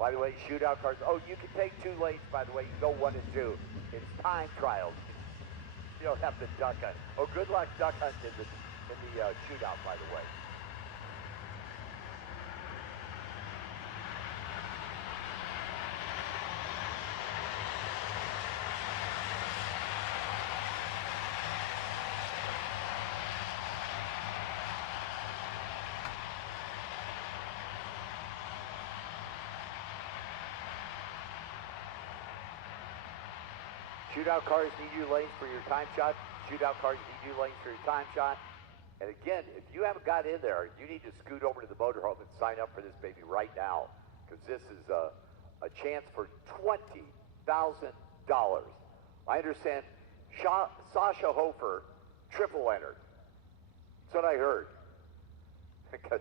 By the way, shootout cars. Oh, you can take 2 lanes, by the way. You go 1 and 2. It's time trials. You don't have to duck hunt. Oh, good luck duck hunt in the shootout, by the way. Shootout cars need you lanes for your time shot. Shootout cars need you lanes for your time shot. And again, if you haven't got in there, you need to scoot over to the motorhome and sign up for this baby right now, because this is a chance for $20,000. I understand Sasha Hofer triple entered. That's what I heard. Because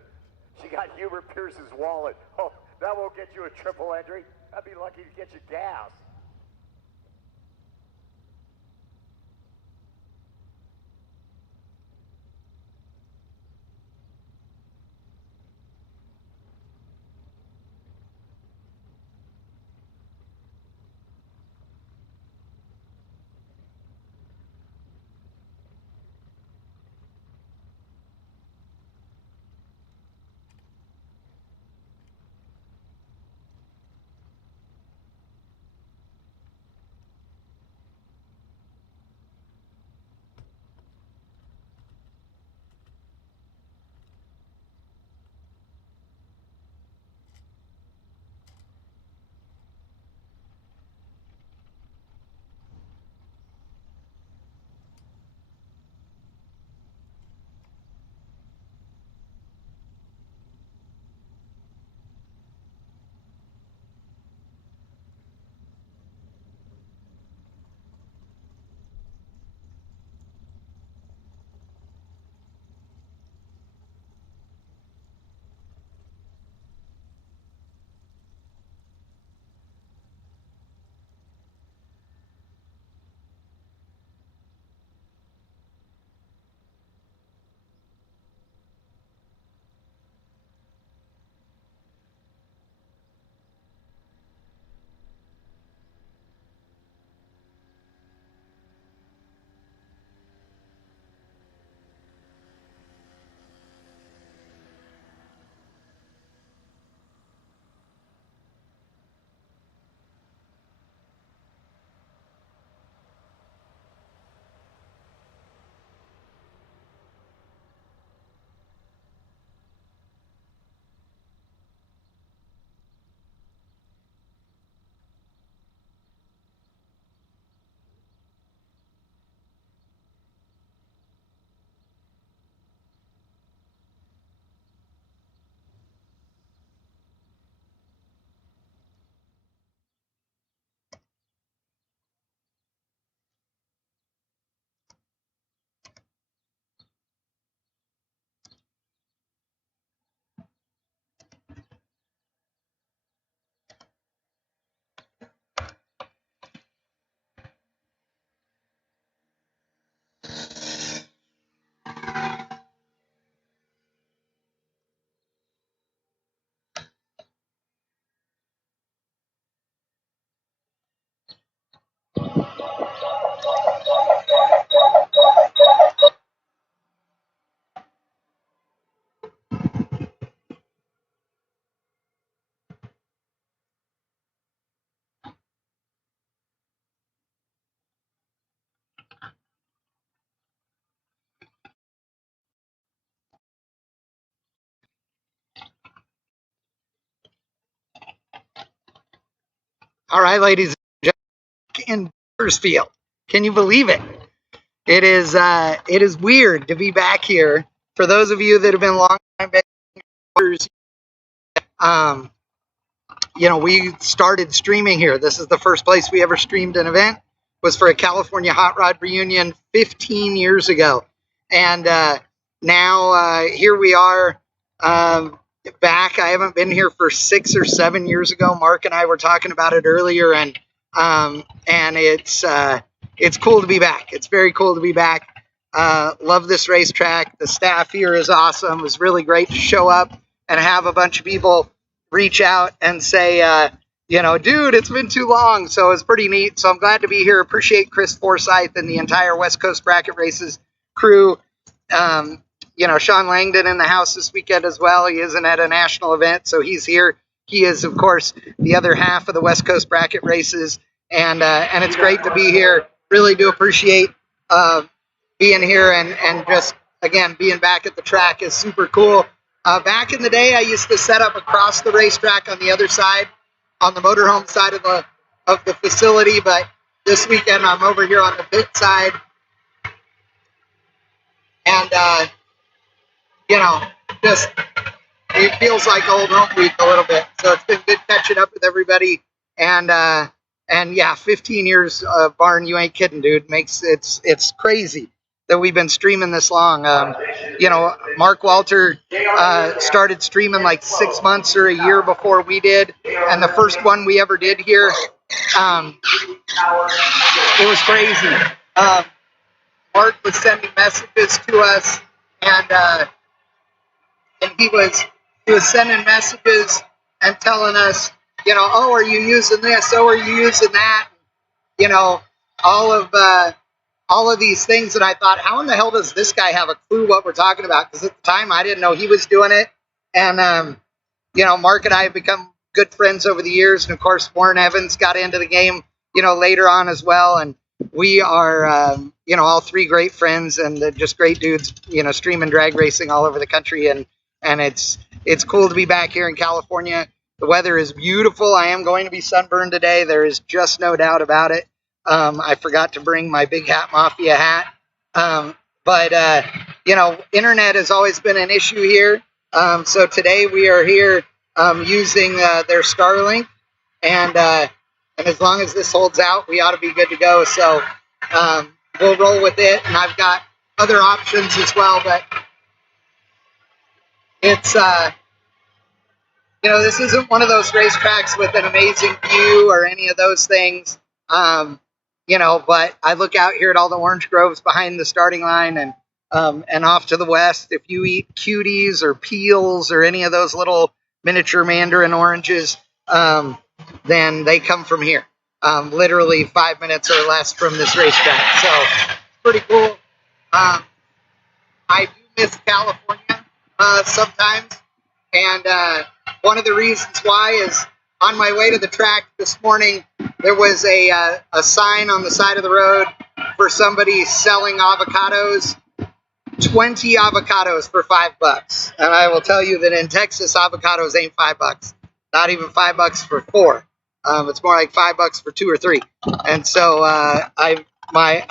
she got Hubert Pierce's wallet. Oh, that won't get you a triple entry. That'd be lucky to get you gas. All right, ladies and gentlemen, in Bakersfield. Can you believe it? It is weird to be back here. For those of you that have been long time Bakers, we started streaming here. This is the first place we ever streamed an event. Was for a California Hot Rod reunion 15 years ago, and now here we are. Back. I haven't been here for 6 or 7 years ago. Mark and I were talking about it earlier, and it's cool to be back. It's very cool to be back. Love this racetrack. The staff here is awesome. It was really great to show up and have a bunch of people reach out and say, dude, it's been too long. So it's pretty neat. So I'm glad to be here. Appreciate Chris Forsyth and the entire West Coast Bracket Races crew. Sean Langdon in the house this weekend as well. He isn't at a national event, so he's here. He is, of course, the other half of the West Coast Bracket Races, and it's great to be here. Really do appreciate being here, and just, again, being back at the track is super cool. Back in the day, I used to set up across the racetrack on the other side, on the motorhome side of the facility, but this weekend I'm over here on the pit side, and just it feels like old home week a little bit. So it's been good catching up with everybody, and yeah, 15 years, Barn, you ain't kidding, dude. It's crazy that we've been streaming this long. Mark Walter started streaming like 6 months or a year before we did, and the first one we ever did here, it was crazy. Mark was sending messages to us, and he was sending messages and telling us, oh, are you using this? Oh, are you using that? All of these things, and I thought, how in the hell does this guy have a clue what we're talking about? Because at the time, I didn't know he was doing it. And, Mark and I have become good friends over the years. And, of course, Warren Evans got into the game, later on as well. And we are, all three great friends and just great dudes, streaming drag racing all over the country. And it's cool to be back here in California. The weather is beautiful. I am going to be sunburned today. There is just no doubt about it. I forgot to bring my Big Hat Mafia hat. But internet has always been an issue here. So today we are here using their Starlink. And as long as this holds out, we ought to be good to go. So we'll roll with it. And I've got other options as well. But it's, this isn't one of those racetracks with an amazing view or any of those things. But I look out here at all the orange groves behind the starting line and off to the west. If you eat cuties or peels or any of those little miniature mandarin oranges, then they come from here. Literally 5 minutes or less from this racetrack. So it's pretty cool. I do miss California sometimes. And one of the reasons why is on my way to the track this morning, there was a sign on the side of the road for somebody selling avocados, 20 avocados for $5. And I will tell you that in Texas, avocados ain't $5. Not even $5 for 4. It's more like $5 for 2 or 3. And so I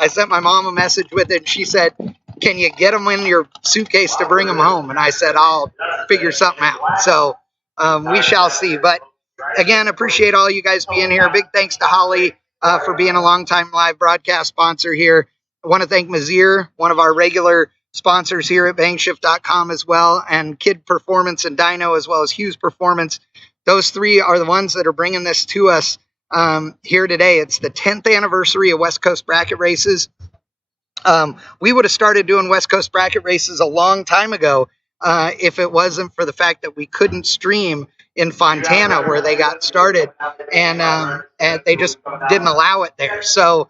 sent my mom a message with it. And she said, "Can you get them in your suitcase to bring them home?" And I said, "I'll figure something out." So we shall see. But again, appreciate all you guys being here. Big thanks to Holly for being a longtime live broadcast sponsor here. I want to thank Meziere, one of our regular sponsors here at bangshift.com as well, and Kid Performance and Dyno, as well as Hughes Performance. Those three are the ones that are bringing this to us here today. It's the 10th anniversary of West Coast Bracket Races. We would have started doing West Coast Bracket Races a long time ago if it wasn't for the fact that we couldn't stream in Fontana where they got started, and they just didn't allow it there. So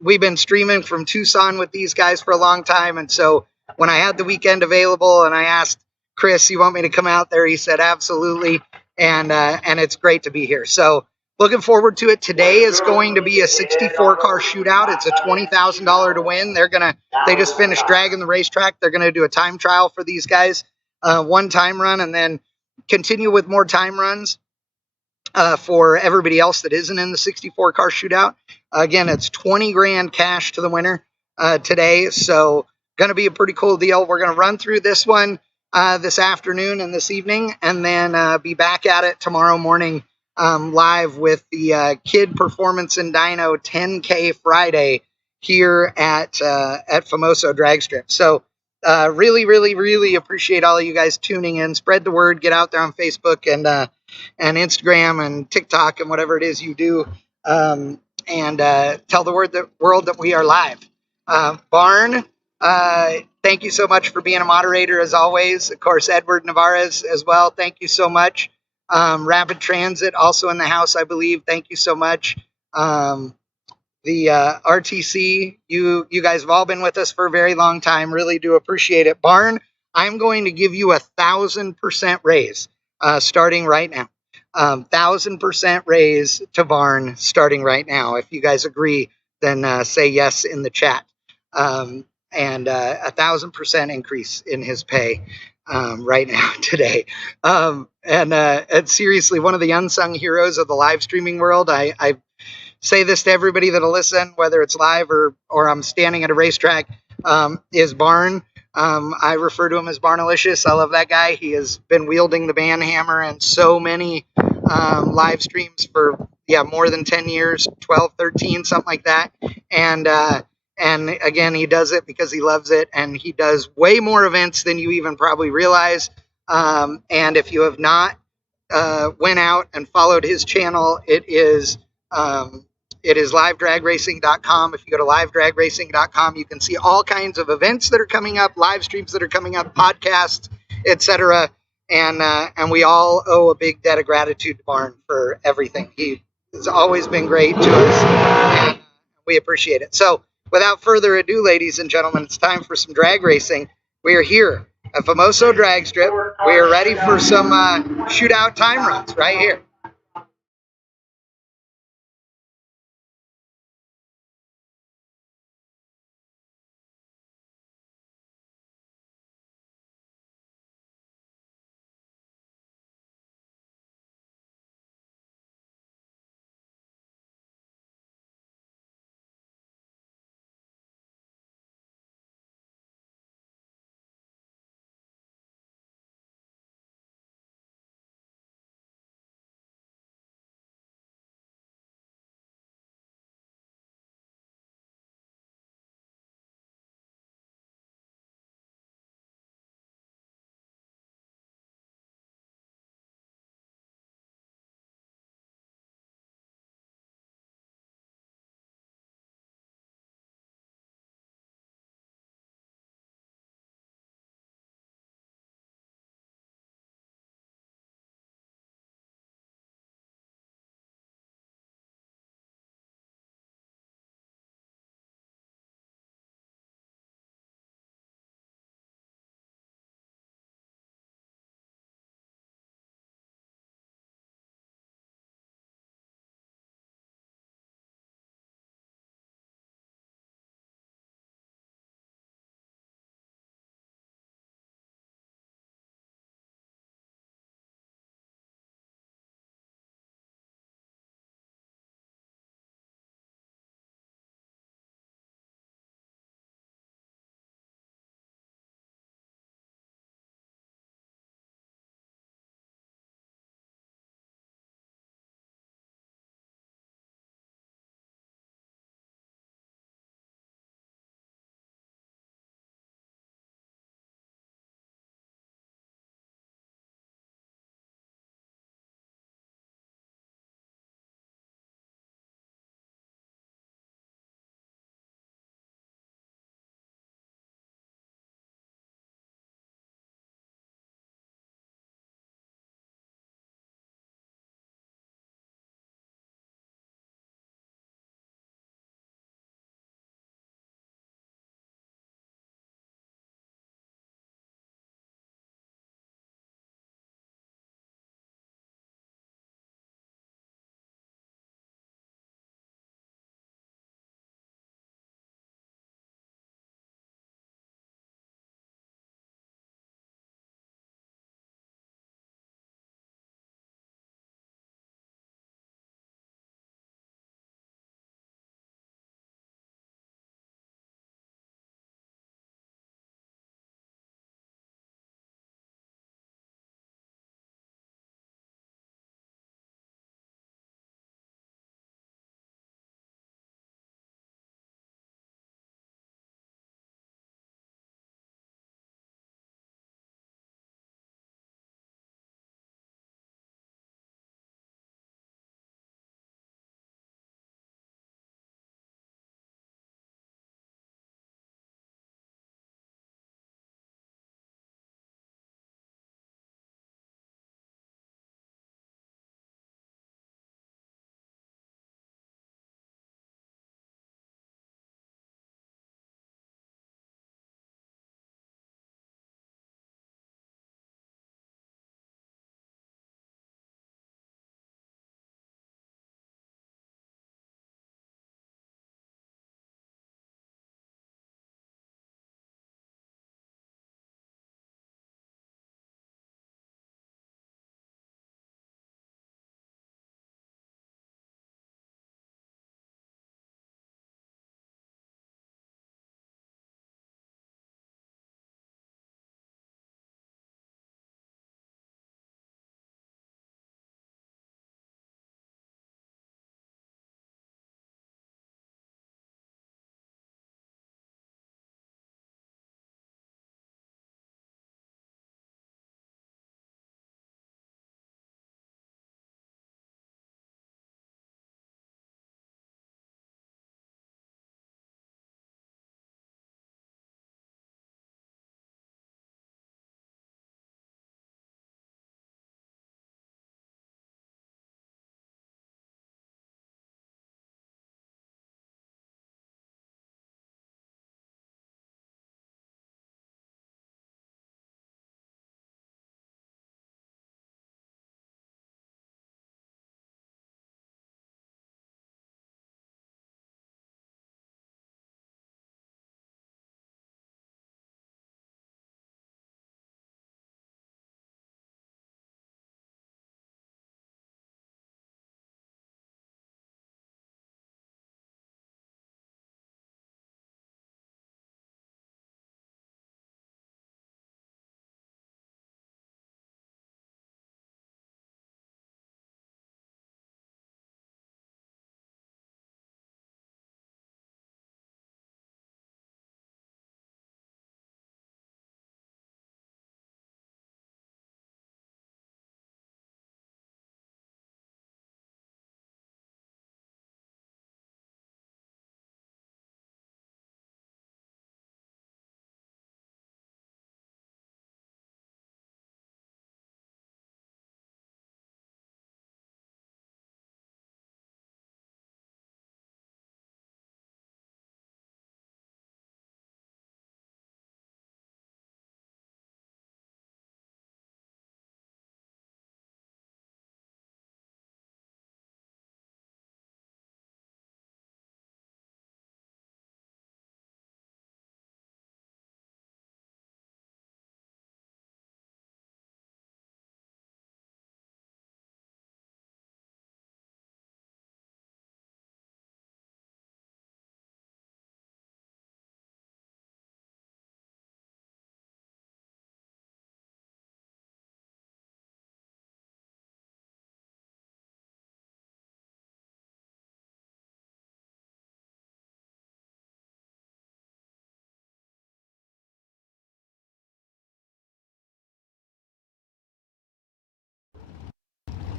we've been streaming from Tucson with these guys for a long time, and so when I had the weekend available and I asked Chris, "You want me to come out there?" he said, "Absolutely," and it's great to be here. So looking forward to it. Today is going to be a 64-car shootout. It's a $20,000 to win. They just finished dragging the racetrack. They're going to do a time trial for these guys, one time run, and then continue with more time runs for everybody else that isn't in the 64-car shootout. Again, it's 20 grand cash to the winner today. So going to be a pretty cool deal. We're going to run through this one this afternoon and this evening, and then be back at it tomorrow morning live with the Kid Performance and Dyno 10K Friday here at Famoso Dragstrip. So really, really, really appreciate all of you guys tuning in. Spread the word. Get out there on Facebook and Instagram and TikTok and whatever it is you do, and tell the world that we are live. Barn, thank you so much for being a moderator as always. Of course, Edward Navarez as well. Thank you so much. Rapid Transit also in the house, I believe. Thank you so much. The RTC, you guys have all been with us for a very long time. Really do appreciate it. Barn, I'm going to give you 1,000% raise starting right now. 1,000% raise to Barn starting right now. If you guys agree, then say yes in the chat. And 1,000% increase in his pay right now today. And seriously, one of the unsung heroes of the live streaming world. I say this to everybody that'll listen, whether it's live or I'm standing at a racetrack, is Barn. I refer to him as Barnalicious. I love that guy. He has been wielding the band hammer and so many live streams for more than 10 years, 12, 13, something like that. And again, he does it because he loves it, and he does way more events than you even probably realize. And if you have not went out and followed his channel, it is livedragracing.com. If you go to livedragracing.com, you can see all kinds of events that are coming up, live streams that are coming up, podcasts, etc. And we all owe a big debt of gratitude to Barn for everything. He has always been great to us, and we appreciate it. So without further ado, ladies and gentlemen, it's time for some drag racing. We are here at Famoso Dragstrip. We are ready for some shootout time runs right here.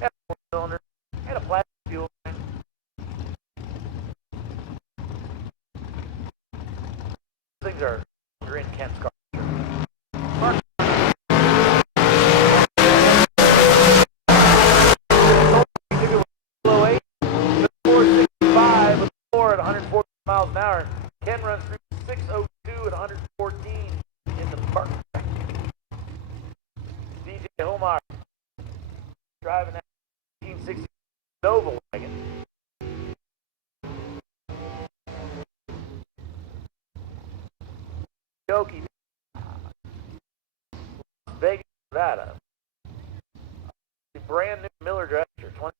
Has a 4-cylinder and a plastic fuel line. Things are in Kent's car. Below 8, 465 with 4 at 140 miles an hour. Ken runs through 602 at 114 in the park. DJ Homar driving that 1960 Nova wagon. Yoki, Vegas, Nevada. Brand new Miller Dragster, 20.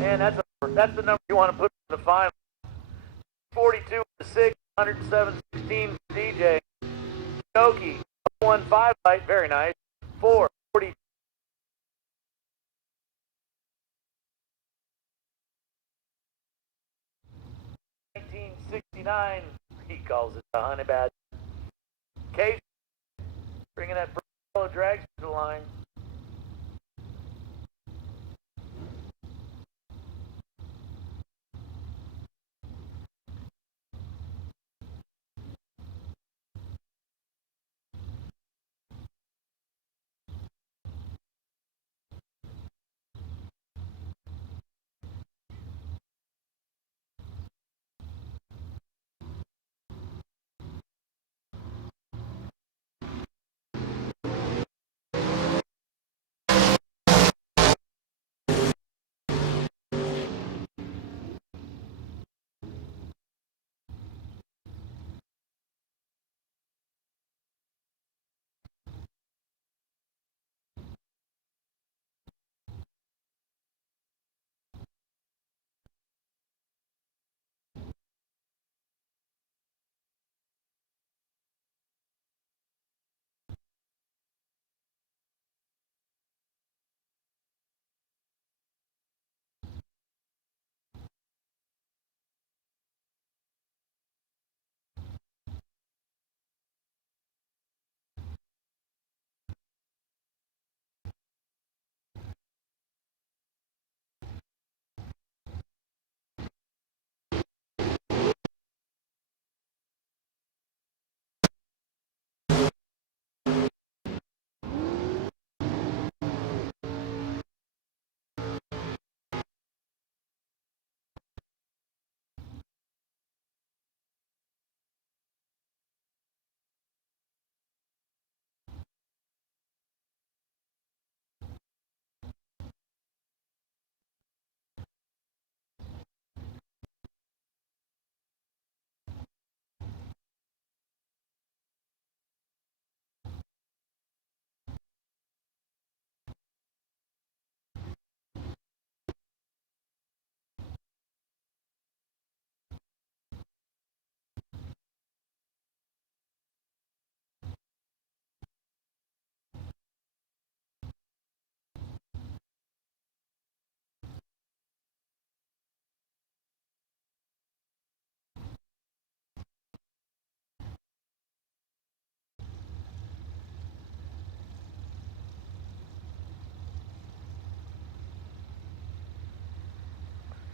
And that's the number you want to put in the final. 42 to 6, 107-16 for DJ. Yoki, 1-5 light, very nice. 4, 40. 1969, he calls it the honey badger. Case bringing that Famoso Dragstrip to the line.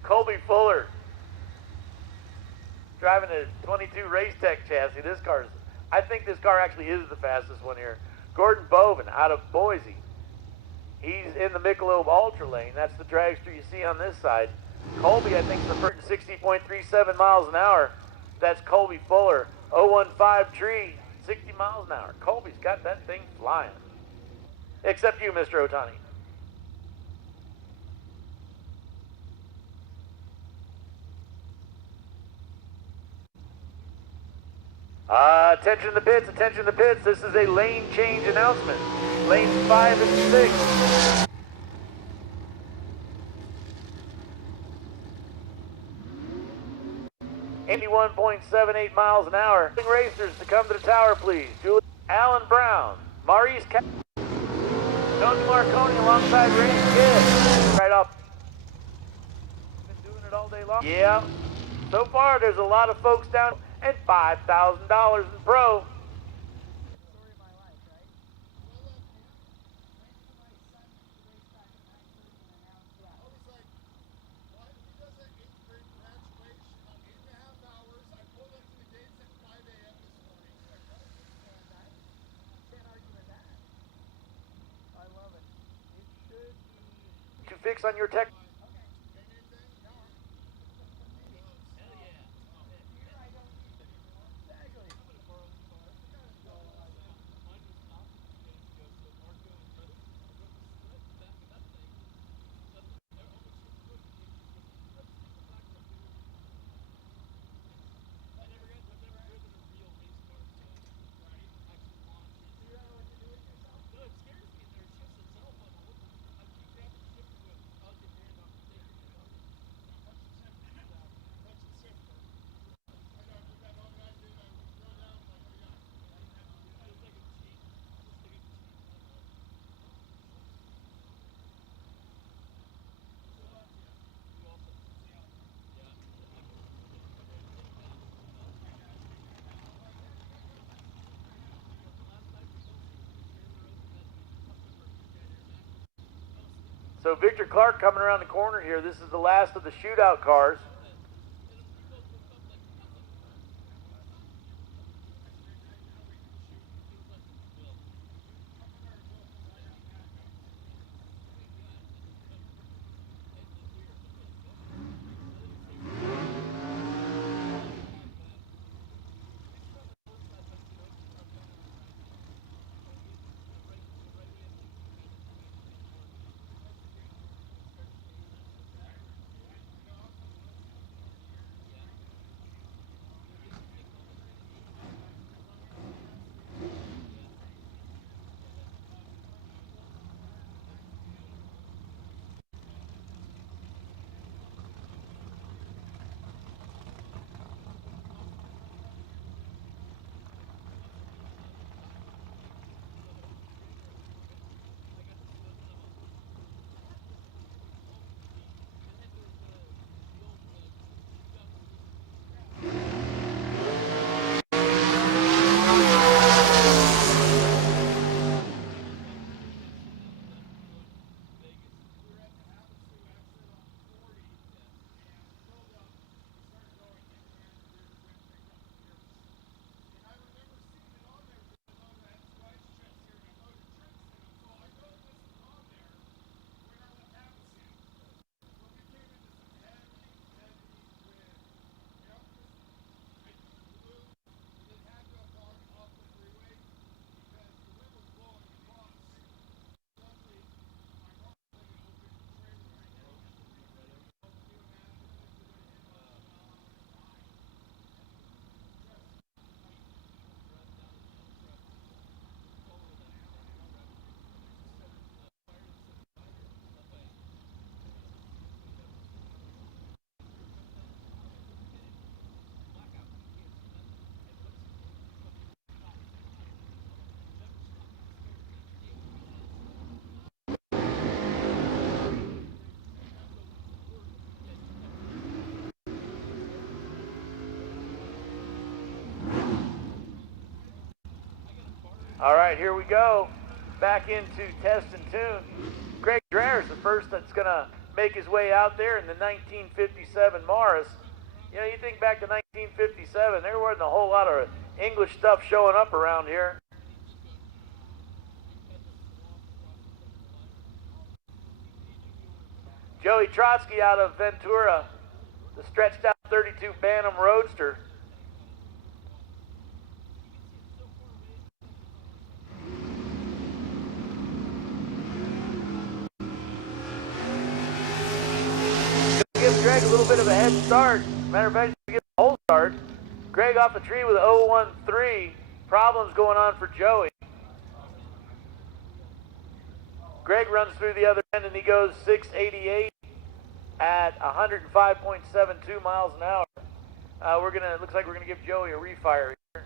Colby Fuller driving a 22 Race Tech chassis. I think this car actually is the fastest one here. Gordon Boven out of Boise. He's in the Michelob Ultra lane. That's the dragster you see on this side. Colby, I think, is referring to 60.37 miles an hour. That's Colby Fuller. 015 tree, 60 miles an hour. Colby's got that thing flying. Except you, Mr. Otani. Attention to the pits, attention to the pits. This is a lane change announcement. Lanes 5 and 6. .78 miles an hour. Racers to come to the tower, please. Alan Brown, Maurice Tony Marconi alongside Randy Kidd. Right up. Been doing it all day long. Yeah. So far, there's a lot of folks down and $5,000 in pro. To fix on your tech. So Victor Clark coming around the corner here. This is the last of the shootout cars. All right, here we go. Back into test and tune. Greg Dreher's the first that's going to make his way out there in the 1957 Morris. You know, you think back to 1957, there wasn't a whole lot of English stuff showing up around here. Joey Trotsky out of Ventura, the stretched out 32 Bantam Roadster. Give Greg a little bit of a head start. Matter of fact, give him a whole start. Greg off the tree with 0-1-3. Problems going on for Joey. Greg runs through the other end and he goes 688 at 105.72 miles an hour. Looks like we're gonna give Joey a refire here.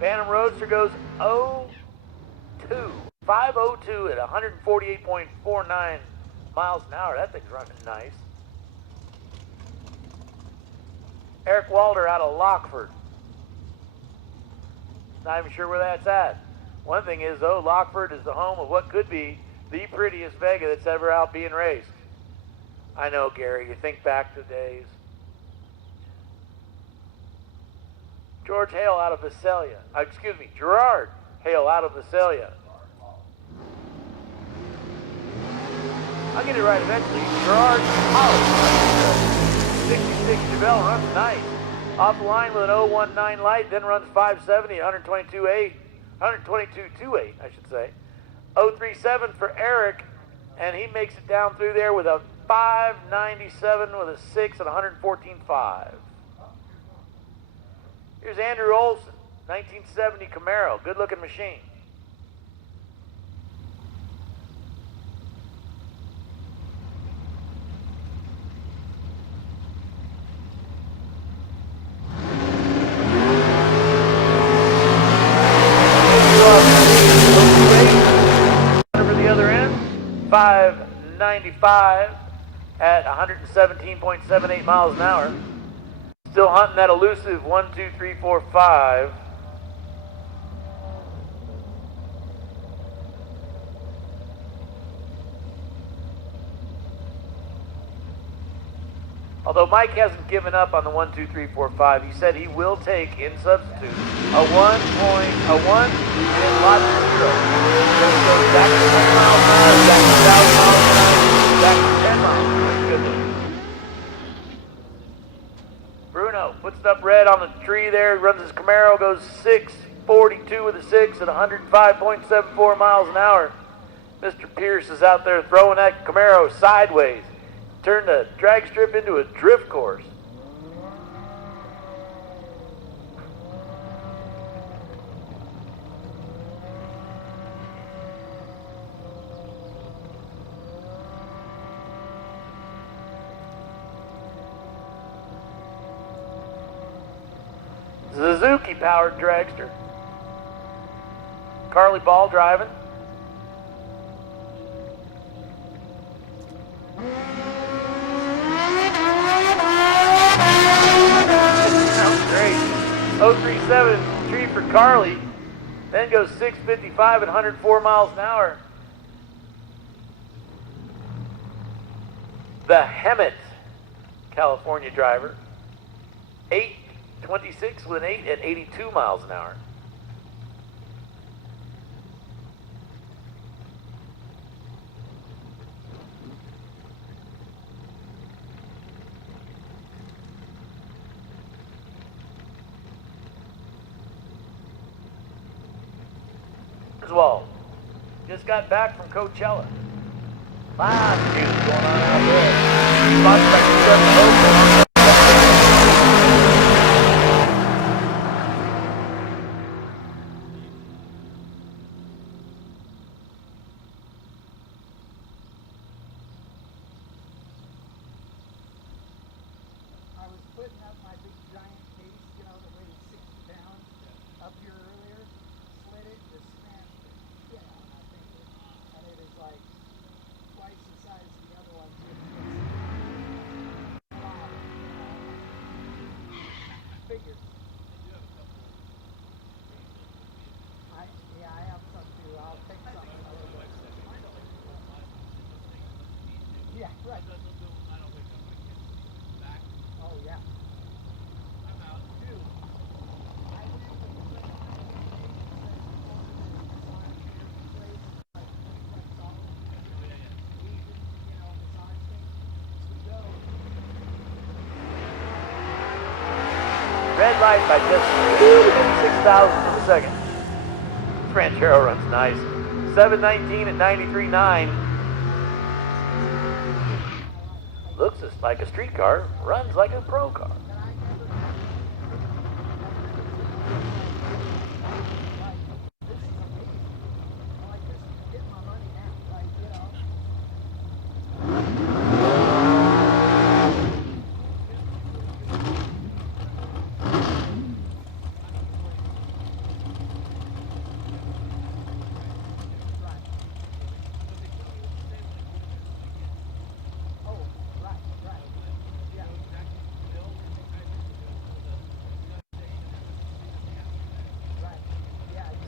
Phantom Roadster goes 502 at 148.49 miles an hour. That thing's running nice. Eric Walder out of Lockford. Not even sure where that's at. One thing is, though, Lockford is the home of what could be the prettiest Vega that's ever out being raced. I know, Gary, you think back to the days. George Hale out of Visalia. Gerard Hale out of Visalia. I'll get it right eventually. Gerard Hollis. 66 Chevelle runs nice. Off the line with an 019 light, then runs 570 at 122.28, I should say. 037 for Eric, and he makes it down through there with a 597 with a 6 at 114.5. Here's Andrew Olson, 1970 Camaro, good looking machine. For the other end, 595 at 117.78 miles an hour. Still hunting that elusive 1, 2, 3, 4, 5. Although Mike hasn't given up on the 1, 2, 3, 4, 5, he said he will take in substitute a 1 and lots of 0. So he goes back to 10 miles an hour, back to 1,000 miles an hour, back to 10 miles an hour. Good look. Bruno puts it up red on the tree there, runs his Camaro, goes 642 with a 6 at 105.74 miles an hour. Mr. Pierce is out there throwing that Camaro sideways. Turned the drag strip into a drift course. Suzuki powered dragster. Carly Ball driving. Sounds great. 037 tree for Carly. Then goes 655 at 104 miles an hour. The Hemet, California driver. 826 with an 8 at 82 miles an hour. Well, just got back from Coachella. Lots of news going on out there. Lots of I was putting up my big giant case, that weighs 60 pounds, up here earlier. Slid it, just smashed the shit out of my finger. And it is like twice the size of the other one. Figures. I have some too. I'll take some. Yeah, right. Oh, yeah. red outside by just maybe 6,000 of a second. Ranchero runs nice. 7:19 at 93.9. Looks just like a street car, runs like a pro car.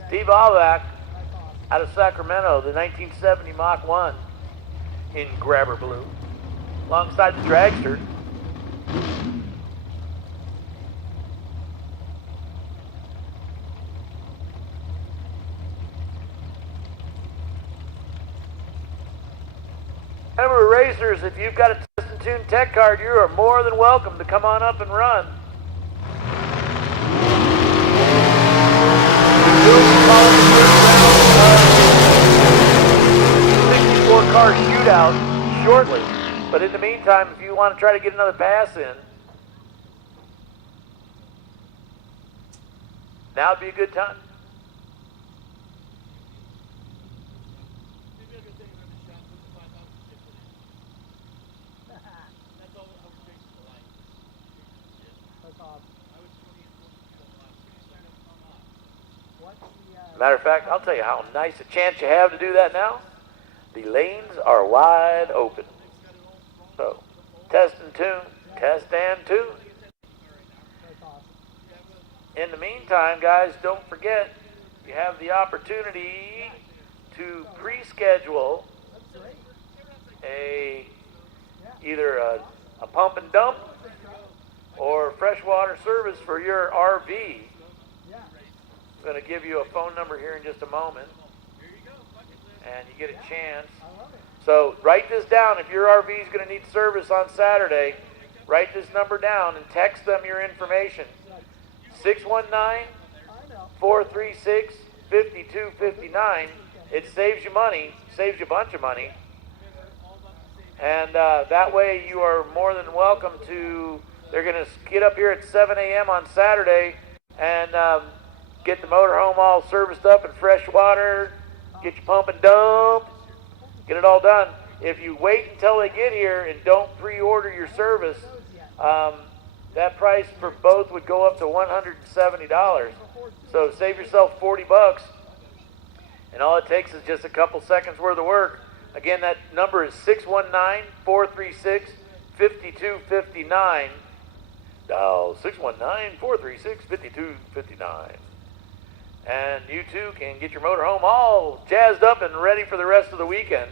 Steve Alvac out of Sacramento, the 1970 Mach 1 in grabber blue, alongside the dragster. Remember, racers, if you've got a test and tune tech card, you are more than welcome to come on up and run. Car shootout shortly, but in the meantime, if you want to try to get another pass in, now would be a good time. Matter of fact, I'll tell you how nice a chance you have to do that now. The lanes are wide open. So, test and tune, test and tune. In the meantime, guys, don't forget, you have the opportunity to pre-schedule either a pump and dump or freshwater service for your RV. I'm going to give you a phone number here in just a moment, and you get a chance. So write this down. If your RV is going to need service on Saturday, write this number down and text them your information. 619-436-5259. It saves you money, saves you a bunch of money. And that way you are more than welcome to, they're going to get up here at 7 a.m. on Saturday and get the motorhome all serviced up in fresh water, get your pump and dump, get it all done. If you wait until they get here and don't pre-order your service, that price for both would go up to $170. So save yourself $40, and all it takes is just a couple seconds worth of work. Again, that number is 619-436-5259. Dial 619-436-5259. And you too can get your motorhome all jazzed up and ready for the rest of the weekend.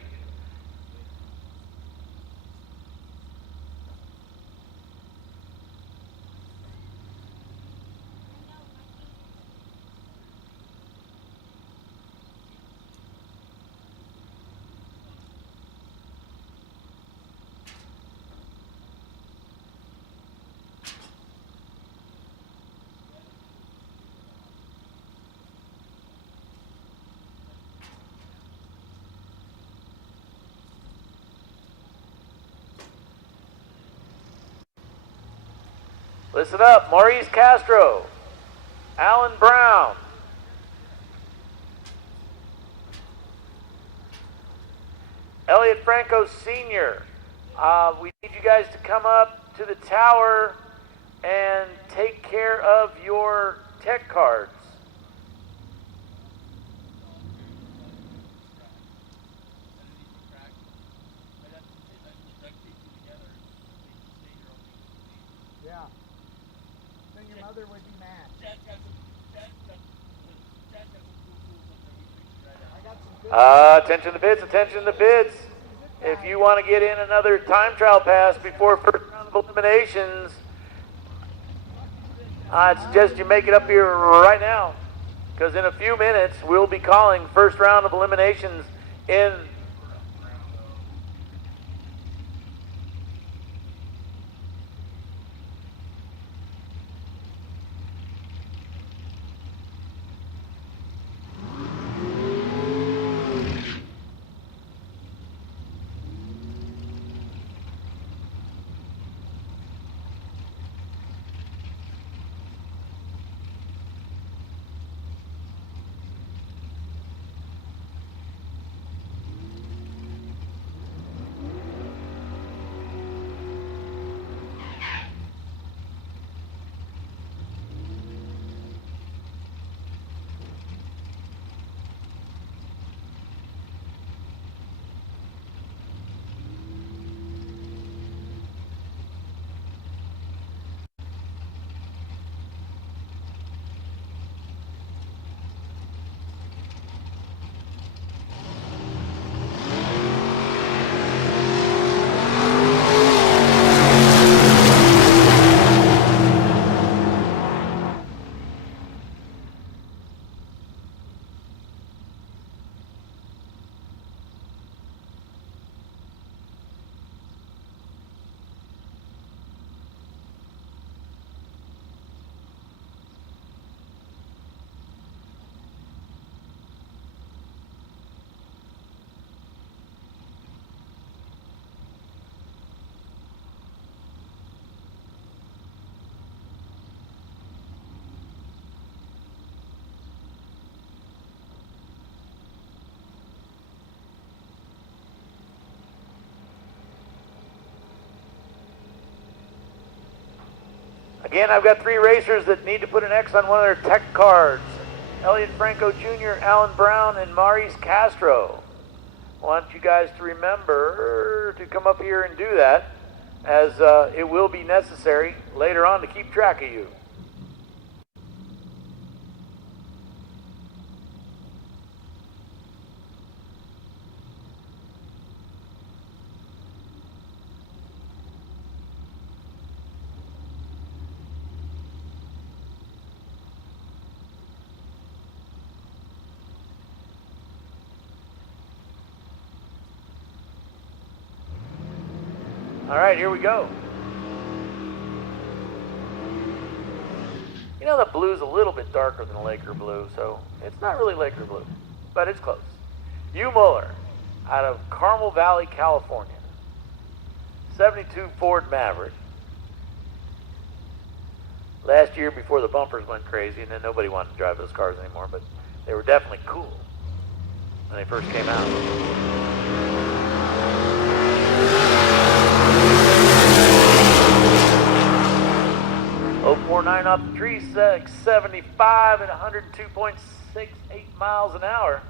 Listen up, Maurice Castro, Alan Brown, Elliot Franco Sr. We need you guys to come up to the tower and take care of your tech cards. Would be mad. Attention to the bids, attention to the bids. If you want to get in another time trial pass before first round of eliminations, I suggest you make it up here right now, because in a few minutes we'll be calling first round of eliminations in Again, I've got 3 racers that need to put an X on one of their tech cards. Elliot Franco Jr., Alan Brown, and Maurice Castro. I want you guys to remember to come up here and do that, as it will be necessary later on to keep track of you. All right, here we go. You know, the blue's a little bit darker than Laker blue, so it's not really Laker blue, but it's close. Hugh Muller, out of Carmel Valley, California. 72 Ford Maverick. Last year, before the bumpers went crazy, and then nobody wanted to drive those cars anymore, but they were definitely cool when they first came out. 049 off the tree, 675 at 102.68 miles an hour.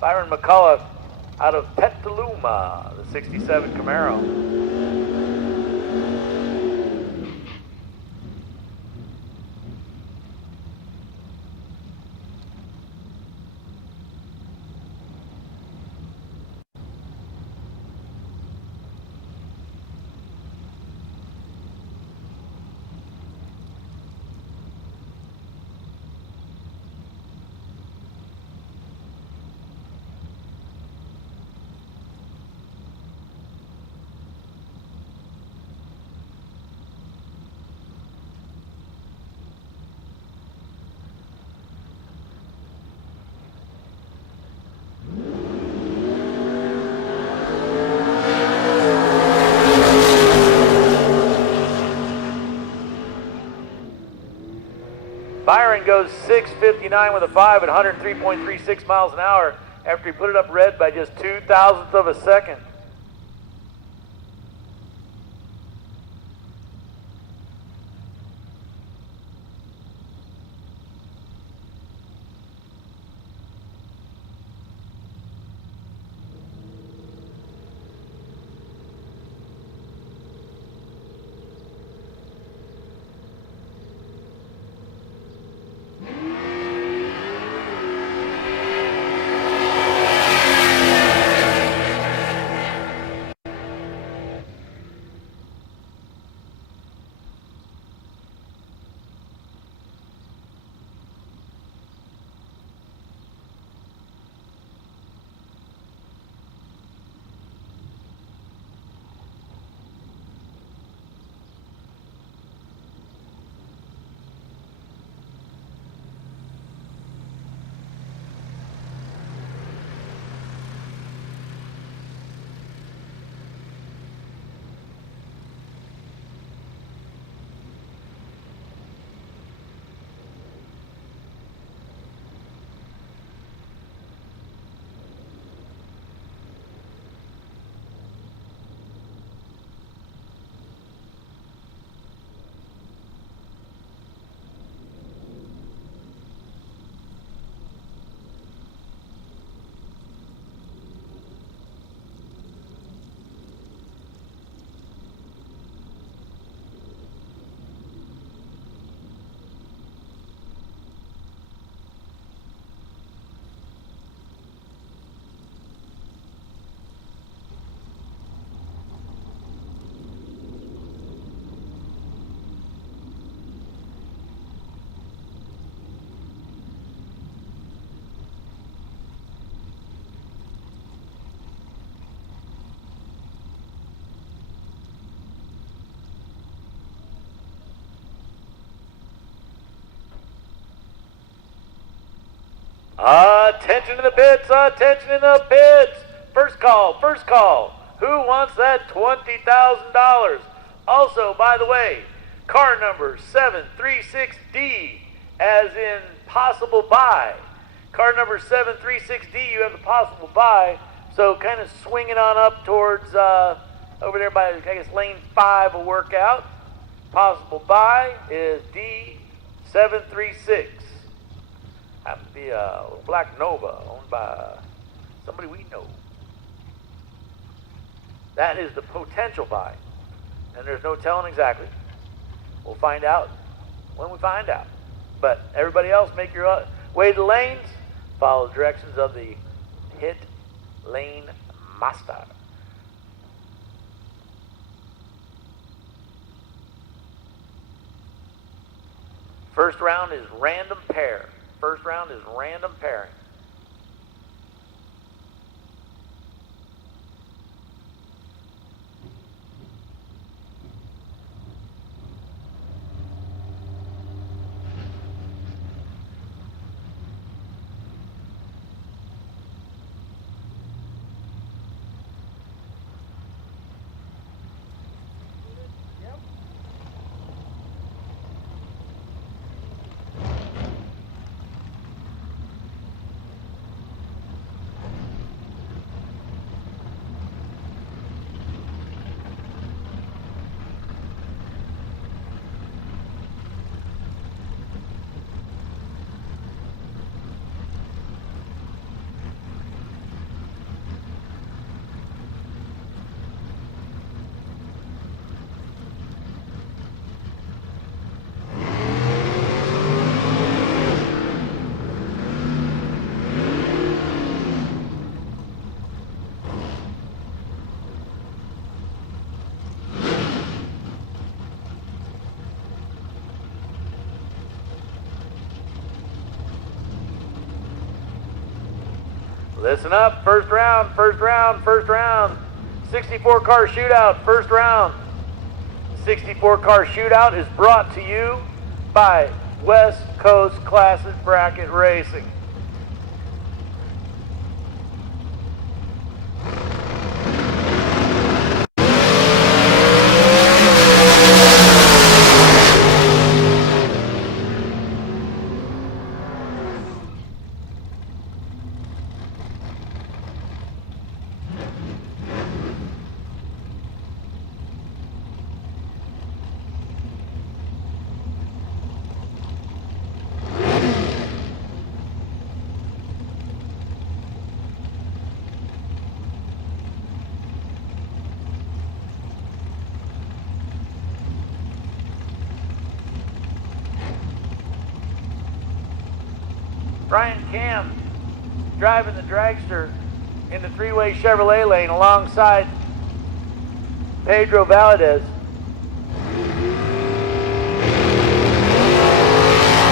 Byron McCullough out of Petaluma, the 67 Camaro. Byron goes 659 with a 5 at 103.36 miles an hour after he put it up red by just 0.02 of a second. Attention in the pits, attention in the pits. First call, first call. Who wants that $20,000? Also, by the way, car number 736D, as in possible buy. Car number 736D, you have the possible buy. So kind of swing it on up towards over there by, I guess, lane 5 will work out. Possible buy is D736. Happens to be a Black Nova owned by somebody we know. That is the potential buy. And there's no telling exactly. We'll find out when we find out. But everybody else, make your way to the lanes. Follow the directions of the hit lane master. First round is random pair. First round is random pairing. Listen up, first round, first round, first round. 64 car shootout, first round. 64 car shootout is brought to you by West Coast Classic Bracket Racing. Brian Cam driving the dragster in the three-way Chevrolet lane alongside Pedro Valadez.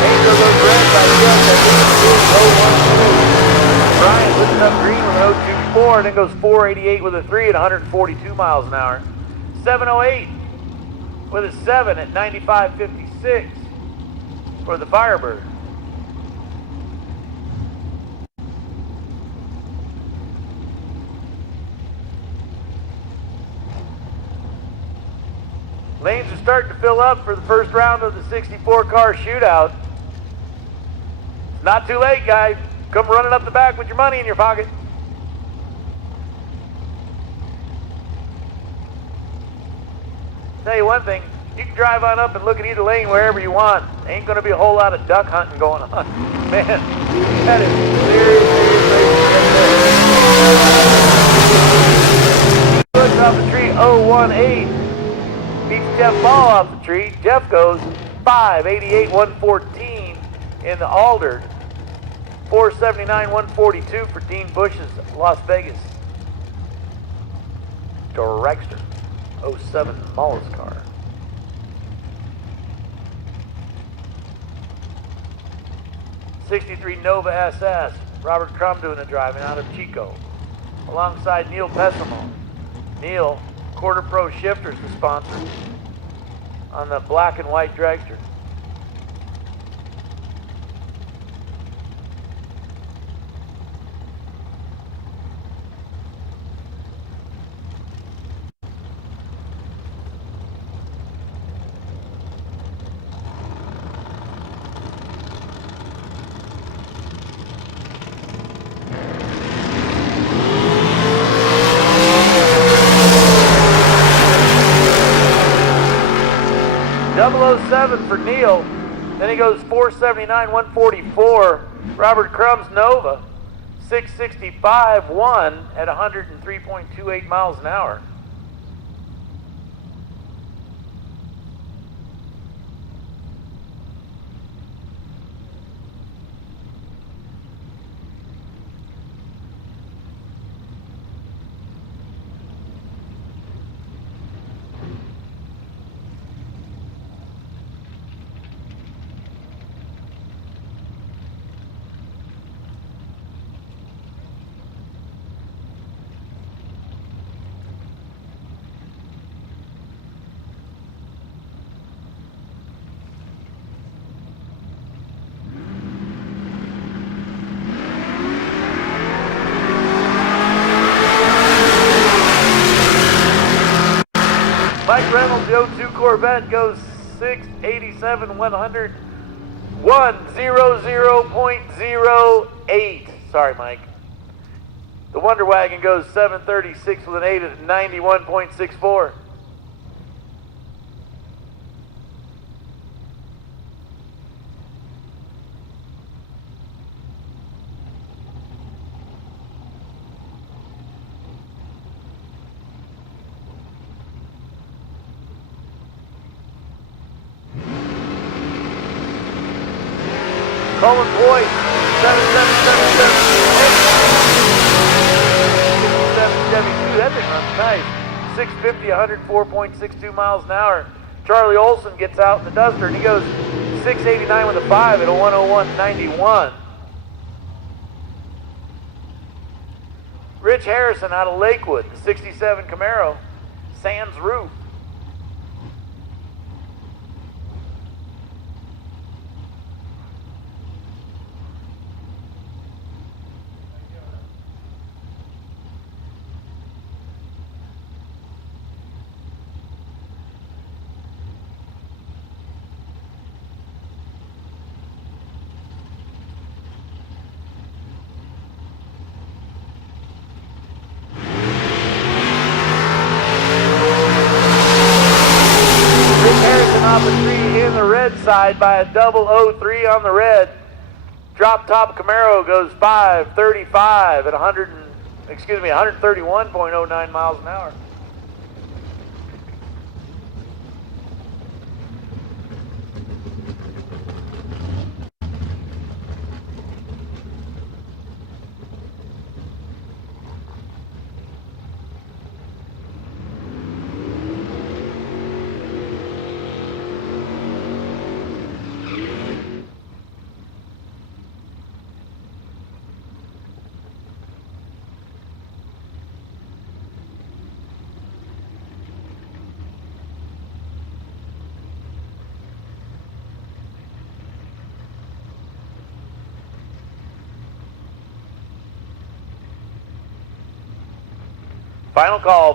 Pedro goes red by just Brian puts it up green with an 024 and then goes 488 with a 3 at 142 miles an hour. 708 with a 7 at 95.56 for the Firebird. Lanes are starting to fill up for the first round of the 64 car shootout. It's not too late, guys. Come running up the back with your money in your pocket. Tell you one thing, you can drive on up and look at either lane wherever you want. Ain't going to be a whole lot of duck hunting going on. Man, that is serious. Bush off the tree, 018. Beats Jeff Ball off the tree. Jeff goes 588, 114 in the Alder. 479, 142 for Dean Bush's Las Vegas Dragster 07 Mollis car. '63 Nova SS. Robert Crum doing the driving out of Chico, alongside Neil Pessimo. Neil, Quarter Pro Shifters, the sponsor on the black and white dragster. 677 for Neal. Then he goes 479, 144. Robert Crumb's Nova, 665, 1 at 103.28 miles an hour. Mike Reynolds, the 02 Corvette, goes 687, 100, 100.08. Sorry, Mike. The Wonder Wagon goes 736 with an 8 at 91.64. Colin Boyd, 7777. That thing runs nice. 650, 104.62 miles an hour. Charlie Olson gets out in the Duster and he goes 689 with a 5 at a 101.91. Rich Harrison out of Lakewood, the 67 Camaro, sans roof. Off the tree in the red side by a double 03 on the red. Drop top Camaro goes 535 at 131.09 miles an hour.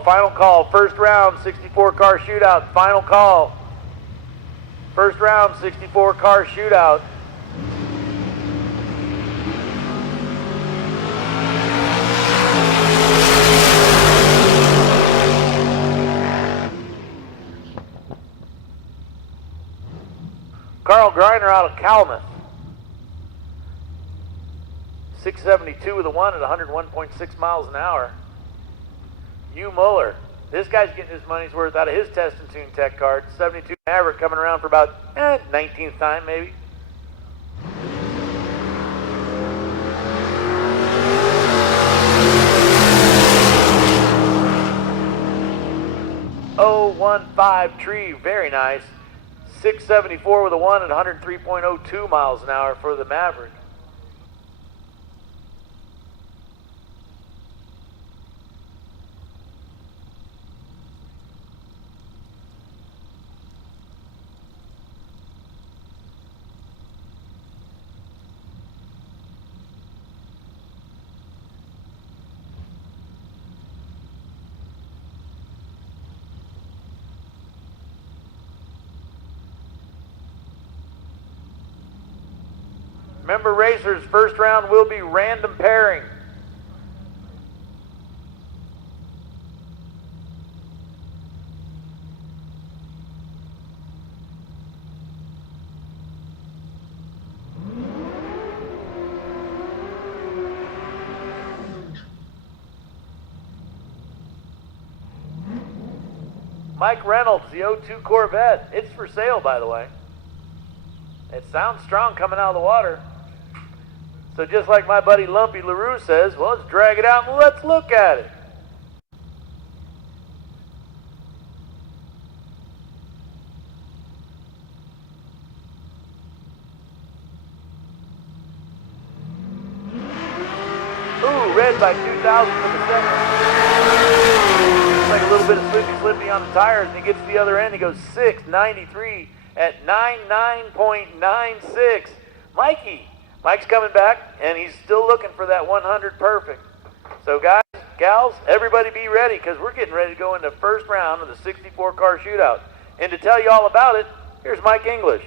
Final call, first round, 64 car shootout, final call. First round, 64 car shootout. Carl Greiner out of Calumet. 672 with a 1 at 101.6 miles an hour. Hugh Muller. This guy's getting his money's worth out of his test and tune tech card. 72 Maverick coming around for about 19th time maybe. Oh, 15 Tree, very nice. 674 with a 1 at 103.02 miles an hour for the Maverick. Remember, racers, first round will be random pairing. Mike Reynolds, the 02 Corvette. It's for sale, by the way. It sounds strong coming out of the water. So just like my buddy Lumpy LaRue says, well, let's drag it out and let's look at it. Ooh, red by 2,000 for the second. Looks like a little bit of slippy on the tires, and he gets to the other end. He goes 6.93 at 99.96. Mike's coming back, and he's still looking for that 100 perfect. So guys, gals, everybody be ready, because we're getting ready to go into the first round of the 64-car shootout. And to tell you all about it, here's Mike English.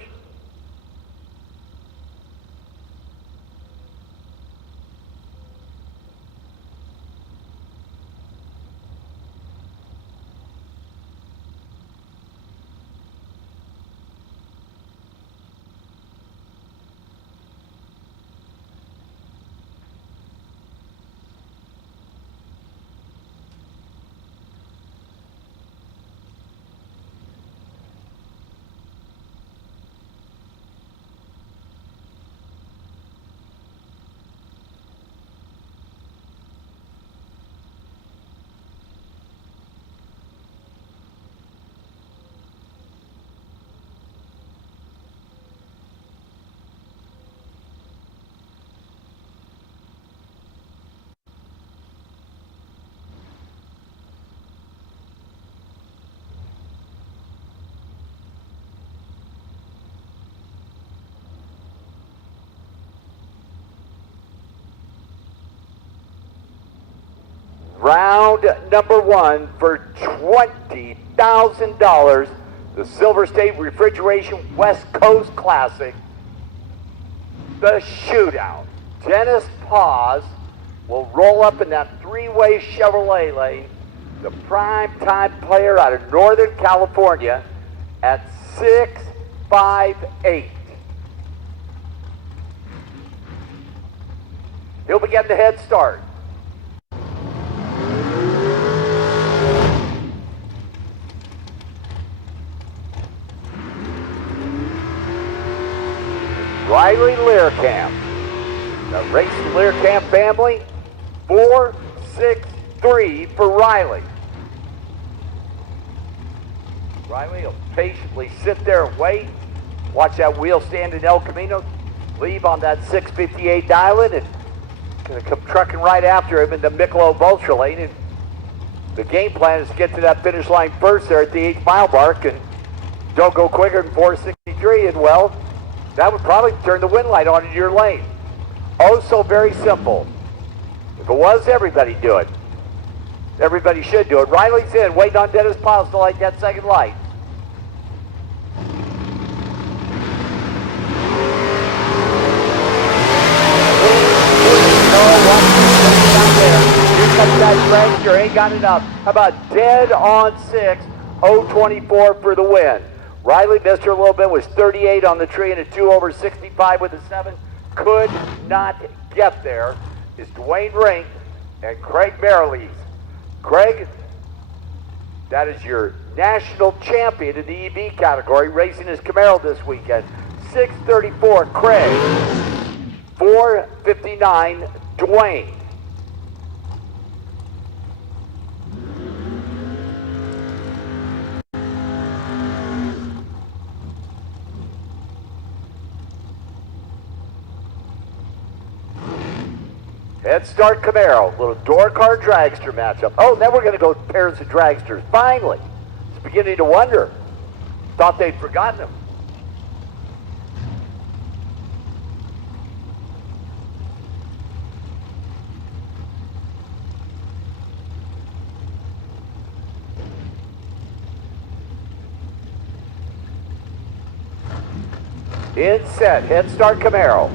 Round number one for $20,000, the Silver State Refrigeration West Coast Classic, the Shootout. Dennis Paz will roll up in that three-way Chevrolet lane, the prime-time player out of Northern California at 6.58. He'll be getting the head start. Riley Learcamp, the Racing Learcamp family, 4.63 for Riley. Riley will patiently sit there and wait. Watch that wheel stand in El Camino, leave on that 6.58 island, and gonna come trucking right after him in the Michelob Ultra lane. And the game plan is to get to that finish line first there at the 8-mile mark, and don't go quicker than 4.63, and well, that would probably turn the wind light on in your lane. Oh, so very simple. If it was, everybody do it. Everybody should do it. Riley's in, waiting on Dennis Paz to light that second light. Here comes that Dragster, ain't got enough. How about dead on 6, 0.24 for the win. Riley missed her a little bit, was 38 on the tree and a 2 over 65 with a 7. Could not get there. Is Dwayne Rink and Craig Merrilees. Craig, that is your national champion in the EV category, racing his Camaro this weekend. 6.34 Craig, 4.59 Dwayne. Head start Camaro, little door car dragster matchup. Oh, then we're going to go pairs of dragsters. Finally, it's beginning to wonder. Thought they'd forgotten him. In set, head start Camaro.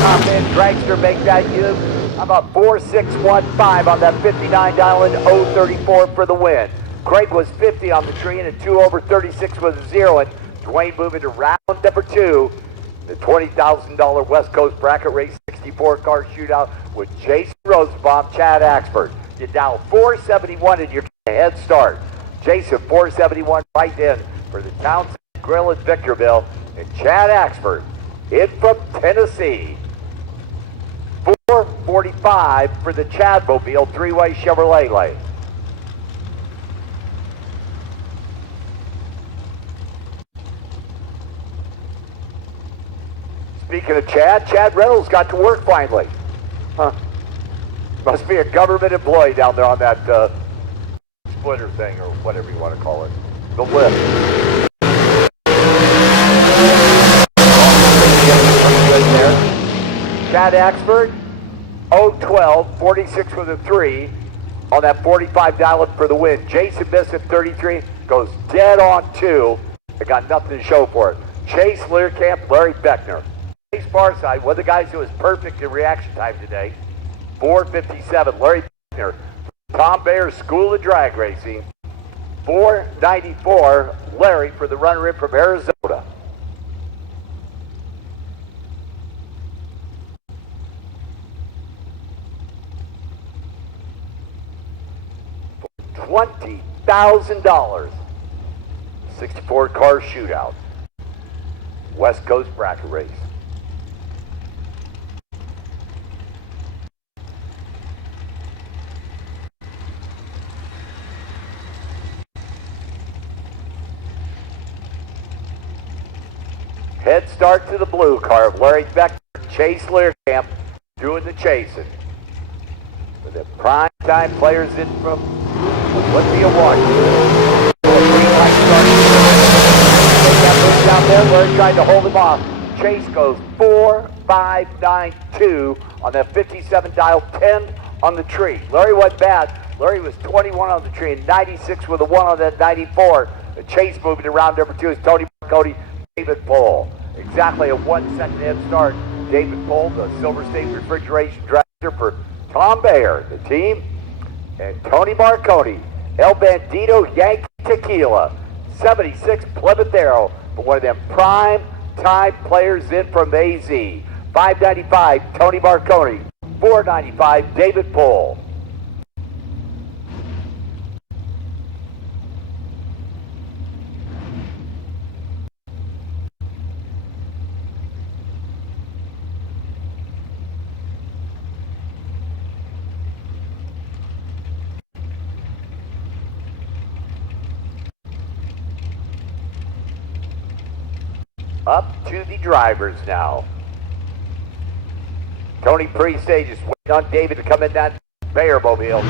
Top end dragster make that you. How about 4.615 on that 59 Island, 0.34 for the win. Craig was 50 on the tree and a 2 over 36 with a 0. And Dwayne moving to round number 2. The $20,000 West Coast Bracket Race 64-car shootout with Jason Rosenbaum, Chad Axford. You dial 471 in your head start. Jason 471 right in for the Townsend Grill in Victorville. And Chad Axford in from Tennessee. 445 for the Chadmobile three-way Chevrolet lane. Speaking of Chad Reynolds got to work finally. Huh. Must be a government employee down there on that splitter thing or whatever you want to call it. The lift. Chad Axford, 012, 46 with a 3 on that 45 dial-up for the win. Jason missed at 33, goes dead on 2. I got nothing to show for it. Chase Learcamp, Larry Beckner. Chase Farside, one of the guys who was perfect in reaction time today. 457, Larry Beckner. Tom Bayer School of Drag Racing. 494, Larry for the runner-in from Arizona. $20,000. 64-car shootout. West Coast bracket race. Head start to the blue car of Larry Beckner, Chase Learcamp doing the chasing. With the prime time players in from Olympia, Washington. Down there, Larry tried to hold him off. Chase goes 4-5-9-2 on that 57 dial, 10 on the tree. Larry went bad. Larry was 21 on the tree and 96 with a 1 on that 94. The Chase moving around number 2 is Tony Marconi, David Pohl. Exactly a 1 second head start. David Pohl, the Silver State Refrigeration Director for Tom Bayer, the team. And Tony Marconi, El Bandito Yankee Tequila, 76 Plymouth Arrow, for one of them prime time players in from AZ. 595, Tony Marconi. 495, David Pohl. Up to the drivers now. Tony pre-stage is waiting on David to come in that Bayer mobile.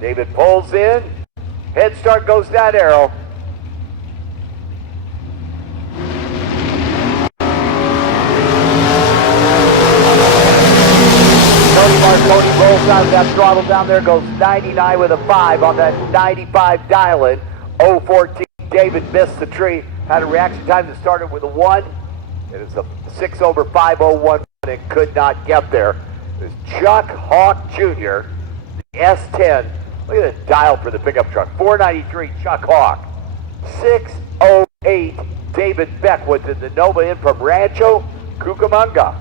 David pulls in. Head start goes that arrow. Tony Marconi rolls out of that throttle down there, goes 99 with a 5 on that 95 dial-in. 014, David missed the tree, had a reaction time that started with a 1. It is a 6/501 and could not get there. It's Chuck Hawk Jr., the S10. Look at the dial for the pickup truck. 493, Chuck Hawk. 608, David Beck with the Nova in from Rancho Cucamonga.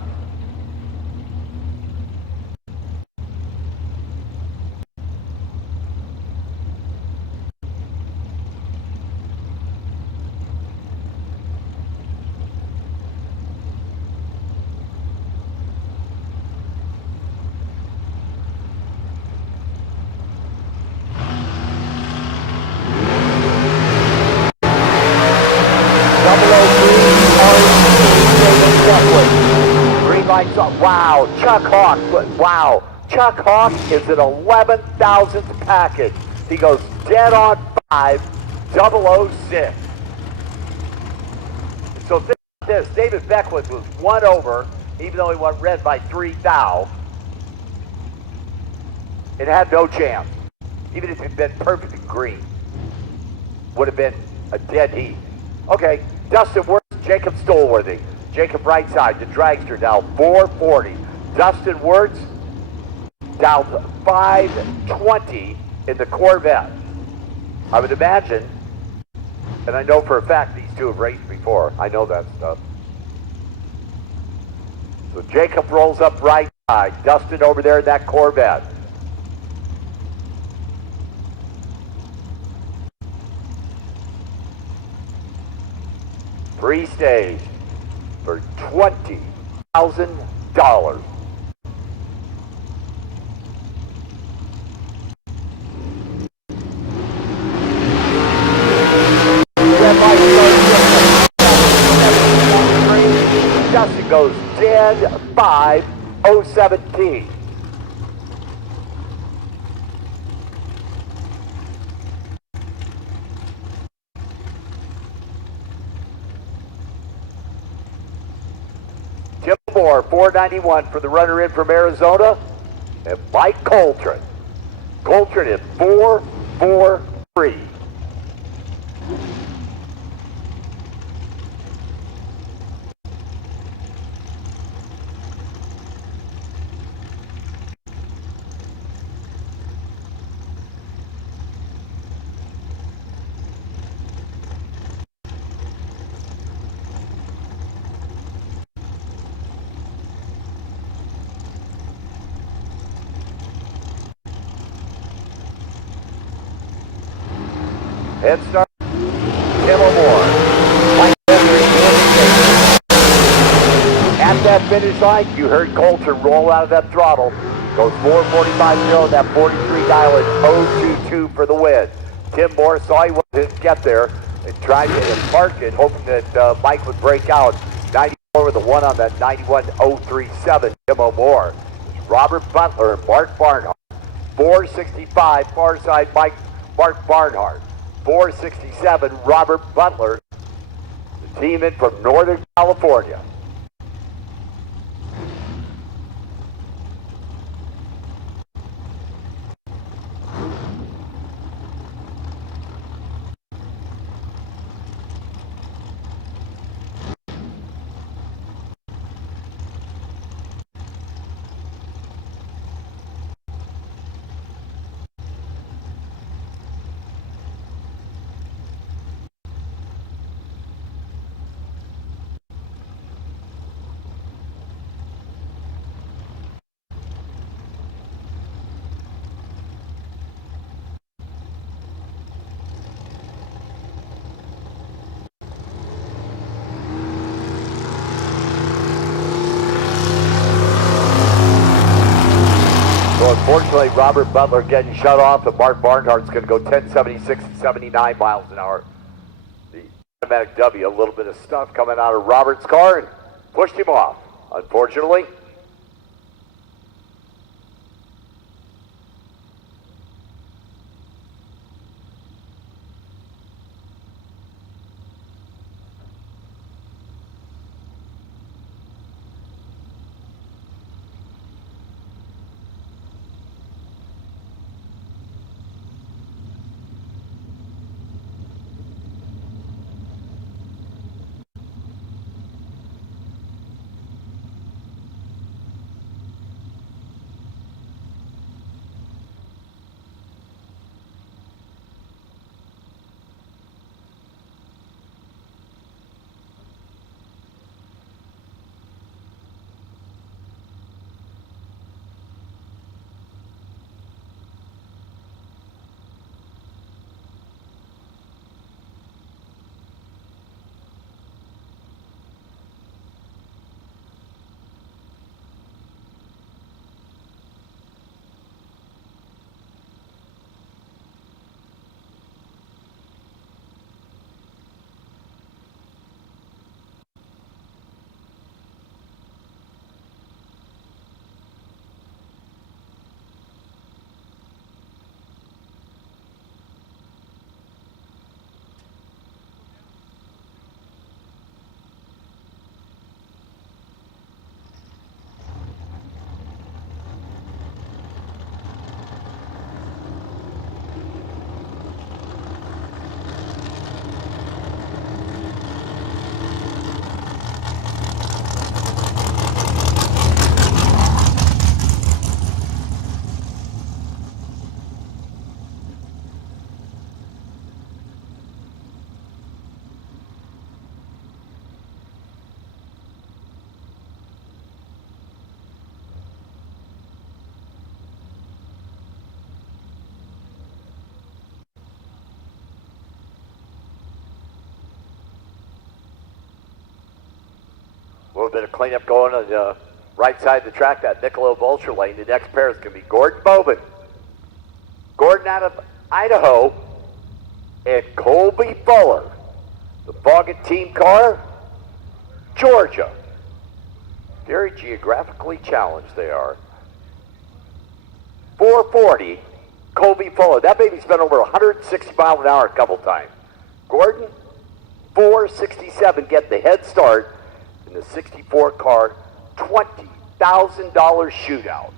Wow, Chuck Hawk, wow. Chuck Hawk is an 11,000th package. He goes dead on 5-006. So think about this, David Beckwith was 1 over, even though he went red by 3 thou. It had no chance. Even if it had been perfect and green, would have been a dead heat. Okay, Dustin Wirtz, Jacob Stolworthy. Jacob Brightside, the dragster, down 440. Dustin Wirtz down 520 in the Corvette. I would imagine And I know for a fact these two have raced before. I know that stuff. So Jacob rolls up right side. Dustin over there in that Corvette. Free stage for $20,000. Justin goes 10-5-017. Tim Moore, 491 for the runner in from Arizona. And Mike Coltrane. Coltrane in 4-4-3. Head start, Moore. At that finish line, you heard Coulter roll out of that throttle. Goes 4:45.0, that 43 dial at 022 for the win. Tim Moore saw he wasn't get there and tried to park it, hoping that Mike would break out. 94 with the one on that 91.037, Tim Moore. Robert Butler and Mark Barnhart. 465, far side Mark Barnhart. 467, Robert Butler, the team in from Northern California. So unfortunately, Robert Butler getting shut off, and Mark Barnhart's going to go 1076 and 79 miles an hour. The automatic W, a little bit of stuff coming out of Robert's car and pushed him off, unfortunately. little bit of cleanup going on the right side of the track, that Michelob Ultra lane. The next pair is going to be Gordon Bowman. Gordon out of Idaho, and Colby Fuller. The Boggett team car, Georgia. Very geographically challenged they are. 440, Colby Fuller. That baby's been over 160 miles an hour a couple times. Gordon, 467, get the head start in the 64 car, $20,000 shootout.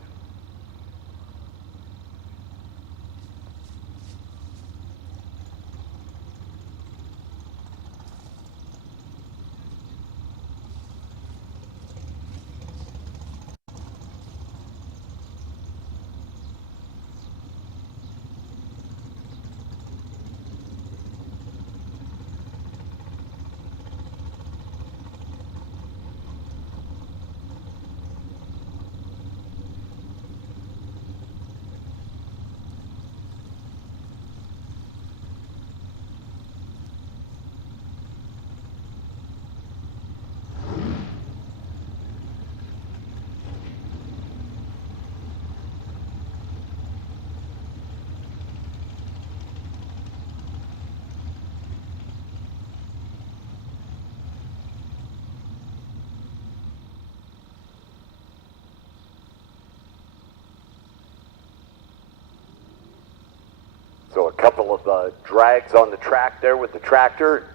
So a couple of drags on the track there with the tractor.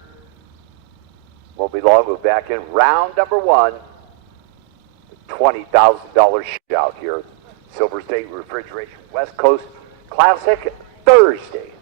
Won't be long, we'll be back in round number one. The $20,000 shootout here. Silver State Refrigeration West Coast Classic Thursday.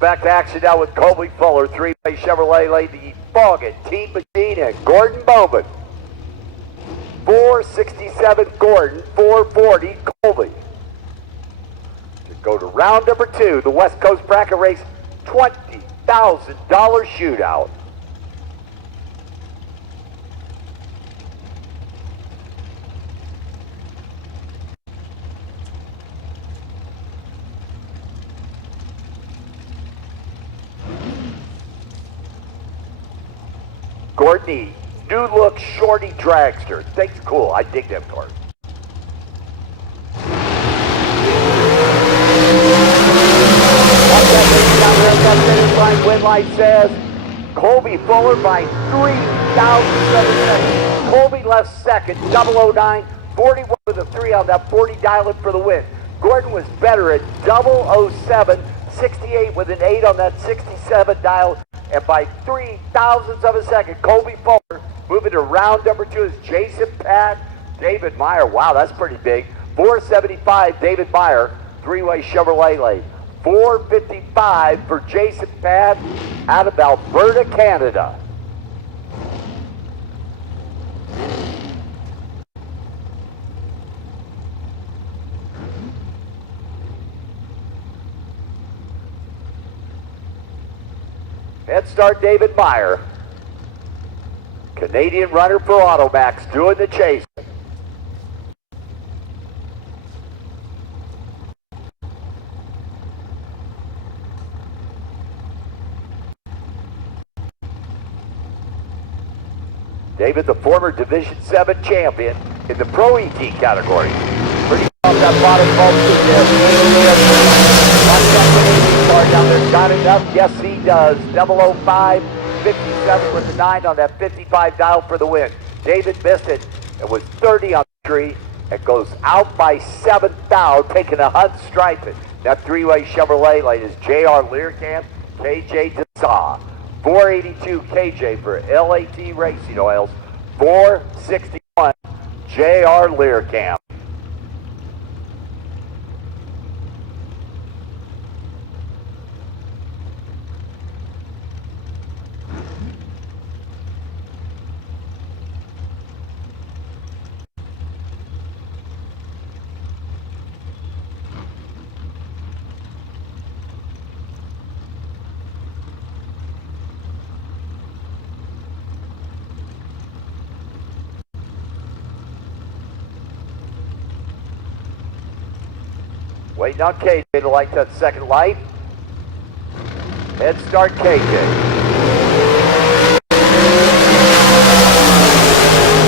Back to action now with Colby Fuller, three-way Chevrolet Lady Foggett, Team Machine, and Gordon Bowman. 467 Gordon, 440 Colby. To go to round number 2, the West Coast bracket race, $20,000 shootout. Gordon, new look shorty dragster. Thing's cool. I dig them cars. Up that race down there, that finish line, win light says Colby Fuller by 3,007 seconds. Colby left second, 009, 41 with a 3 on that 40 dial-in for the win. Gordon was better at 007, 68 with an 8 on that 67 dial. And by 0.03 of a second, Colby Fuller moving to round number 2 is Jason Pat, David Meyer. Wow, that's pretty big. 475, David Meyer, three-way Chevrolet lane. 455 for Jason Pat out of Alberta, Canada. Head start, David Meyer. Canadian runner for Automax, doing the chase. David, the former Division 7 champion in the Pro ET category. Pretty off that bottom car down there. Got enough? Yes, he does. 005, 57 with the 9 on that 55 dial for the win. David missed it. It was 30 on the tree. It goes out by 7 thou, taking a Hunt stripe it. That three-way Chevrolet lane is J.R. Learcamp, KJ DeSaw. 482 KJ for LAT Racing Oils. 461 J.R. Learcamp. Waiting on KJ to light that second light. Head start KJ.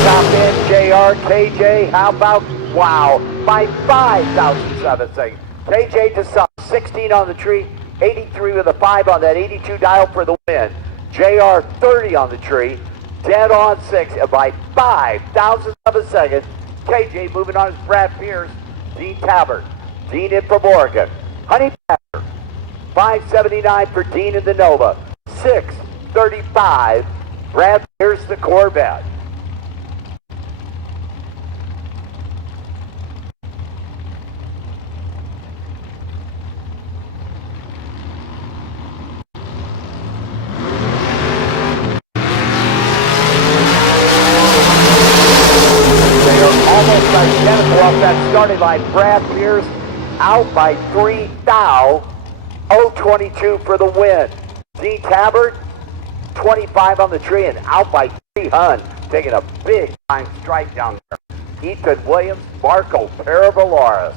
Top end JR, KJ, how about, wow, by 5,007 seconds. KJ to some 16 on the tree, 83 with a 5 on that 82 dial for the win. JR 30 on the tree, dead on 6, and by 5,000 of a second, KJ moving on is Brad Pierce, Dean Tabard. Dean in from Oregon. Honey Pepper, 579 for Dean in the Nova. 635, Brad Pierce the Corvette. They are almost identical off that starting line. Brad Pierce out by 3 thou, 022 for the win. Dean Tabard, 25 on the tree and out by 3 Hun, taking a big time strike down there. Ethan Williams, Marco Paravalaris.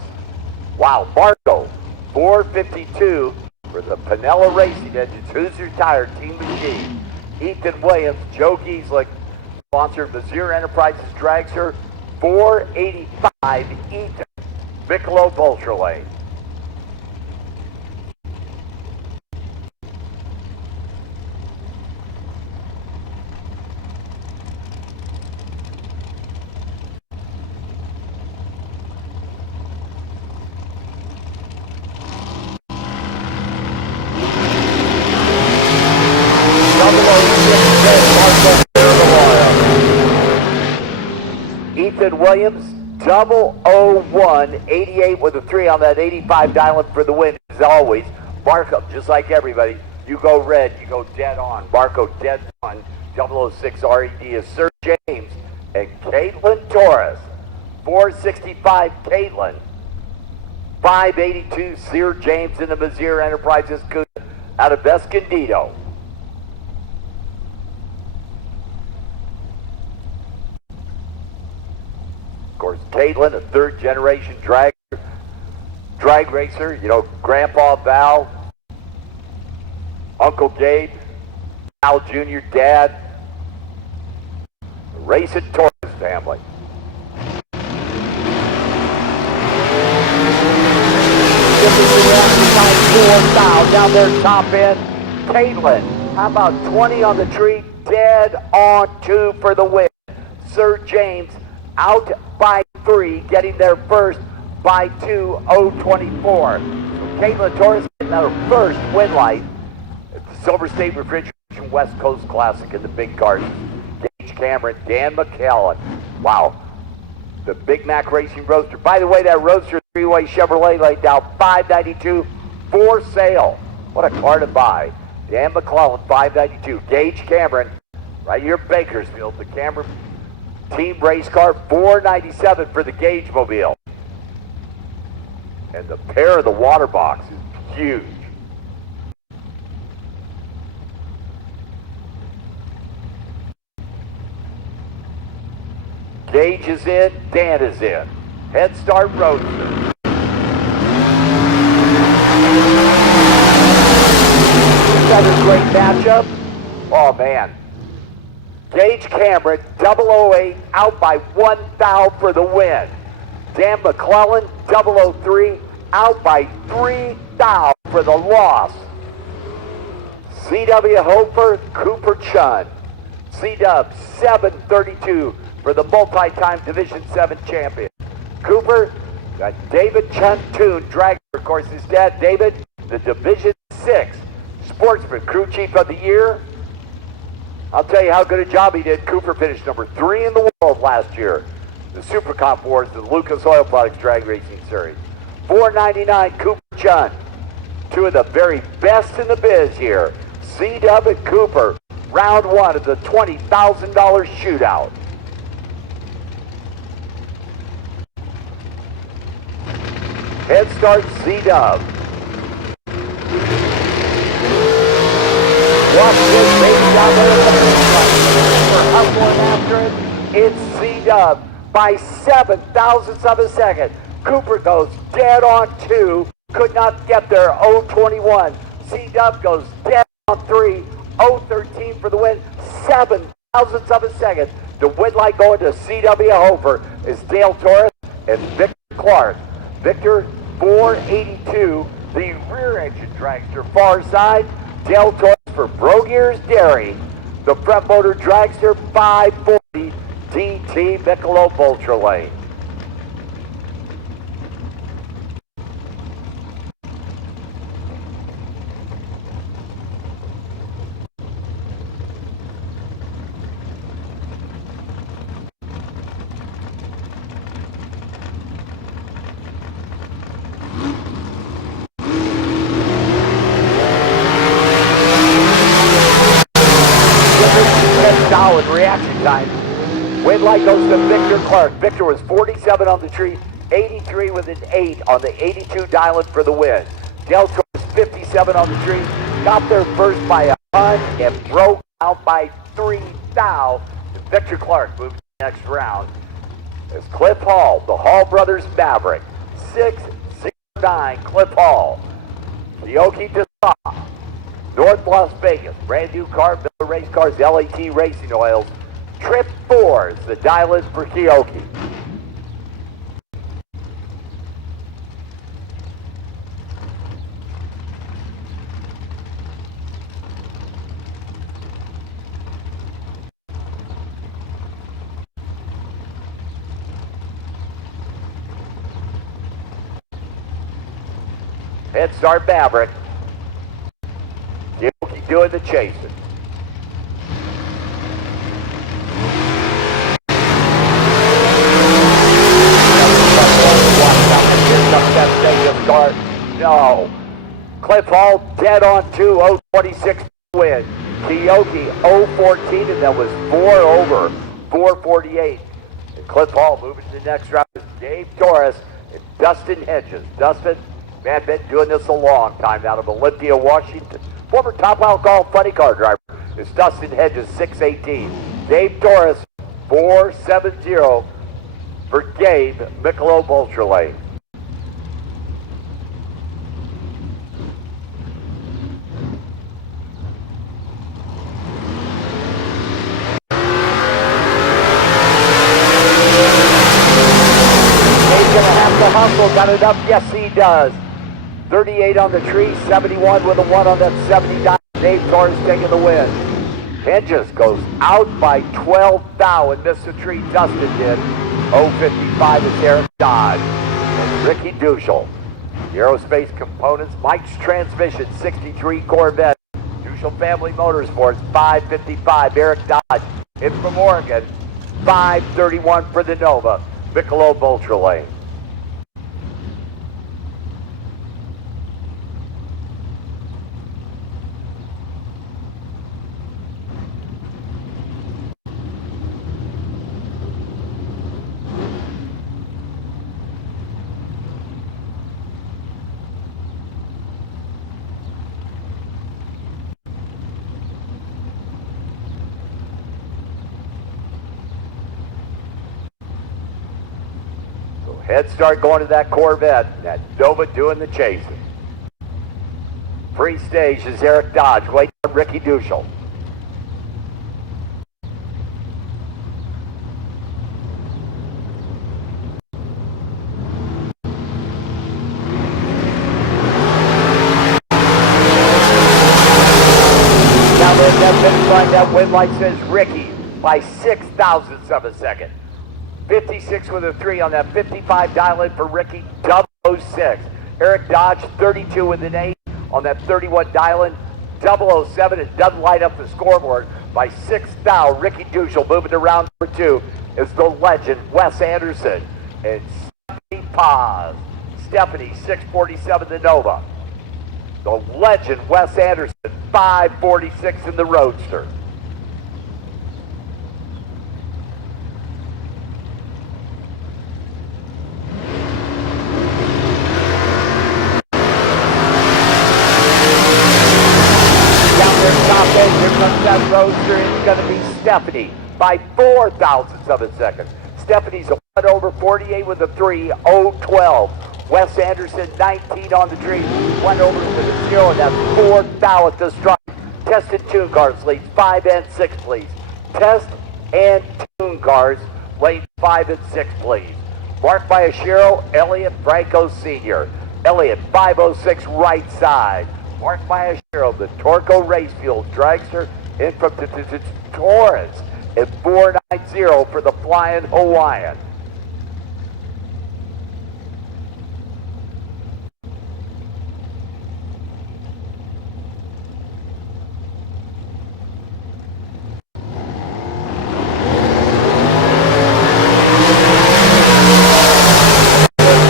Wow, Marco, 452 for the Pinella Racing Engines. Who's retired? Team Machine. Ethan Williams, Joe Gieslich, sponsor of Meziere Enterprises Dragster, 485 Ethan. Michelob Ultra Lane. Ethan Williams, 001, 88 with a 3 on that 85 dial-in for the win, as always. Marco, just like everybody, you go red, you go dead on. Marco dead on. 006 RED is Sir James and Caitlin Torres. 465 Caitlin. 582 Sir James in the Meziere Enterprises out of Escondido. Of course, Caitlin, a third generation drag racer, you know, Grandpa Val, Uncle Gabe, Val Jr., Dad, the Racing Torres family. Down there top end, Caitlin, how about 20 on the tree, dead on 2 for the win. Sir James out by 3, getting there first by 2, 024. So Caitlin Torres getting her first win light at the Silver State Refrigeration West Coast Classic in the Big Garden. Gage Cameron, Dan McCallum. Wow. The Big Mac Racing Roadster. By the way, that Roadster three-way Chevrolet laid down $592 for sale. What a car to buy. Dan McClellan, $592. Gage Cameron, right here, Bakersfield. The Cameron team race car, $497 for the Gage Mobile. And the pair of the water box is huge. Gage is in, Dan is in. Head Start Roadster. Another great matchup. Oh man. Gage Cameron, 008, out by 1 thou for the win. Dan McClellan, 003, out by 3 thou for the loss. C.W. Hofer, Cooper Chun. C-Dub, 732 for the multi-time Division 7 champion. Cooper, got David Chun-Toon, dragger, of course, his dad, David, the Division 6 Sportsman Crew Chief of the Year. I'll tell you how good a job he did. Cooper finished number 3 in the world last year. The Super Comp Wars, the Lucas Oil Products Drag Racing Series. $499, Cooper Chun. 2 of the very best in the biz here. C-Dub and Cooper, round 1 of the $20,000 shootout. Head Start C-Dub. Watch this baby down there. For hustling after it, it's C-Dub by 7 thousandths of a second. Cooper goes dead on 2, could not get there, 021. C-Dub goes dead on 3, 013 for the win, 7 thousandths of a second. The win light going to C.W. Hofer is Dale Torres and Victor Clark. Victor, 482, the rear engine dragster far side. Dale Torres for Brogier's Dairy. The Prep Motor Dragster, 540, DT Michelob Ultra Lane. Solid reaction time. Win light goes to Victor Clark. Victor was 47 on the tree, 83 with an 8 on the 82 dial-in for the win. Del Torres 57 on the tree, got there first by a ton and broke out by 3 thou. Victor Clark moves to the next round. As Cliff Hall, the Hall Brothers Maverick, 609 Cliff Hall. Keoki Desa. North Las Vegas, brand new car, Miller Race Cars, LAT Racing Oils. Trip 4 is the dial-in for Keoki. Head Start Maverick. Keoki doing the chasing. No. Cliff Hall dead on 2, 026 win. Kiyoki 014, and that was 4 over, 448. And Cliff Hall moving to the next round is Dave Torres and Dustin Hedges. Dustin, man, been doing this a long time out of Olympia, Washington. Former top alcohol funny car driver is Dustin Hedges, 618. Dave Torres, 470 for Gabe, Michelob Ultra Lane. Hustle got it up, yes he does. 38 on the tree, 71 with a 1 on that 79. Dave Torres taking the win. Hedges goes out by 12 thou and missed the tree, Dustin did. 055 is Eric Dodge and Ricky Duschel. The Aerospace Components, Mike's Transmission, 63 Corvette. Duschel Family Motorsports, 555, Eric Dodge. In from Oregon, 531 for the Nova, Michelob Ultra Lane. Head start going to that Corvette. That Nova doing the chasing. Free stage is Eric Dodge waiting on Ricky Duschel. Now there's that finish line. That win light says Ricky by 0.06 of a second. 56 with a 3 on that 55 dial in for Ricky, 006. Eric Dodge, 32 with an 8 on that 31 dial in, 007. It doesn't light up the scoreboard by 6 thou. Ricky Duschel moving to round number 2 is the legend, Wes Anderson. And Stephanie Paz. Stephanie, 647 the Nova. The legend, Wes Anderson, 546 in the Roadster. Here comes that Roadster, and it's going to be Stephanie by 0.04 of a second. Stephanie's a 1 over 48 with a 3, 012. Wes Anderson, 19 on the tree, 1 over with a 0, and that's 4 thou at the strike. Test and tune cars, leads 5 and 6, please. Test and tune cars, lanes 5 and 6, please. Marked by Ashiro, Elliot Franco Sr. Elliot, 506 right side. Marked by Ashiro, the Torco Race Fuel Dragster, in from Torres at 490 for the Flying Hawaiian.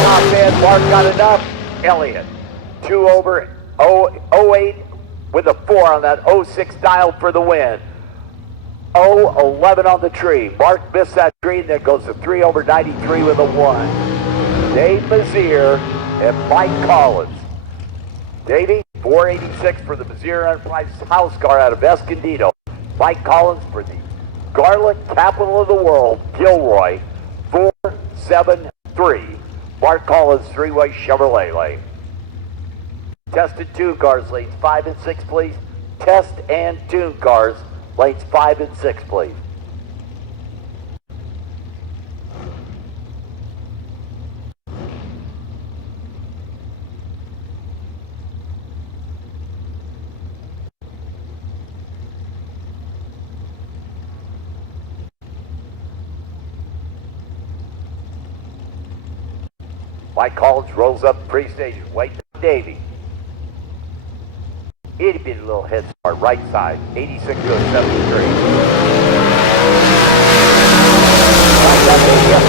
Top man, Mark got enough. Elliot, 2 over 08 with a 4 on that 06 dial for the win. 011 on the tree. Mark missed that tree, and then goes to 3 over 93 with a 1. Dave Meziere and Mike Collins. Davey, 486 for the Meziere Enterprise house car out of Escondido. Mike Collins for the garlic capital of the world, Gilroy, 473. Mark Collins, 3-way Chevrolet lane. Test and tune cars, lanes 5 and 6, please. Test and tune cars, lanes 5 and 6, please. Mike Collins rolls up pre-stage, waiting for Davey. Itty bitty little head start, right side, 86 to 73.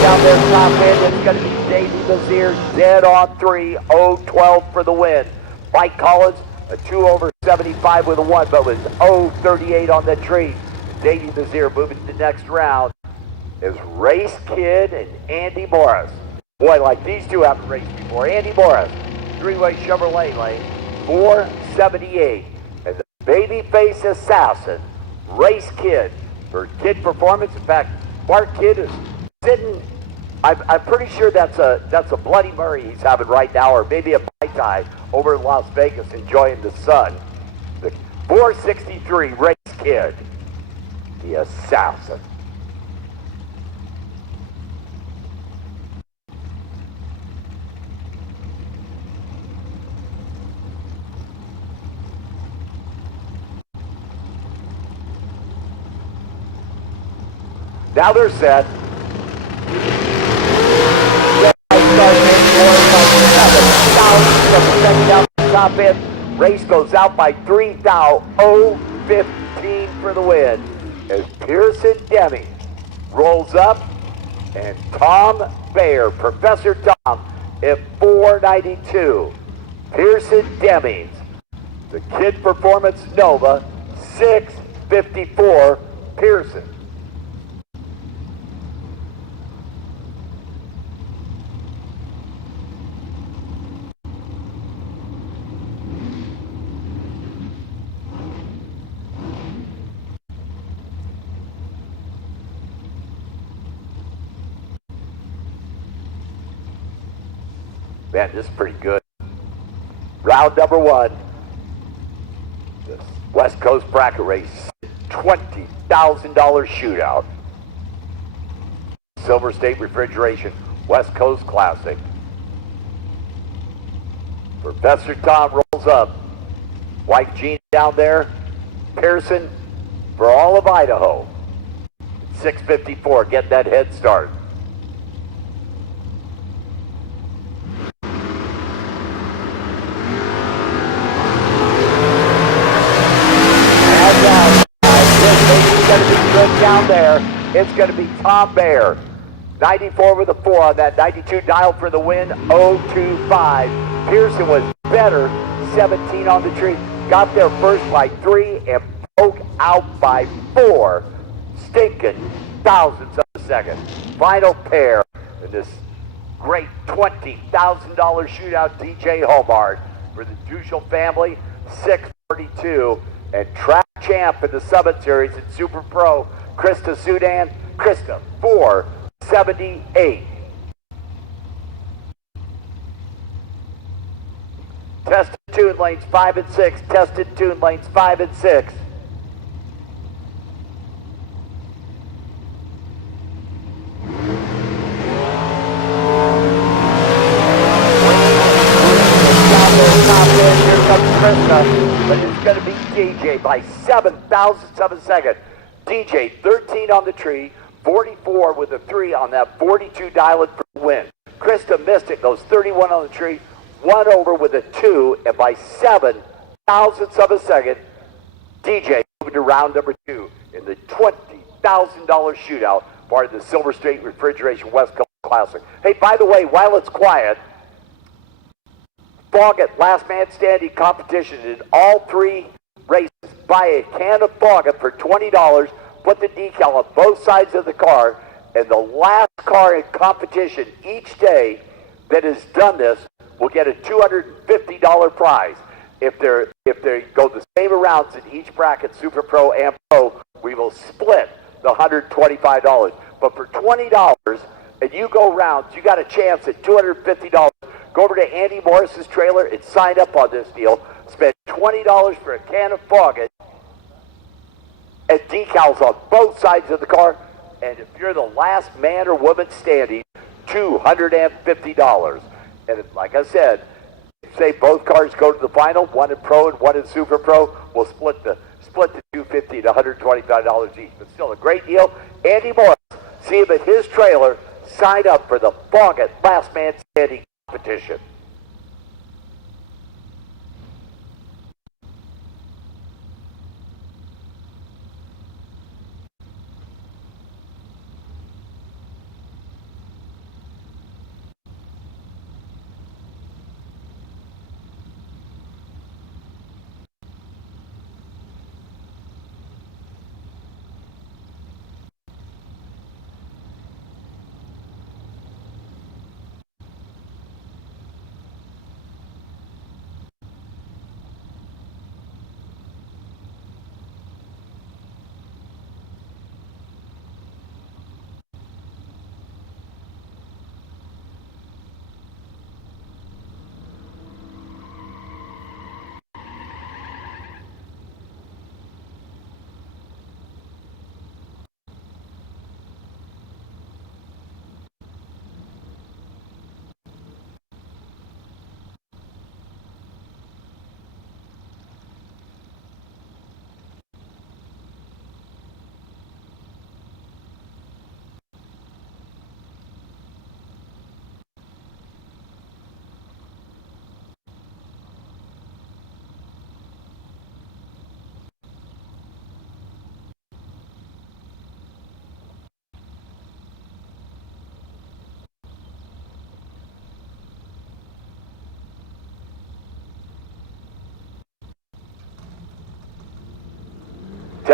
Down there, top end, it's going to be Davey Meziere, dead on 3, 012 for the win. Mike Collins, a 2 over 75 with a 1, but was 0-38 on the tree. Davey Meziere moving to the next round is Race Kid and Andy Morris. Boy, like these two haven't raced before. Andy Morris, three-way Chevrolet lane, 478. And the babyface assassin, Race Kid, for Kid Performance. In fact, Mark Kidd is sitting, I'm pretty sure that's a Bloody Murray he's having right now, or maybe a Mai Tai over in Las Vegas enjoying the sun. The 463 Race Kid, the assassin. Now they're set. Top end. Race goes out by 3 thou. 0-15 for the win. As Pearson Deming rolls up, and Tom Bayer, Professor Tom, at 492. Pearson Demings, the Kid Performance Nova, 654. Pearson. Man, this is pretty good. Round number 1. This West Coast bracket race, $20,000 shootout. Silver State Refrigeration West Coast Classic. Professor Tom rolls up. Wife Jean down there. Pearson for all of Idaho. 654, get that head start. Down there, it's going to be Tom Bayer. 94 with a 4 on that. 92 dialed for the win. 0-2-5. Pearson was better. 17 on the tree. Got there first by 3 and broke out by 4. Stinking thousandths of a second. Final pair in this great $20,000 shootout. DJ Homard for the Duschel family. 642. And track champ in the Summit Series in Super Pro, Krista Sudan. Krista, 478. Tested tune lanes 5 and 6. Tested tune lanes 5 and 6. Here comes Krista, but it's going to be DJ by 7 thousandths of a second. DJ 13 on the tree, 44 with a 3 on that 42 dial for the win. Krista missed it, goes 31 on the tree, 1 over with a 2, and by 7 thousandths of a second, DJ moving to round number 2 in the $20,000 shootout, part of the Silver State Refrigeration West Coast Classic. Hey, by the way, while it's quiet, Foggett, last man standing competition in all 3 races. Buy a can of Foggett for $20, put the decal on both sides of the car, and the last car in competition each day that has done this will get a $250 prize. If they go the same rounds in each bracket, Super Pro and Pro, we will split the $125. But for $20 and you go rounds, you got a chance at $250. Go over to Andy Morris's trailer and sign up on this deal. Spend $20 for a can of Foggett and decals on both sides of the car. And if you're the last man or woman standing, $250. And if, like I said, say both cars go to the final, one in Pro and one in Super Pro, we'll split the $250 to $125 each. But still a great deal. Andy Morris, see him at his trailer. Sign up for the Foggett last man standing competition.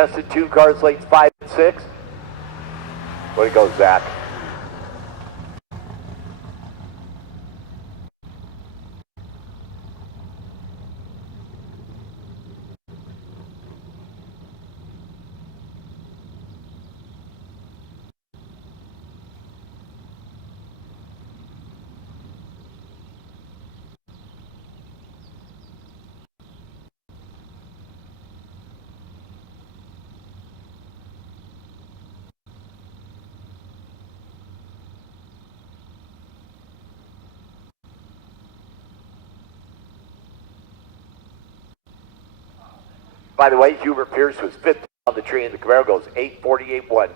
Tested 2 cars, lanes 5 and 6. Way to go, Zach. By the way, Hubert Pierce was 5th on the tree, and the Camaro goes 8:48.1,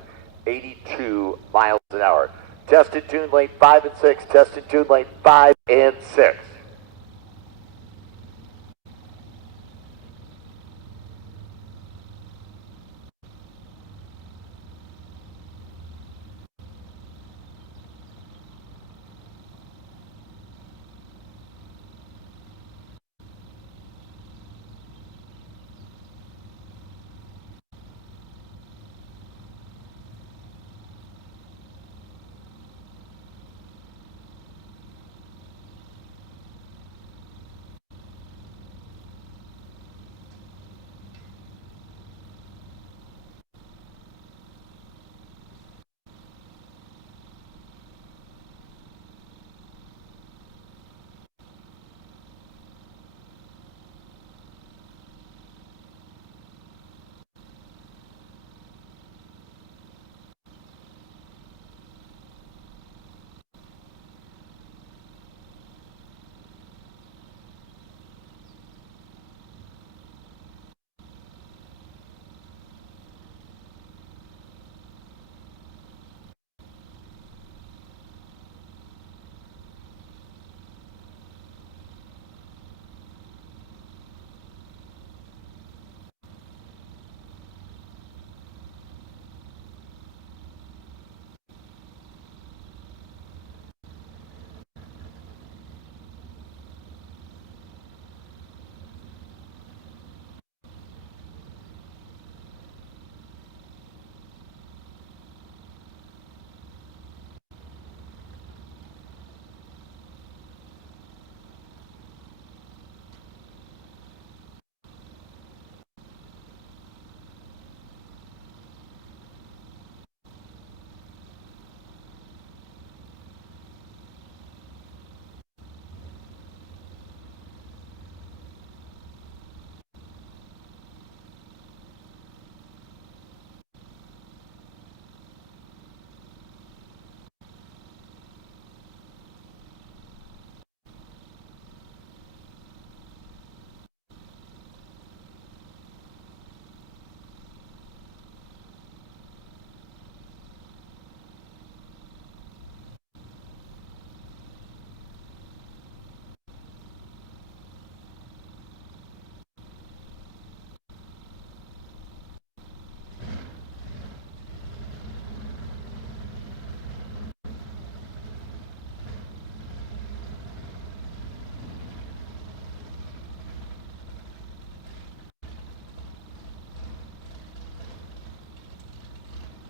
82 miles an hour. Test and tune lane 5 and 6. Test and tune lane 5 and 6.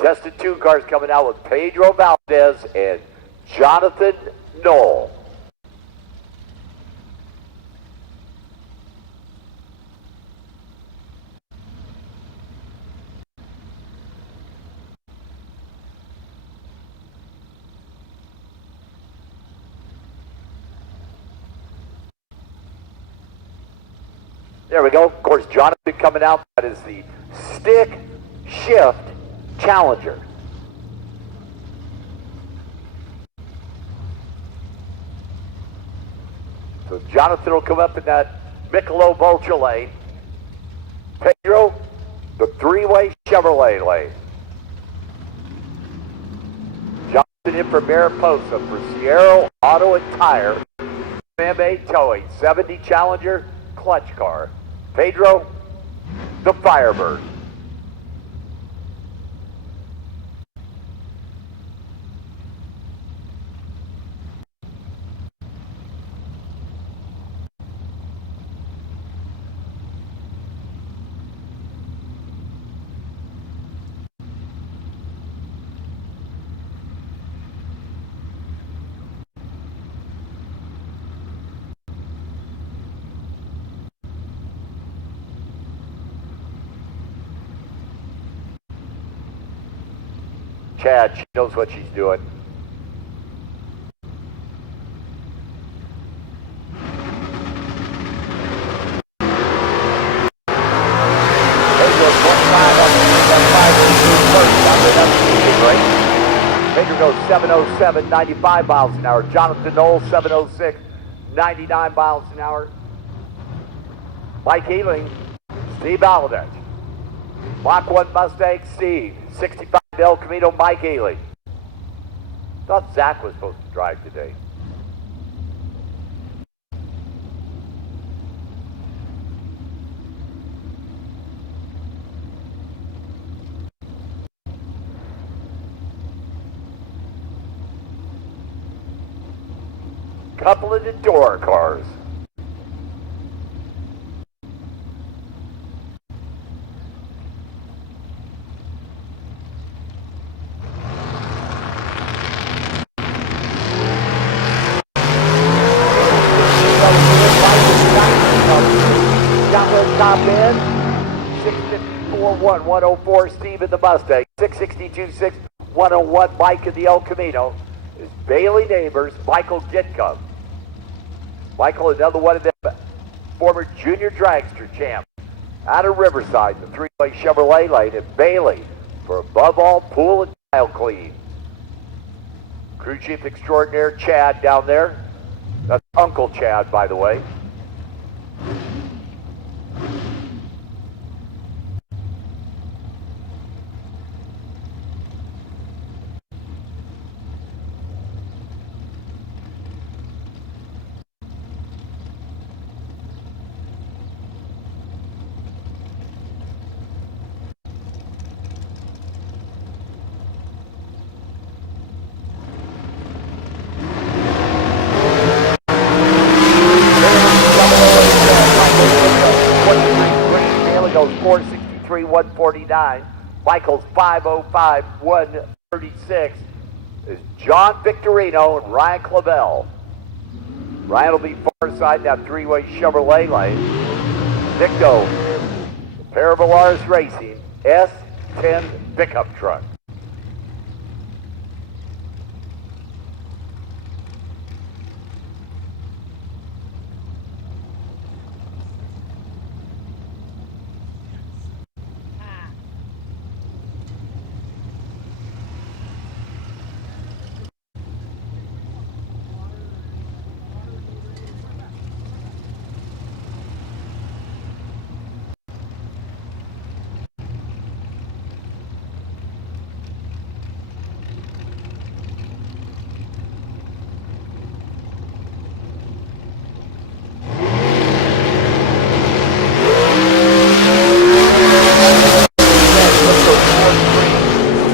Tested 2 cars coming out with Pedro Valdez and Jonathan Knoll. There we go. Of course, Jonathan coming out. That is the stick shift Challenger. So Jonathan will come up in that Michelob Ultra lane. Pedro, the 3-way Chevrolet lane. Jonathan in for Mariposa for Sierra Auto and Tire. MMA Towing, 70 Challenger clutch car. Pedro, the Firebird. Chad. She knows what she's doing. Baker goes 707, 95 miles an hour. Jonathan Knoll, 706, 99 miles an hour. Mike Ealing, Steve Aladich. Mach 1 Mustang, Steve. 65 El Camino, Mike Ealing. Thought Zach was supposed to drive today. Couple of the door cars. Top end, 654.1, 104, Steve in the Mustang, 662.6, 101, Mike in the El Camino, is Bailey Neighbors, Michael Ditko. Michael, another one of them, former junior dragster champ, out of Riverside, the three-way Chevrolet lane, and Bailey for above all pool and tile clean. Crew chief extraordinaire Chad down there. That's Uncle Chad, by the way. Goes 463, 149. Michael's 505, 136 is John Victorino and Ryan Clavel. Ryan will be far side that three-way Chevrolet lane. Victo, Paravalaris Racing, S10 pickup truck.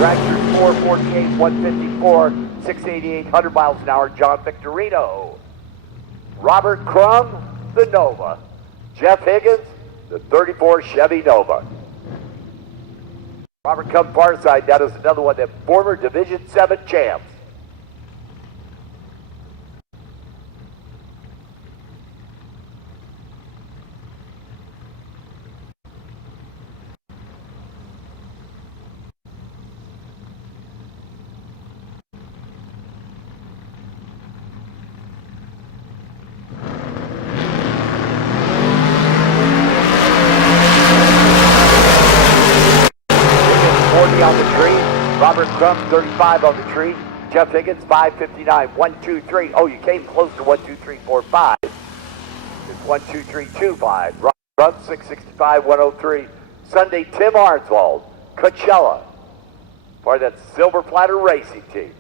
Dragster 448, 154, 688, 100 miles an hour, John Victorino. Robert Crum, the Nova. Jeff Higgins, the 34 Chevy Nova. Robert Crum Farside, that is another one of them former Division 7 champs. On the tree, Robert Crum 35 on the tree, Jeff Higgins 559, 1, 2, 3. Oh, you came close to 1, 2, 3, 4, 5. It's 1, 2, 3, 2, 5. Robert Crum 665, 103. Sunday Tim Arnswald, Coachella, part of that Silver Platter Racing team.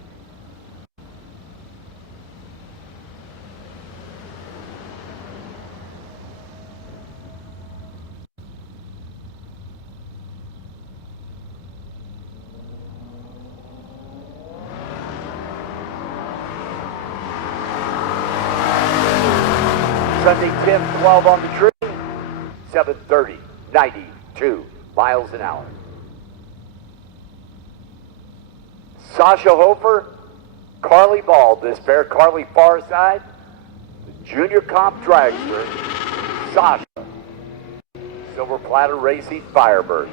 Sunday Tim 12 on the tree, 730, 92 miles an hour. Sasha Hofer, Carly Ball, this pair, Carly Farside, the Junior Comp Dragster, Sasha, Silver Platter Racing Firebird.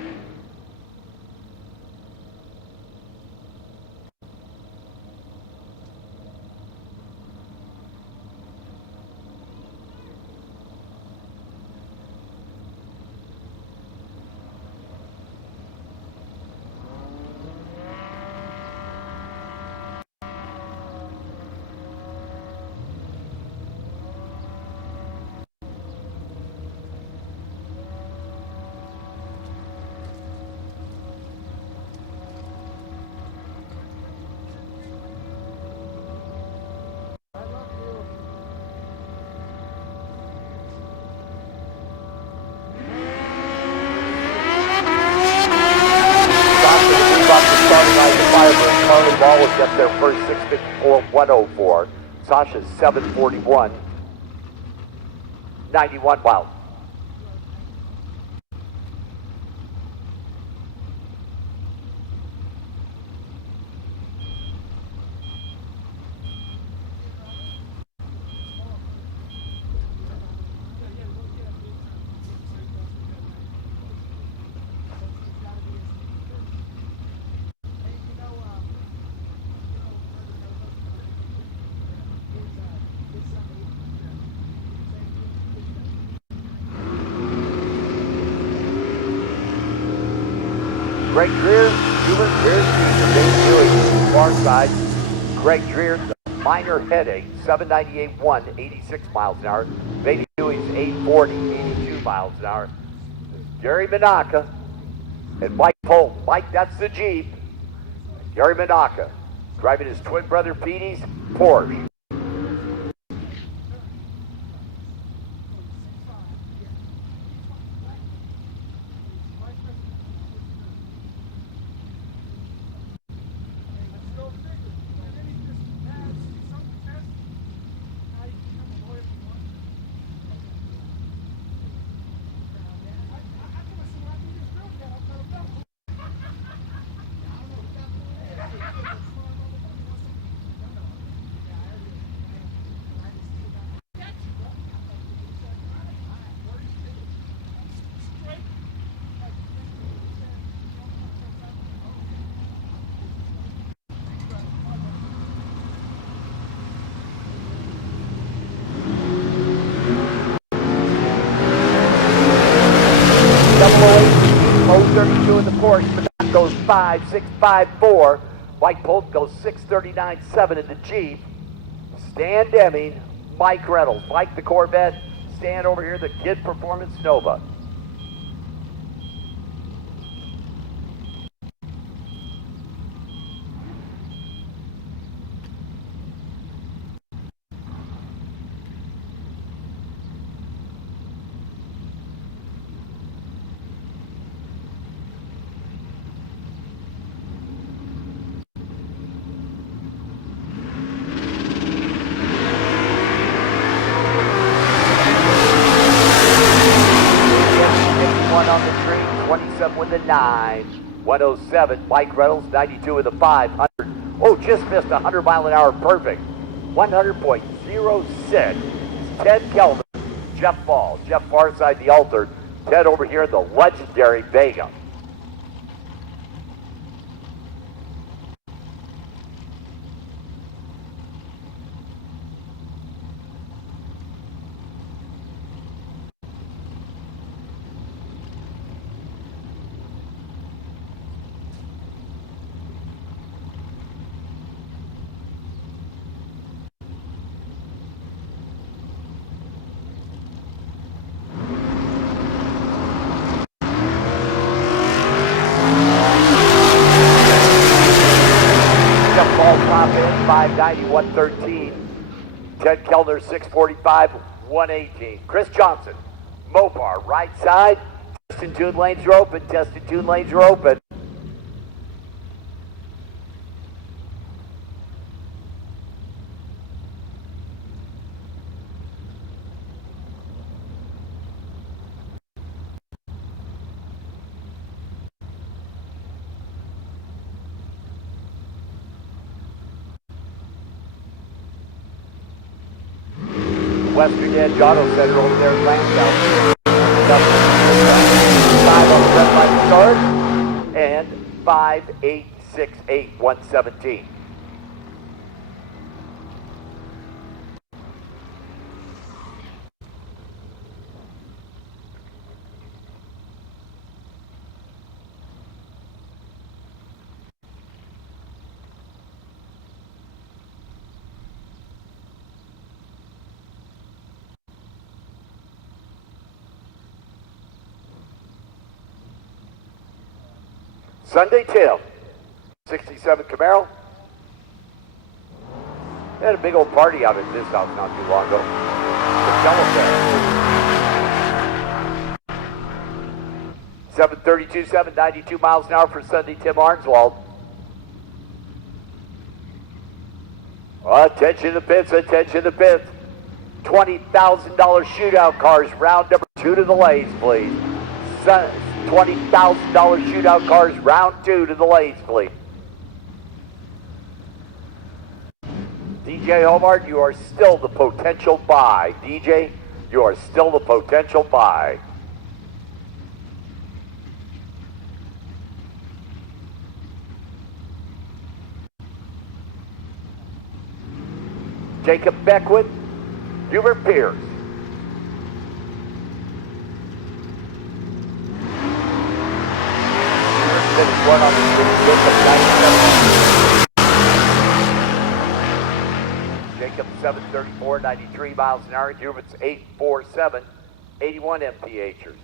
Oliver and Carly Ball will get their first 6:54.104. Sasha's 7:41.91. Wow. Greg Dreer, Hubert Dreer Sr., Dave Dewey, far side. Greg Dreer, minor headache, 798.1, 86 miles an hour. Baby Dewey's 840, 82 miles an hour. Gary Menaka and Mike Polk. Mike, that's the Jeep. Gary Menaka driving his twin brother Petey's Porsche. Double 32 in the Porsche, but that goes 5.654. Mike Polk goes 6:39.7 in the Jeep. Stan Deming, Mike Reynolds. Mike the Corvette, Stan over here, the Kid Performance Nova. On the street, 27 with the 9, 107. Mike Reynolds, 92 with the 500. Oh, just missed 100 mile an hour perfect. 100.06. Ted Kelvin, Jeff Ball, Jeff Farside, the Altered. Ted over here, the legendary Vega. Top end, 590, 113. Ted Kellner, 645, 118. Chris Johnson, Mopar, right side. Test and tune lanes are open. Test and tune lanes are open. Western Edge Auto Center over there in Lansdowne. 5 on the red line start and 5.868, 117. Sunday Tim, 67 Camaro. They had a big old party out at this house not too long ago. The 732, 792 miles an hour for Sunday Tim Arnswald. Attention to pits, attention to pits. $20,000 shootout cars, round number 2 to the lanes, please. $20,000 shootout cars, round 2 to the lanes, please. DJ Hobart, you are still the potential buy. DJ, you are still the potential buy. Jacob Beckwith, Hubert Pierce. One on the 6 Jacob 734, 93 miles an hour. Hubert's 847, 81 mphers.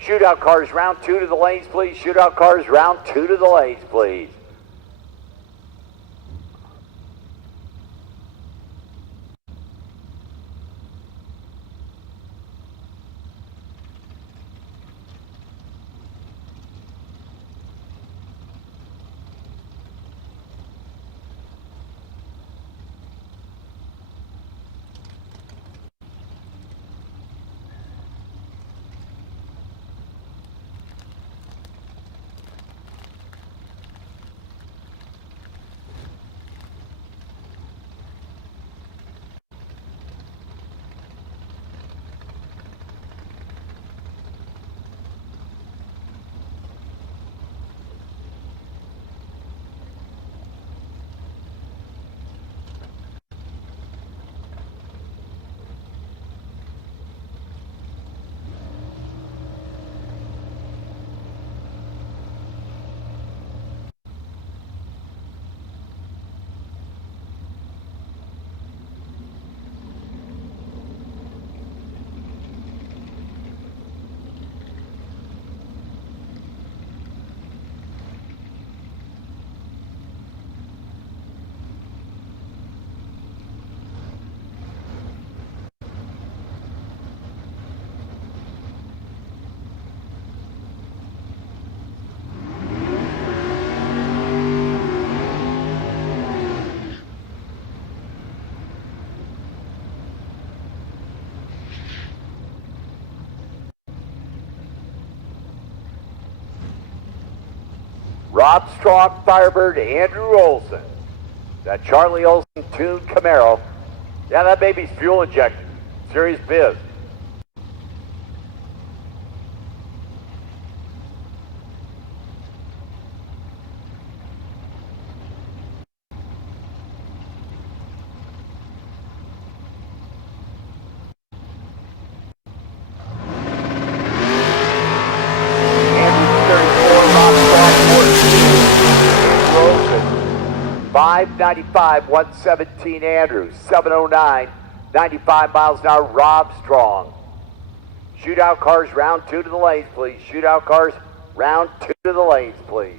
Shootout cars, round 2 to the lanes, please. Shootout cars, round 2 to the lanes, please. Rob Strong, Firebird, Andrew Olson. That Charlie Olson tuned Camaro. Yeah, that baby's fuel injected. Serious biz. Andrew 34, Rob Strong, 595, 117 Andrews, 709, 95 miles an hour, Rob Strong. Shootout cars, round 2 to the lanes, please. Shootout cars, round 2 to the lanes, please.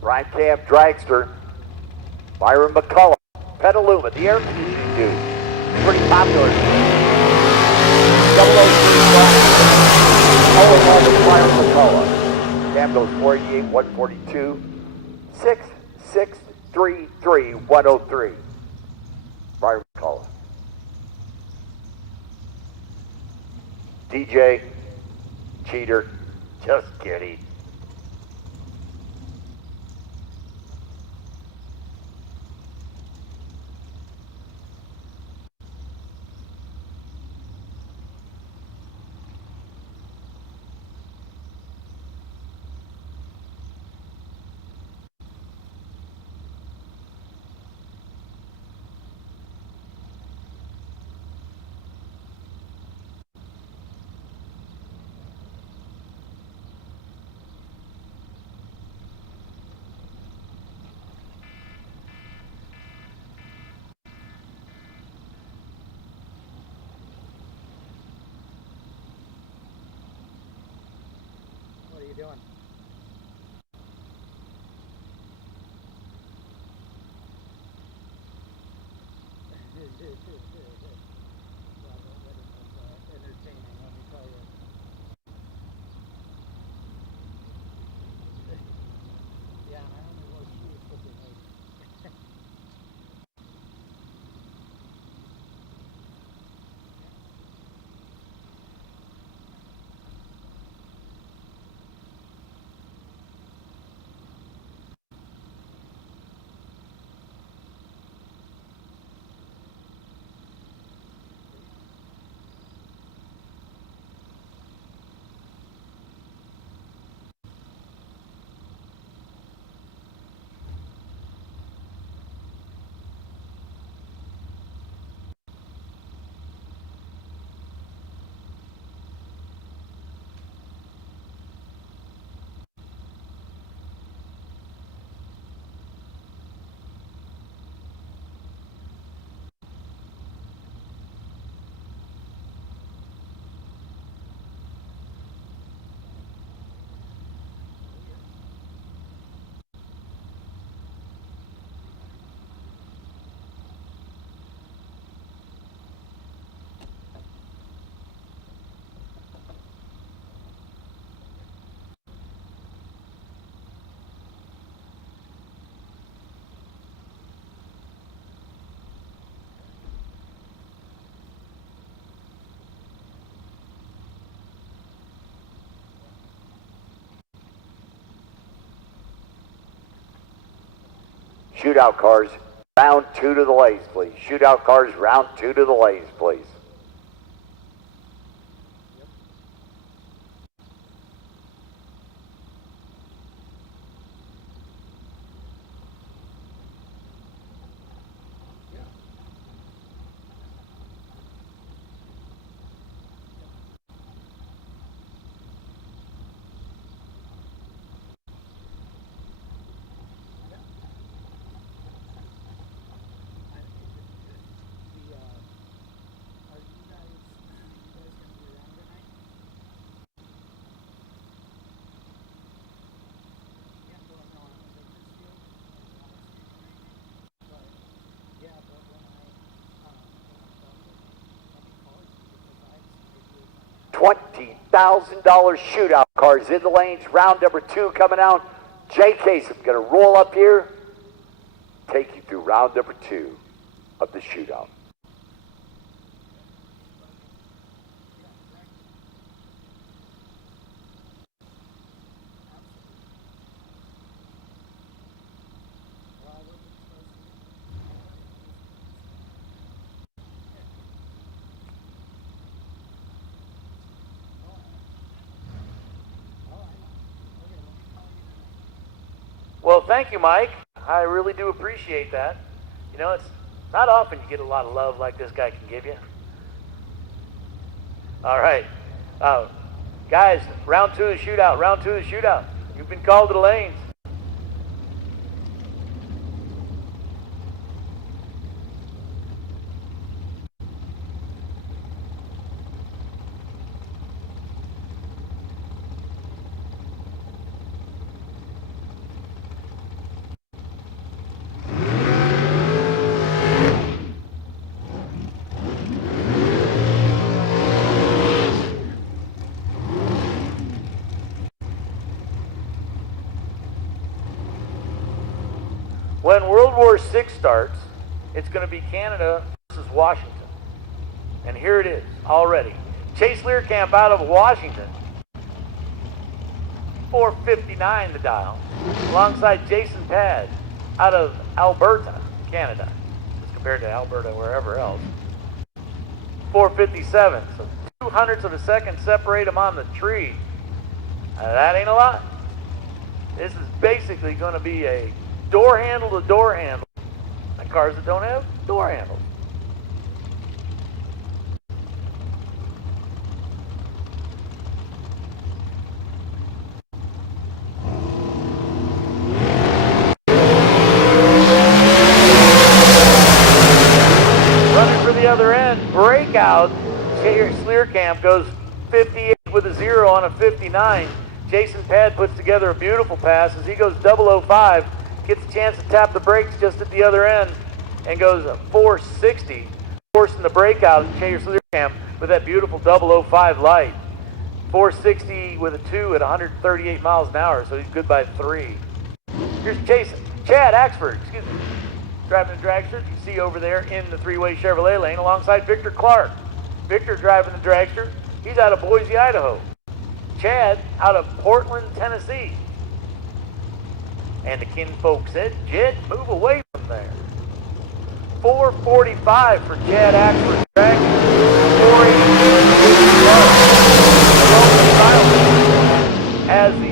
Brian Camp Dragster, Byron McCullough, Petaluma, the air conditioning dude. Pretty popular. 003 Byron McCullough. Cam goes 488, 142, 6633, 103. Byron McCullough. DJ, cheater, just kidding. Shootout cars, round 2 to the lanes, please. Shootout cars, round 2 to the lanes, please. $20,000 shootout cars in the lanes. Round number 2 coming out. Jay Kasem going to roll up here, take you through round number 2 of the shootout. Well, thank you, Mike. I really do appreciate that. You know, it's not often you get a lot of love like this guy can give you. All right. Guys, round 2 is shootout. Round 2 is shootout. You've been called to the lanes. When World War VI starts, it's going to be Canada versus Washington. And here it is already. Chase Learcamp out of Washington. 459 the dial. Alongside Jason Pad out of Alberta, Canada. As compared to Alberta wherever else. 457. So 200ths of a second separate them on the tree. That ain't a lot. This is basically going to be a door handle to door handle. Like cars that don't have door handles. Running for the other end, breakout. Chase Learcamp goes 58 with a 0 on a 59. Jason Pad puts together a beautiful pass as he goes 005. Gets a chance to tap the brakes just at the other end and goes 460, forcing the breakout of Chase Learcamp with that beautiful 005 light. 460 with a 2 at 138 miles an hour, so he's good by 3. Here's Chad Axford, driving the dragster. You see over there in the 3-way Chevrolet lane alongside Victor Clark. Victor driving the dragster. He's out of Boise, Idaho. Chad out of Portland, Tennessee. And the kinfolk said, Jed, move away from there. 445 for Chad Axford. 480 as the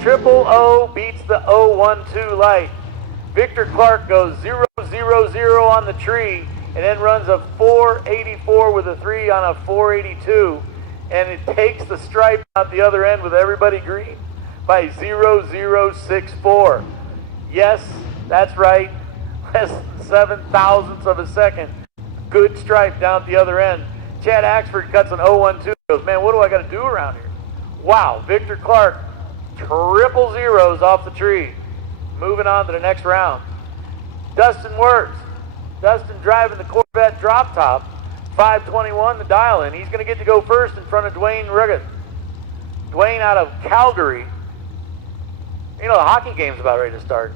triple O beats the 012 light. Victor Clark goes 000 on the tree and then runs a 484 with a 3 on a 482. And it takes the stripe out the other end with everybody green by 0064. Yes, that's right. Less than 7 thousandths of a second. Good stripe down at the other end. Chad Axford cuts an 012. Goes, man, what do I got to do around here? Wow, Victor Clark, triple zeros off the tree. Moving on to the next round. Dustin Wirtz. Dustin driving the Corvette drop top. 521 the dial in. He's going to get to go first in front of Dwayne Rugged. Dwayne out of Calgary. You know, the hockey game's about ready to start.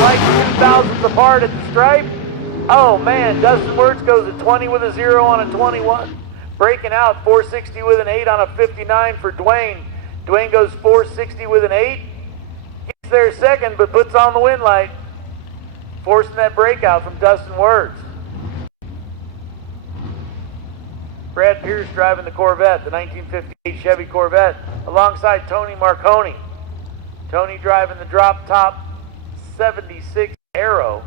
Like 2 thousandths apart at the stripe. Oh man, Dustin Wirtz goes a 20 with a 0 on a 21. Breaking out, 460 with an 8 on a 59 for Dwayne. Dwayne goes 460 with an 8. Gets there second, but puts on the win light. Forcing that breakout from Dustin Wirtz. Brad Pierce driving the Corvette, the 1958 Chevy Corvette, alongside Tony Marconi. Tony driving the drop top 76 Aero,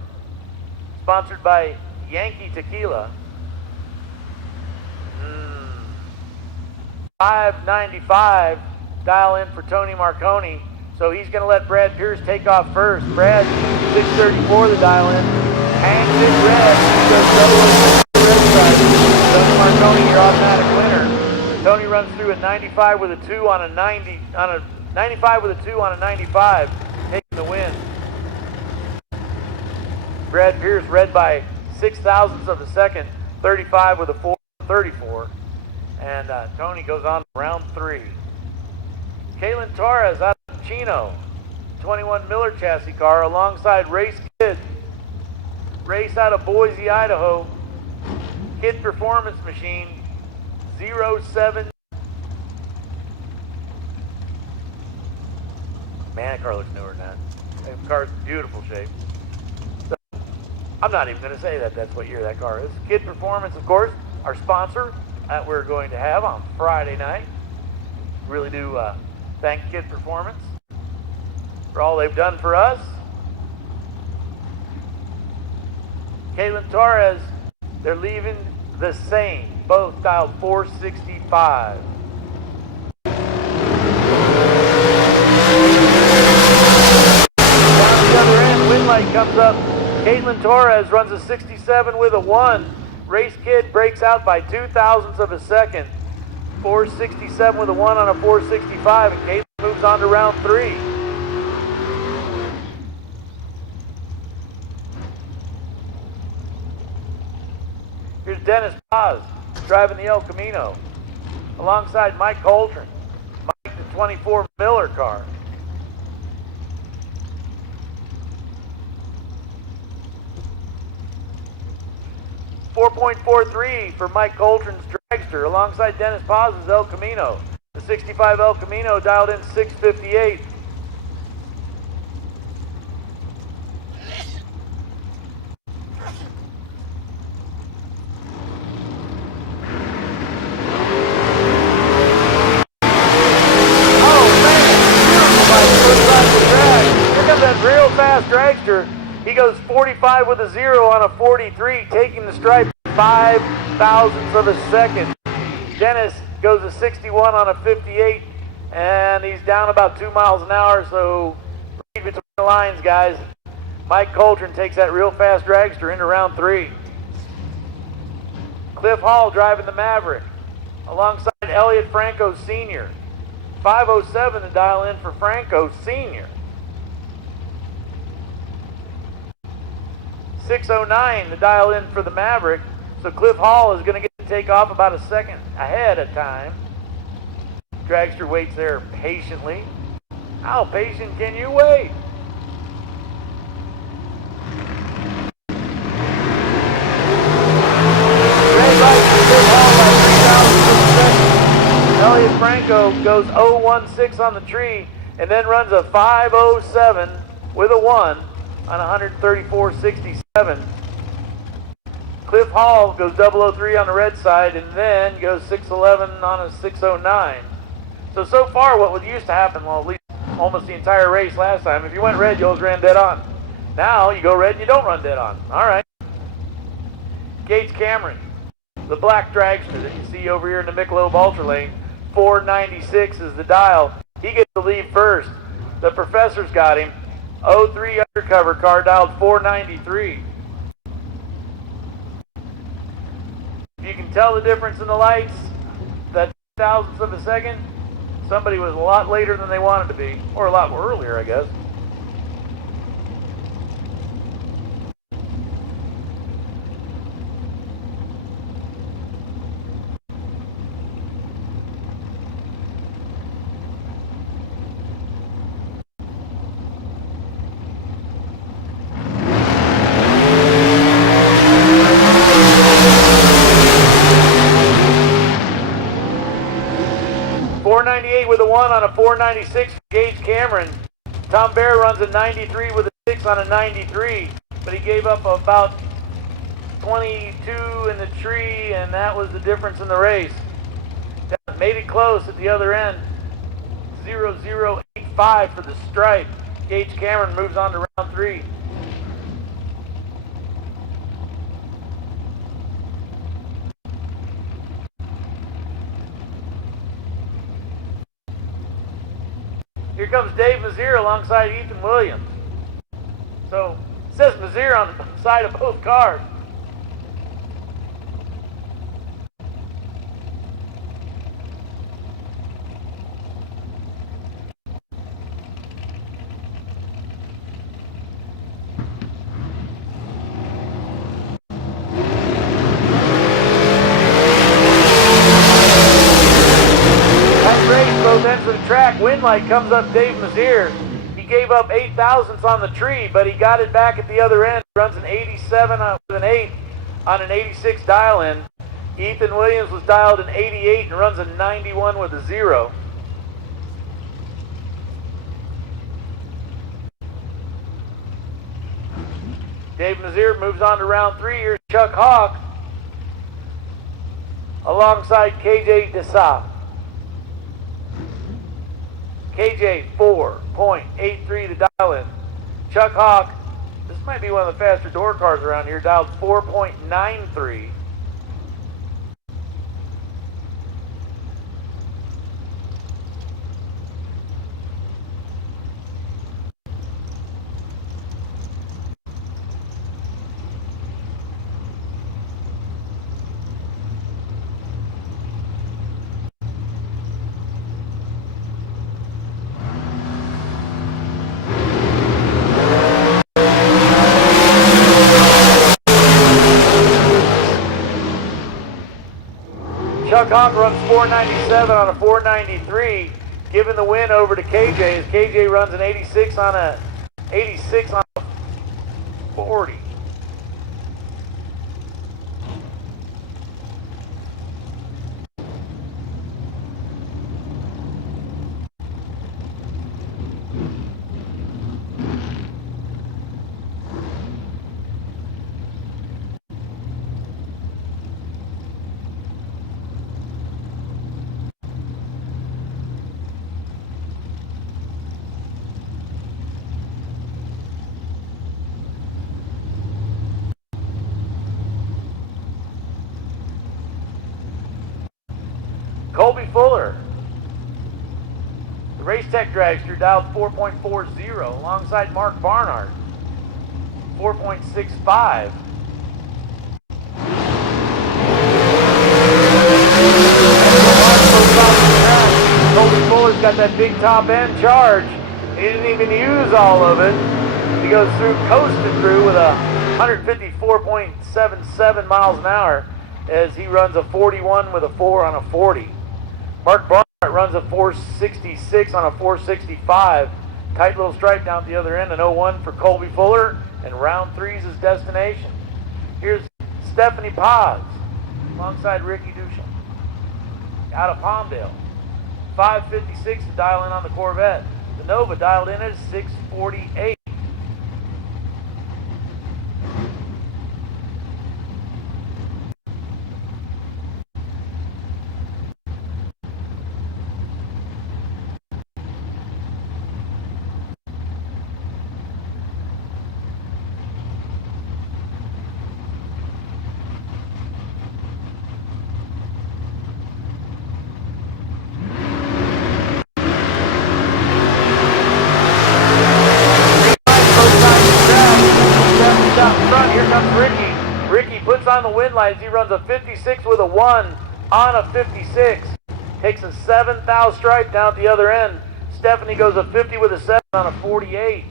sponsored by Yankee Tequila. 595, dial in for Tony Marconi. So he's going to let Brad Pierce take off first. Brad, 634 the dial in. Hangs in red. He goes double the red side. Tony Marconi, your automatic winner. Tony runs through a 95 with a 2 on a 90, on a 95 with a 2 on a 95, taking the win. Brad Pierce red by 6 thousandths of a second, 35 with a 434. And Tony goes on to round 3. Kalen Torres out of Chino, 21 Miller chassis car, alongside Race Kid. Race out of Boise, Idaho. Kid Performance Machine, 07. Man, that car looks newer than that. That car's in beautiful shape. So, I'm not even going to say that that's what year that car is. Kid Performance, of course, our sponsor that we're going to have on Friday night. Really do thank Kid Performance for all they've done for us. Kalen Torres, they're leaving the same. Both dialed 465. Down the other end, win light comes up. Caitlin Torres runs a 67 with a 1. Race Kid breaks out by 2 thousandths of a second. 467 with a 1 on a 465, and Caitlin moves on to round 3. Here's Dennis Paz driving the El Camino alongside Mike Coltrane. Mike, the 24 Miller car. .43 for Mike Coltrane's Dragster alongside Dennis Paz's El Camino. The 65 El Camino dialed in 658. Real fast dragster. He goes 45 with a 0 on a 43, taking the stripe 5 thousandths of a second. Dennis goes a 61 on a 58, and he's down about 2 miles an hour, so read between the lines, guys. Mike Coltrane takes that real fast dragster into round 3. Cliff Hall driving the Maverick alongside Elliot Franco Sr. 507 to dial in for Franco Sr. 609 to dial in for the Maverick. So Cliff Hall is going to get to take off about a second ahead of time. Dragster waits there patiently. How patient can you wait? Red light for Cliff Hall by 3,000 seconds. Elliot Franco goes 016 on the tree and then runs a 507 with a 1 on 134.67. Cliff Hall goes 003 on the red side and then goes 611 on a 609. So far what used to happen, well, at least almost the entire race last time, if you went red, you always ran dead on. Now you go red and you don't run dead on. All right. Gates Cameron, the black dragster that you see over here in the Michelob Ultra Lane, 496 is the dial. He gets to leave first. The Professor's got him. 03 undercover car dialed 493. If you can tell the difference in the lights, that thousandths of a second, somebody was a lot later than they wanted to be, or a lot earlier, I guess. 1 on a 496 for Gage Cameron. Tom Bear runs a 93 with a 6 on a 93, but he gave up about 22 in the tree, and that was the difference in the race. That made it close at the other end. 0085 for the stripe. Gage Cameron moves on to round 3. Here comes Dave Meziere alongside Ethan Williams. So, it says Meziere on the side of both cars. Both ends of the track, wind light comes up Dave Meziere. He gave up 8 thousandths on the tree, but he got it back at the other end. Runs an 87 with an 8 on an 86 dial-in. Ethan Williams was dialed an 88 and runs a 91 with a 0. Dave Meziere moves on to round 3. Here's Chuck Hawk alongside KJ Desa. KJ 4.83 to dial in. Chuck Hawk, this might be one of the faster door cars around here, dialed 4.93. Chuck Hawk runs 497 on a 493, giving the win over to KJ as KJ runs an 86 on a 40. Colby Fuller, the Race Tech Dragster, dialed 4.40 alongside Mark Barnard, 4.65. Colby Fuller's got that big top end charge. He didn't even use all of it. He goes through, coasted through with a 154.77 miles an hour as he runs a 41 with a 4 on a 40. Mark Barnett runs a 466 on a 465. Tight little stripe down at the other end, an 01 for Colby Fuller, and round 3 is his destination. Here's Stephanie Paz alongside Ricky Duchamp out of Palmdale. 556 to dial in on the Corvette. The Nova dialed in at 648. Here comes Ricky. Ricky puts on the wind lights. He runs a 56 with a 1 on a 56. Takes a 7 thou stripe down at the other end. Stephanie goes a 50 with a 7 on a 48.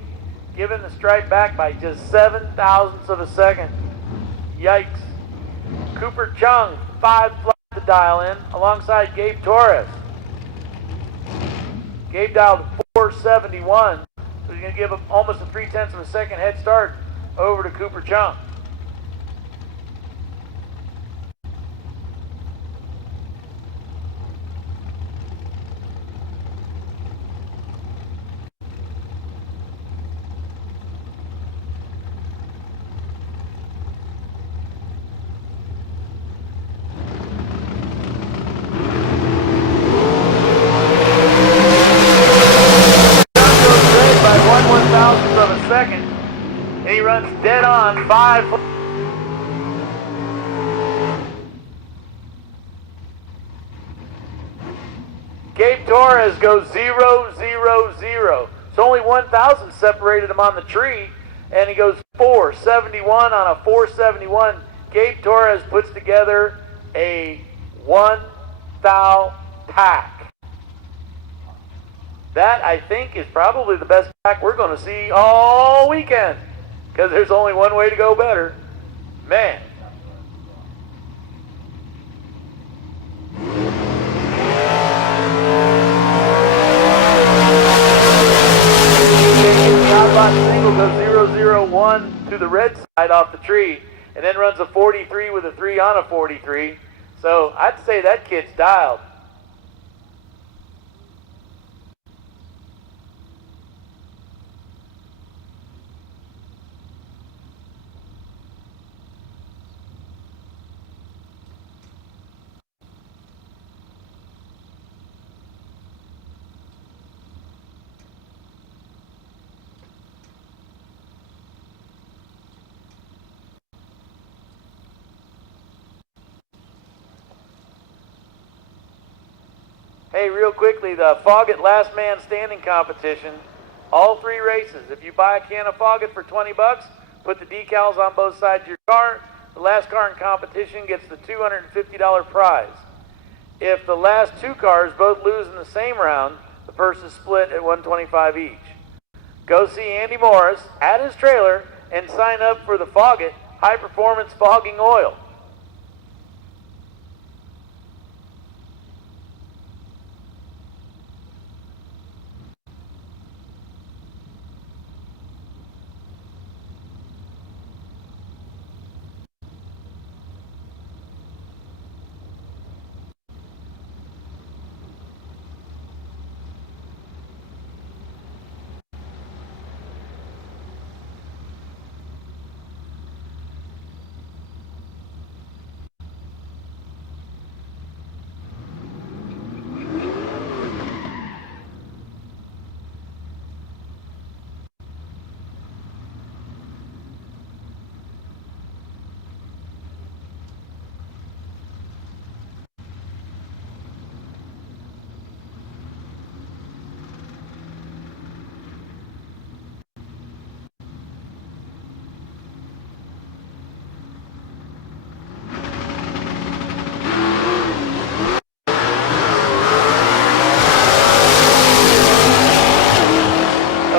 Giving the stripe back by just 7 thousandths of a second. Yikes. Cooper Chung, 5 flat to dial in alongside Gabe Torres. Gabe dialed 471. So he's going to give him almost a 3/10 of a second head start over to Cooper Chung. runs dead on 5. Gabe Torres goes 0, 0, 0. So only 1,000 separated him on the tree, and he goes 471 on a 471. Gabe Torres puts together a 1,000 pack. That, I think, is probably the best pack we're going to see all weekend, because there's only one way to go better. Man. Single goes 001 to the red side off the tree, and then runs a 43 with a 3 on a 43. So I'd say that kid's dialed. Hey, real quickly, the Foggett Last Man Standing competition, all 3 races. If you buy a can of Foggett for 20 bucks, put the decals on both sides of your car. The last car in competition gets the $250 prize. If the last 2 cars both lose in the same round, the purse is split at $125 each. Go see Andy Morris at his trailer and sign up for the Foggett High Performance Fogging Oil.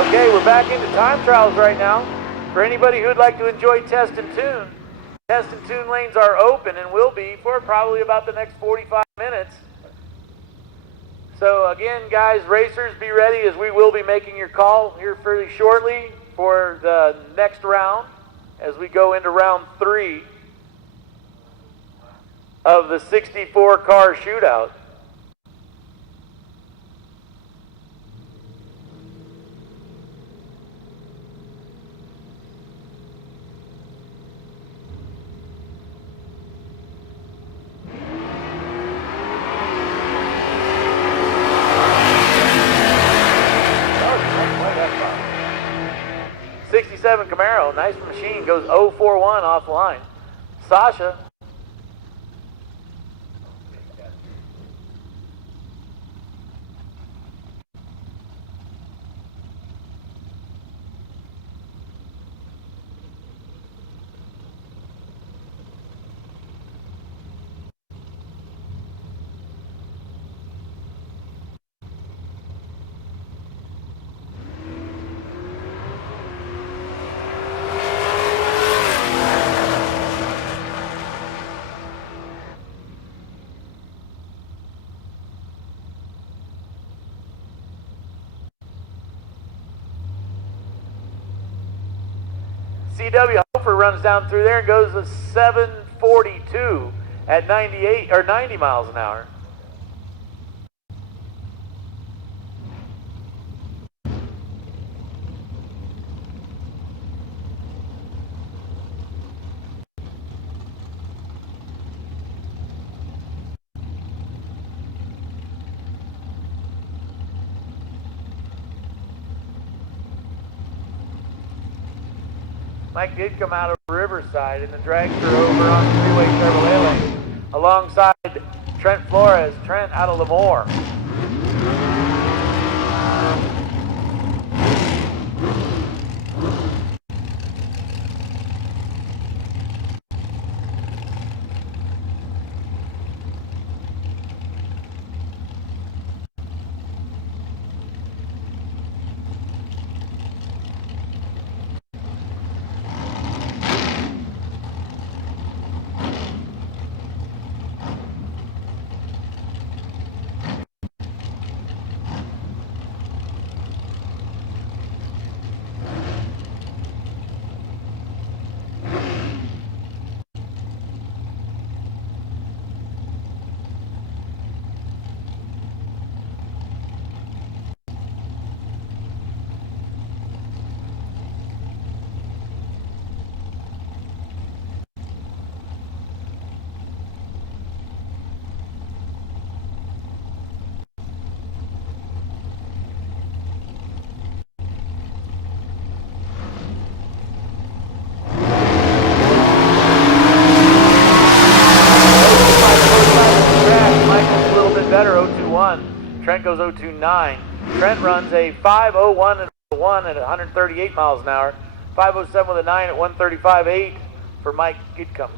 Okay, we're back into time trials right now. For anybody who'd like to enjoy test and tune lanes are open and will be for probably about the next 45 minutes. So again, guys, racers, be ready, as we will be making your call here fairly shortly for the next round as we go into round 3 of the 64-car shootout. Camaro, nice machine, goes 041 off the line. Sasha. CW Hofer runs down through there and goes to 742 at 98 or 90 miles an hour. Mike did come out of Riverside in the dragster over on the freeway Chevrolet lane alongside Trent Flores. Trent out of Lemoore. Better 021. Trent goes 029. Trent runs a 5:01 and a 1 at 138 miles an hour. 5:07 with a 9 at 135.8 for Mike Gidcombe.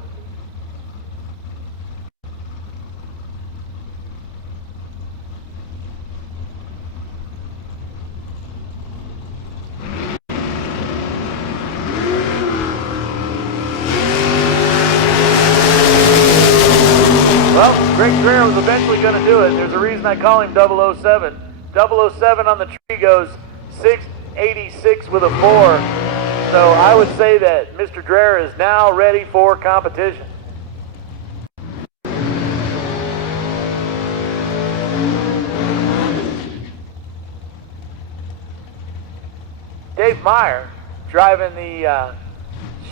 Well, Greg Greer was eventually going to do it. There's a reason I call him 007. 007 on the tree goes 686 with a 4. So I would say that Mr. Dreher is now ready for competition. Dave Meyer driving the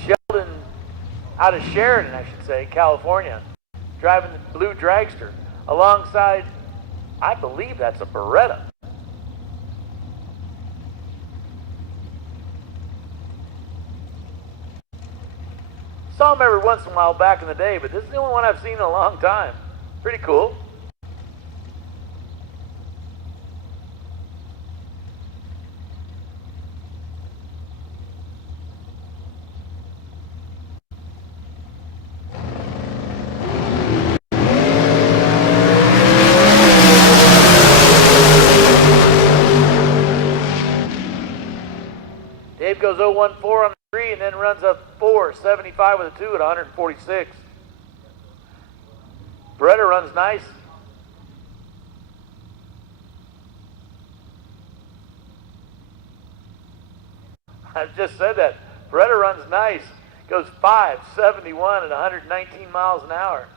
Sheldon out of Sheridan, I should say, California. Driving the blue dragster alongside, I believe that's a Beretta. Saw him every once in a while back in the day, but this is the only one I've seen in a long time. Pretty cool. Dave goes 014 on the 3 and then runs a 475 with a 2 at 146. Beretta runs nice. I just said that. Beretta runs nice. Goes 571 at 119 miles an hour.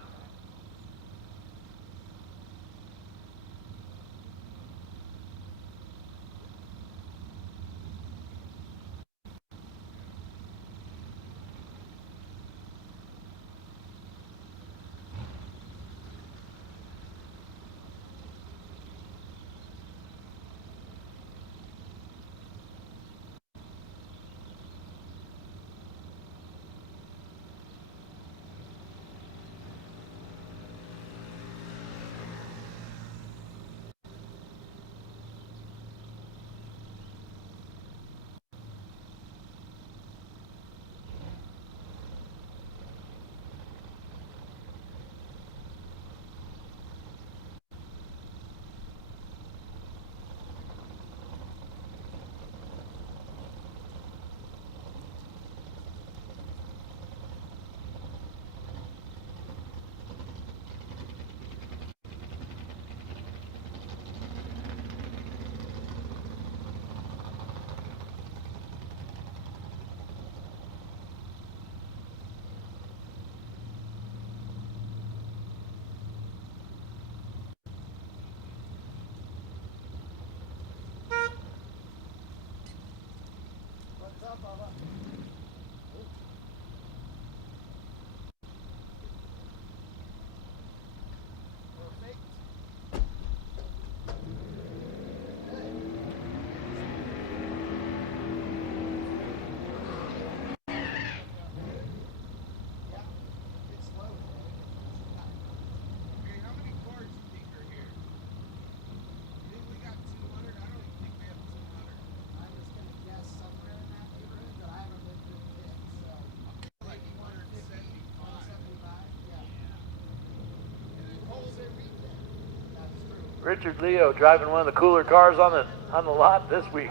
Richard Leo driving one of the cooler cars on the lot this week.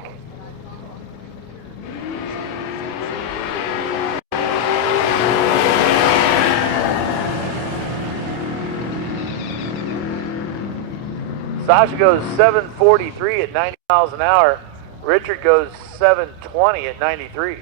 Sasha goes 7:43 at 90 miles an hour. Richard goes 7:20 at 93.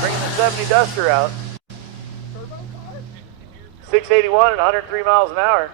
Bringing the 70 Duster out. 681 and 103 miles an hour.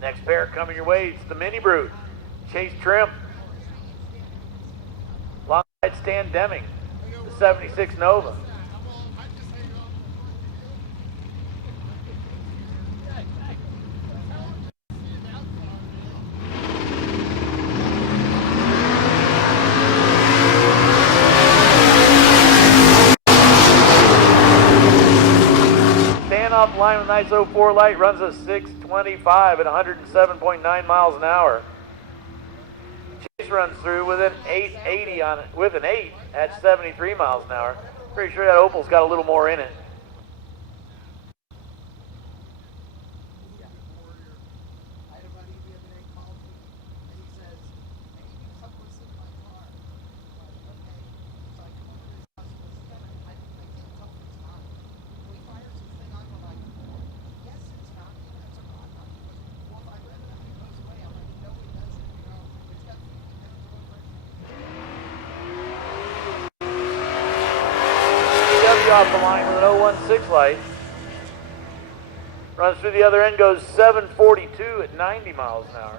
Next pair coming your way, it's the Mini Brood. Chase Trim. Alongside Stan Deming, the 76 Nova. Off line with nice 04 light, runs a 625 at 107.9 miles an hour. Chase runs through with an 880 on it, with an 8 at 73 miles an hour. Pretty sure that Opal's got a little more in it. Off the line with an 016 light. Runs through the other end, goes 742 at 90 miles an hour.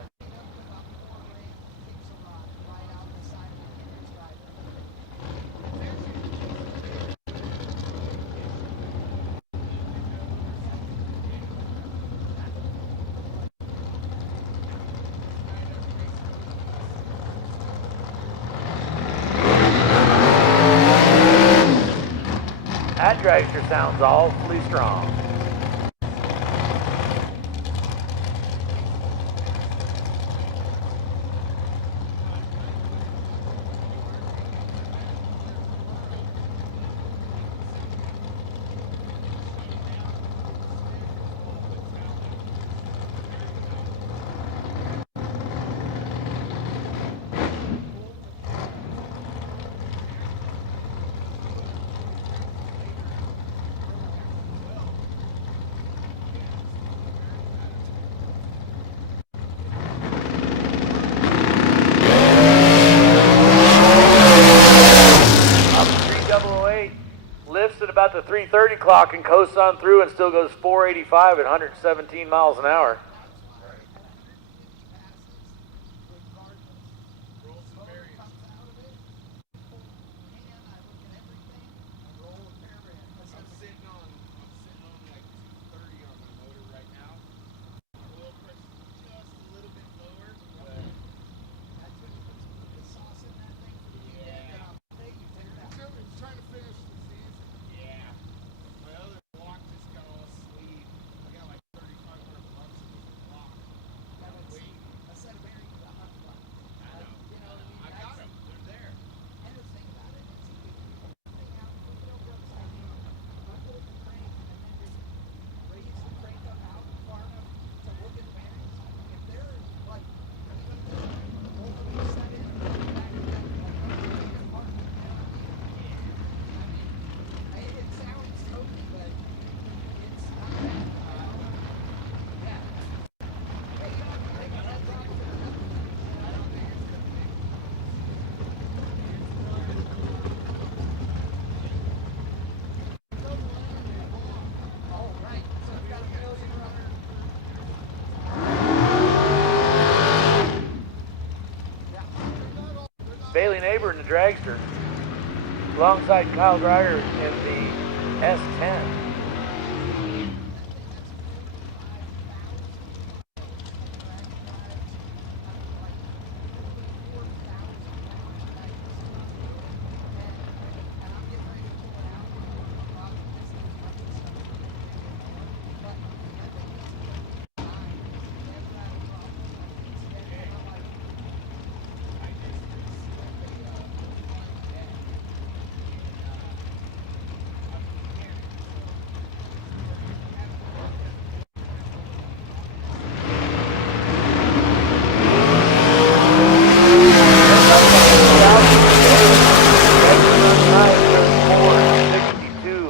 dragster sounds awfully strong. Lifts at about the 3:30 clock and coasts on through and still goes 485 at 117 miles an hour. Bailey Neighbor in the dragster, alongside Kyle Dreyer in the S10.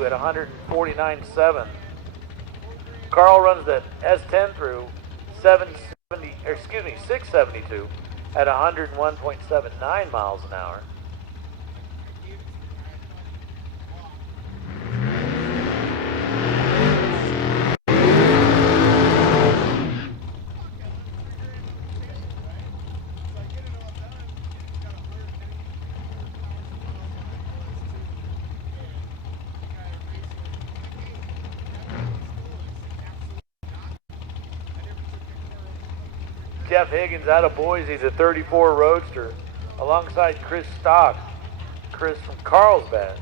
At 149.7. Carl runs the S10 through 672 at 101.79 miles an hour. Jeff Higgins out of Boise, he's a 34 Roadster, alongside Chris Stock. Chris from Carlsbad.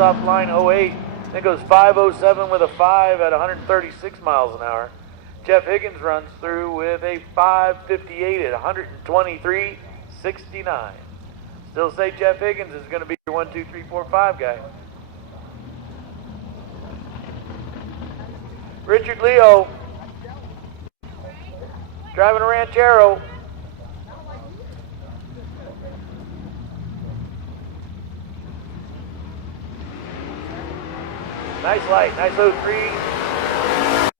Off line 08, then goes 507 with a 5 at 136 miles an hour. Jeff Higgins runs through with a 558 at 123.69. Still say Jeff Higgins is going to be your 1, 2, 3, 4, 5 guy. Richard Leo driving a Ranchero. Nice light, nice 03.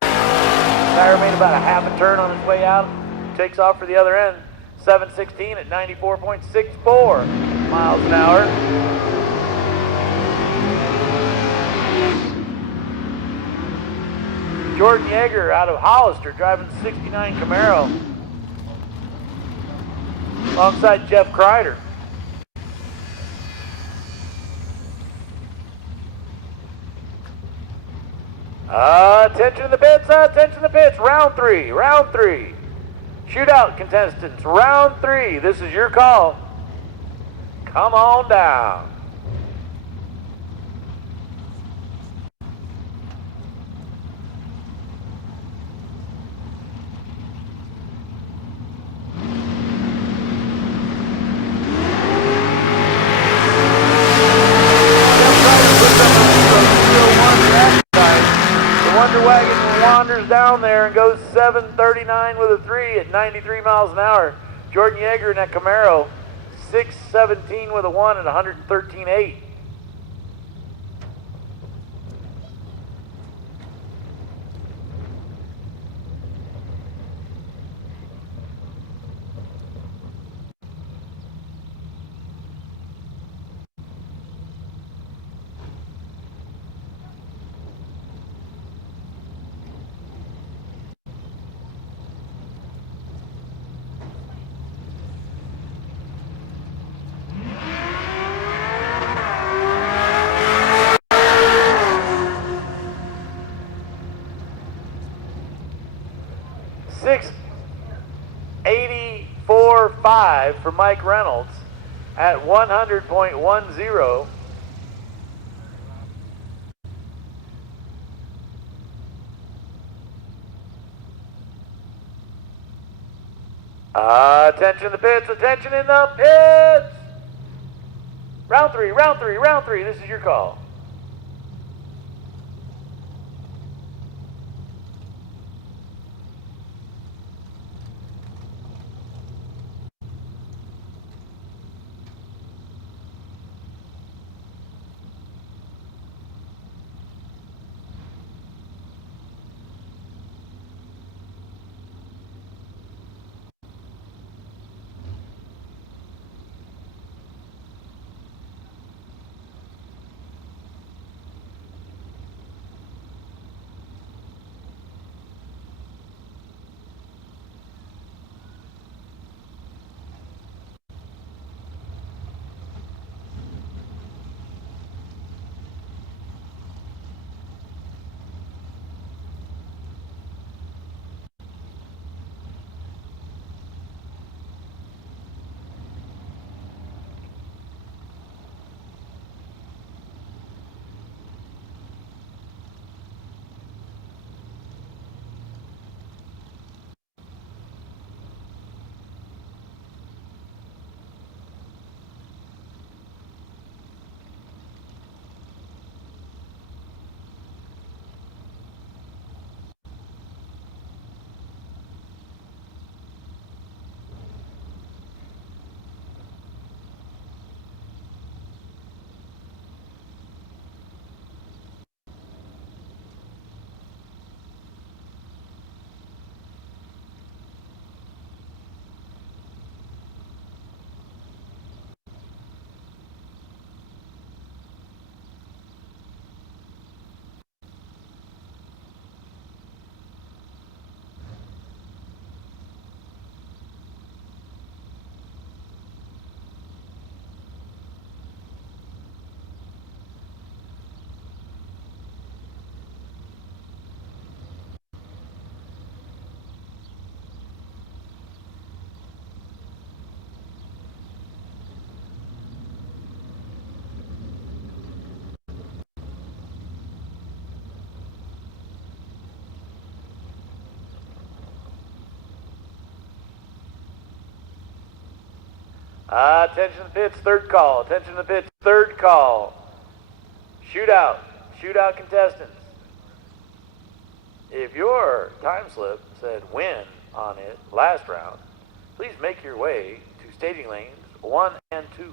Tire made about a half a turn on its way out. Takes off for the other end. 716 at 94.64 miles an hour. Jordan Yeager out of Hollister driving the 69 Camaro alongside Jeff Kreider. Attention to the pits, attention to the pits. Round three. Shootout contestants, round 3. This is your call. Come on down. Wanders down there and goes 739 with a 3 at 93 miles an hour. Jordan Yeager in that Camaro, 617 with a 1 at 113.8. .5 for Mike Reynolds at 100.10. Attention in the pits, attention in the pits! Round three, this is your call. Attention to the pits, third call. Attention to the pits, third call. Shootout. Shootout contestants. If your time slip said win on it last round, please make your way to staging lanes 1 and 2.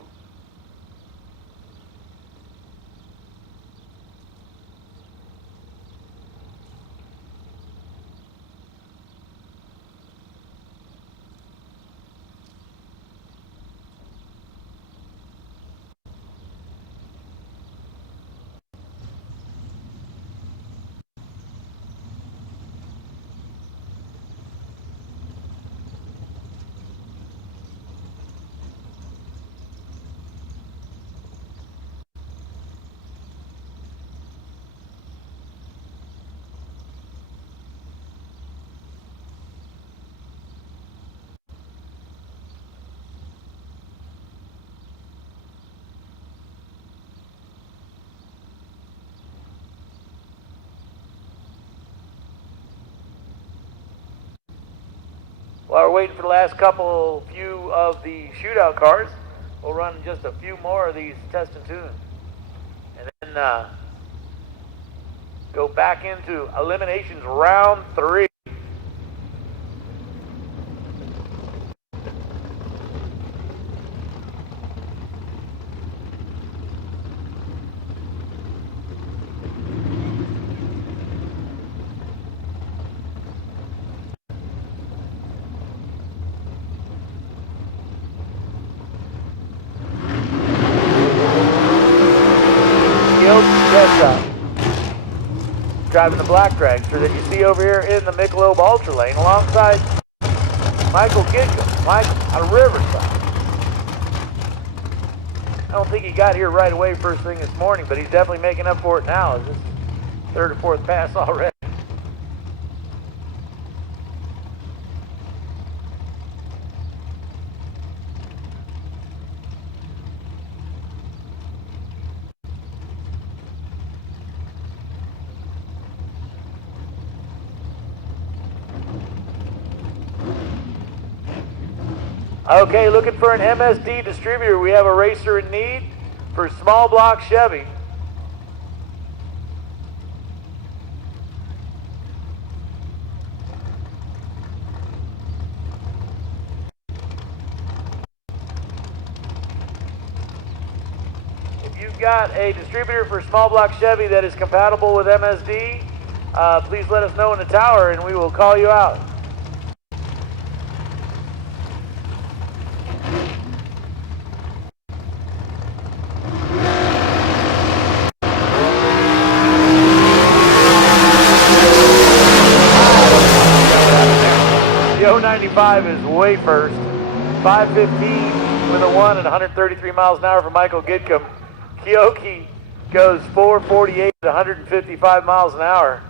While we're waiting for the last few of the shootout cars, we'll run just a few more of these test and tune. And then go back into eliminations round 3. Driving the black dragster that you see over here in the Michelob Ultra lane alongside Michael Gidcombe, out of Riverside. I don't think he got here right away first thing this morning, but he's definitely making up for it now. It's his 3rd or 4th pass already. Okay, looking for an MSD distributor. We have a racer in need for small block Chevy. If you've got a distributor for small block Chevy that is compatible with MSD, please let us know in the tower and we will call you out. The 095 is way first. 515 with a 1 at 133 miles an hour for Michael Gidcombe. Kioki goes 448 at 155 miles an hour.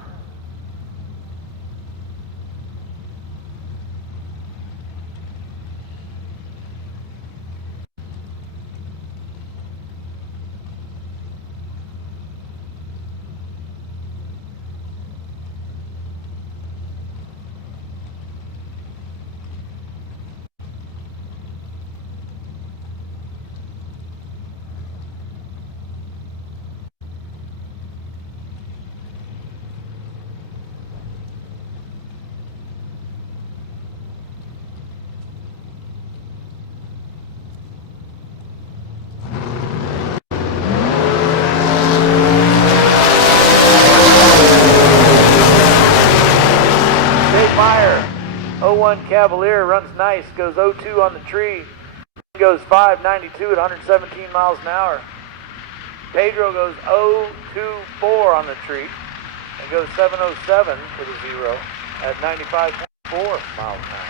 Meyer, 01 Cavalier runs nice, goes 02 on the tree, goes 592 at 117 miles an hour. Pedro goes 024 on the tree and goes 707 for the 0 at 95.4 miles an hour.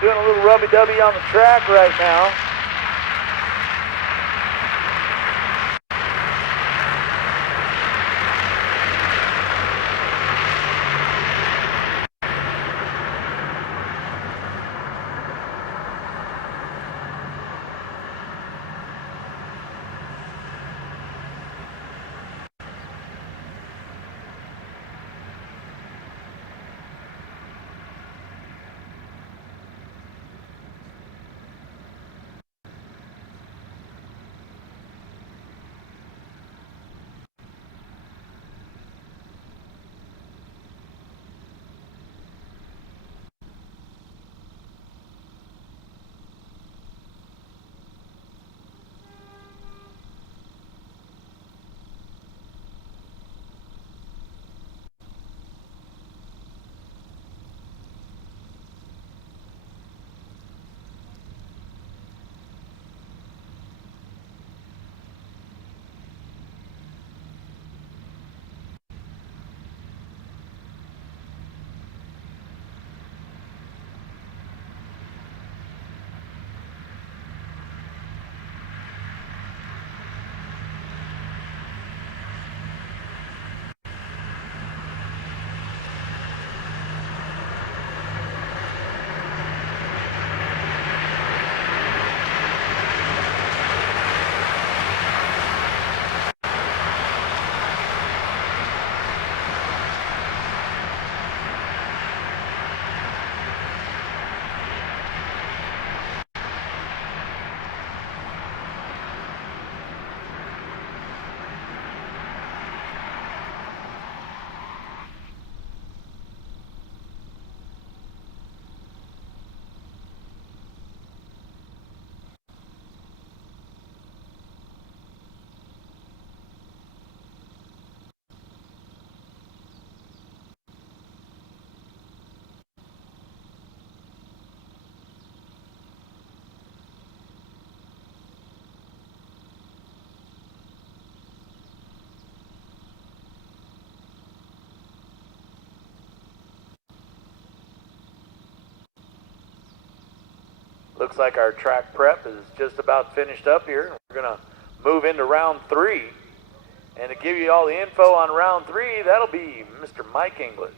Doing a little rubby-dubby on the track right now. Looks like our track prep is just about finished up here. We're going to move into round 3. And to give you all the info on round 3, that'll be Mr. Mike English.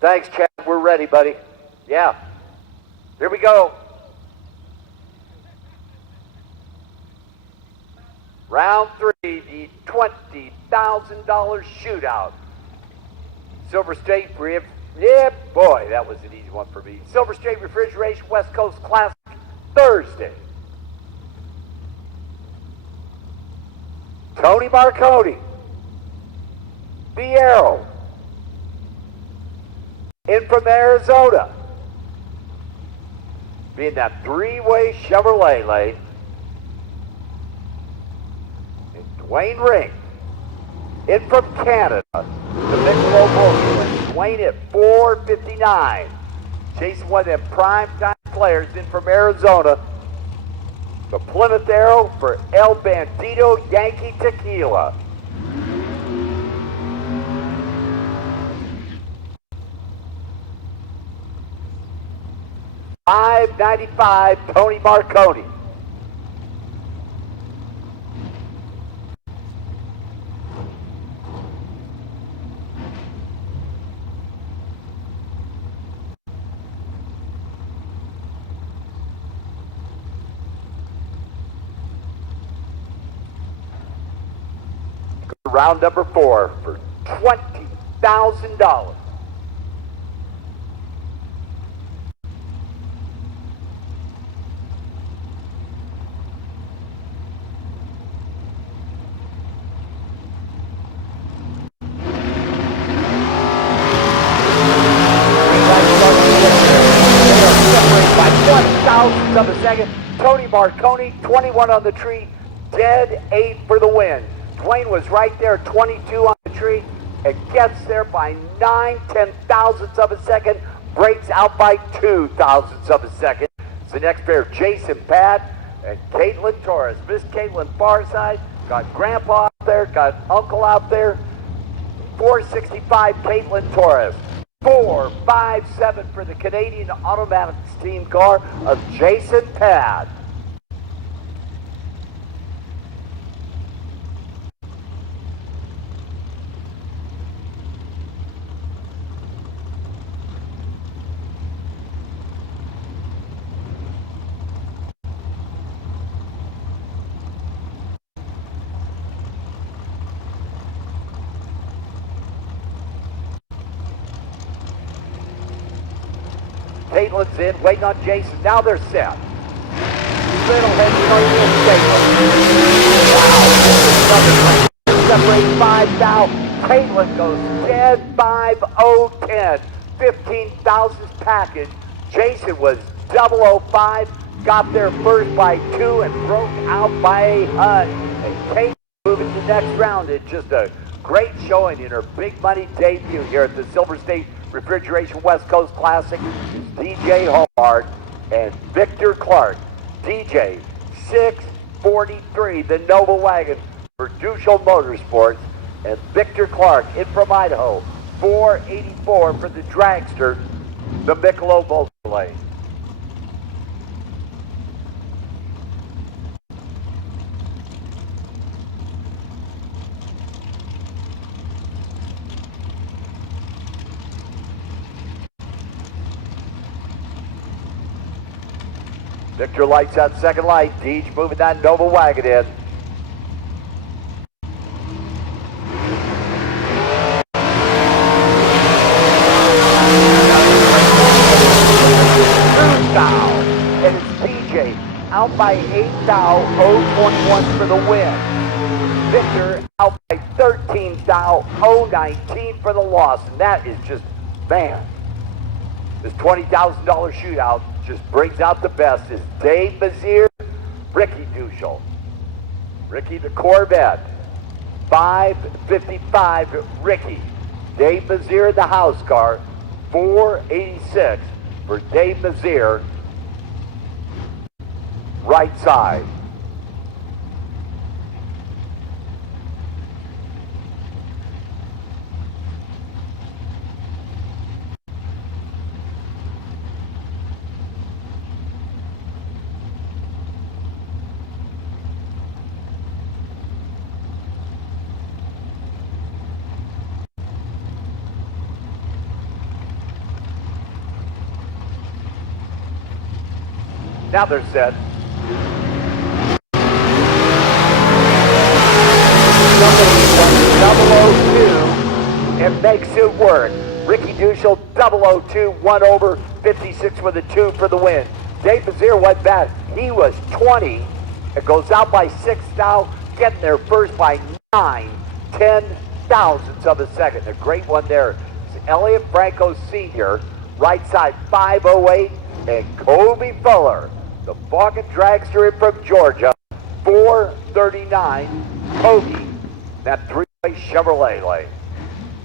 Thanks, Chad. We're ready, buddy. Yeah. Here we go. Round 3, the $20,000 shootout. Silver State, yeah, boy, that was an easy one for me. Silver State Refrigeration West Coast Classic, Thursday. Tony Marconi, the Arrow, in from Arizona, being that three-way Chevrolet lane. And Dwayne Ring, in from Canada, the Michelob Ultra. Dwayne at 4:59. Chasing one of them prime-time players in from Arizona. The Plymouth Arrow for El Bandito Yankee Tequila. $5.95 Tony Marconi. Round number 4 for $20,000. By 1,000ths of a second. Tony Marconi, 21 on the tree, dead 8 for the win. Dwayne was right there, 22 on the tree, and gets there by 9/10,000ths of a second, breaks out by 2,000ths of a second. It's the next pair, Jason Pat and Caitlin Torres. Miss Caitlin Farside, got Grandpa out there, got Uncle out there. 465 Caitlin Torres. 457 for the Canadian Automatics team car of Jason Pat. Caitlin's in, waiting on Jason. Now they're set. Fiddlehead going in Caitlin. Wow. Separate 5 now. Caitlin goes 10-5-0-10. 15,000th package. Jason was 005. Got there first by 2 and broke out by a HUD. And Caitlin moving to the next round. It's just a great showing in her big money debut here at the Silver State Refrigeration West Coast Classic. Is DJ Hallmark and Victor Clark. DJ 643, the Nova Wagon for Duchel Motorsports, and Victor Clark in from Idaho 484 for the Dragster, the Michelob Ultra lane. Victor lights out second light. Deej moving that Nova Wagon in. And it's DJ out by 8 thou, 021 for the win. Victor out by 13 thou, 019 for the loss. And that is just, man, this $20,000 shootout just brings out the best. Is Dave Meziere, Ricky Duchel. Ricky the Corvette, 555 Ricky. Dave Meziere the house car, 486 for Dave Meziere, right side. Now they're set. Somebody 002 and makes it work. Ricky Duschel 002, 1 over, 56 with a 2 for the win. Dave Meziere went back. He was 20. It goes out by 6 now, getting there first by 9/10 thousandths of a second. A great one there. It's Elliot Franco Sr., right side 508, and Kobe Fuller, the Famoso Dragstrip from Georgia, 439. Kobe, that three-way Chevrolet lane.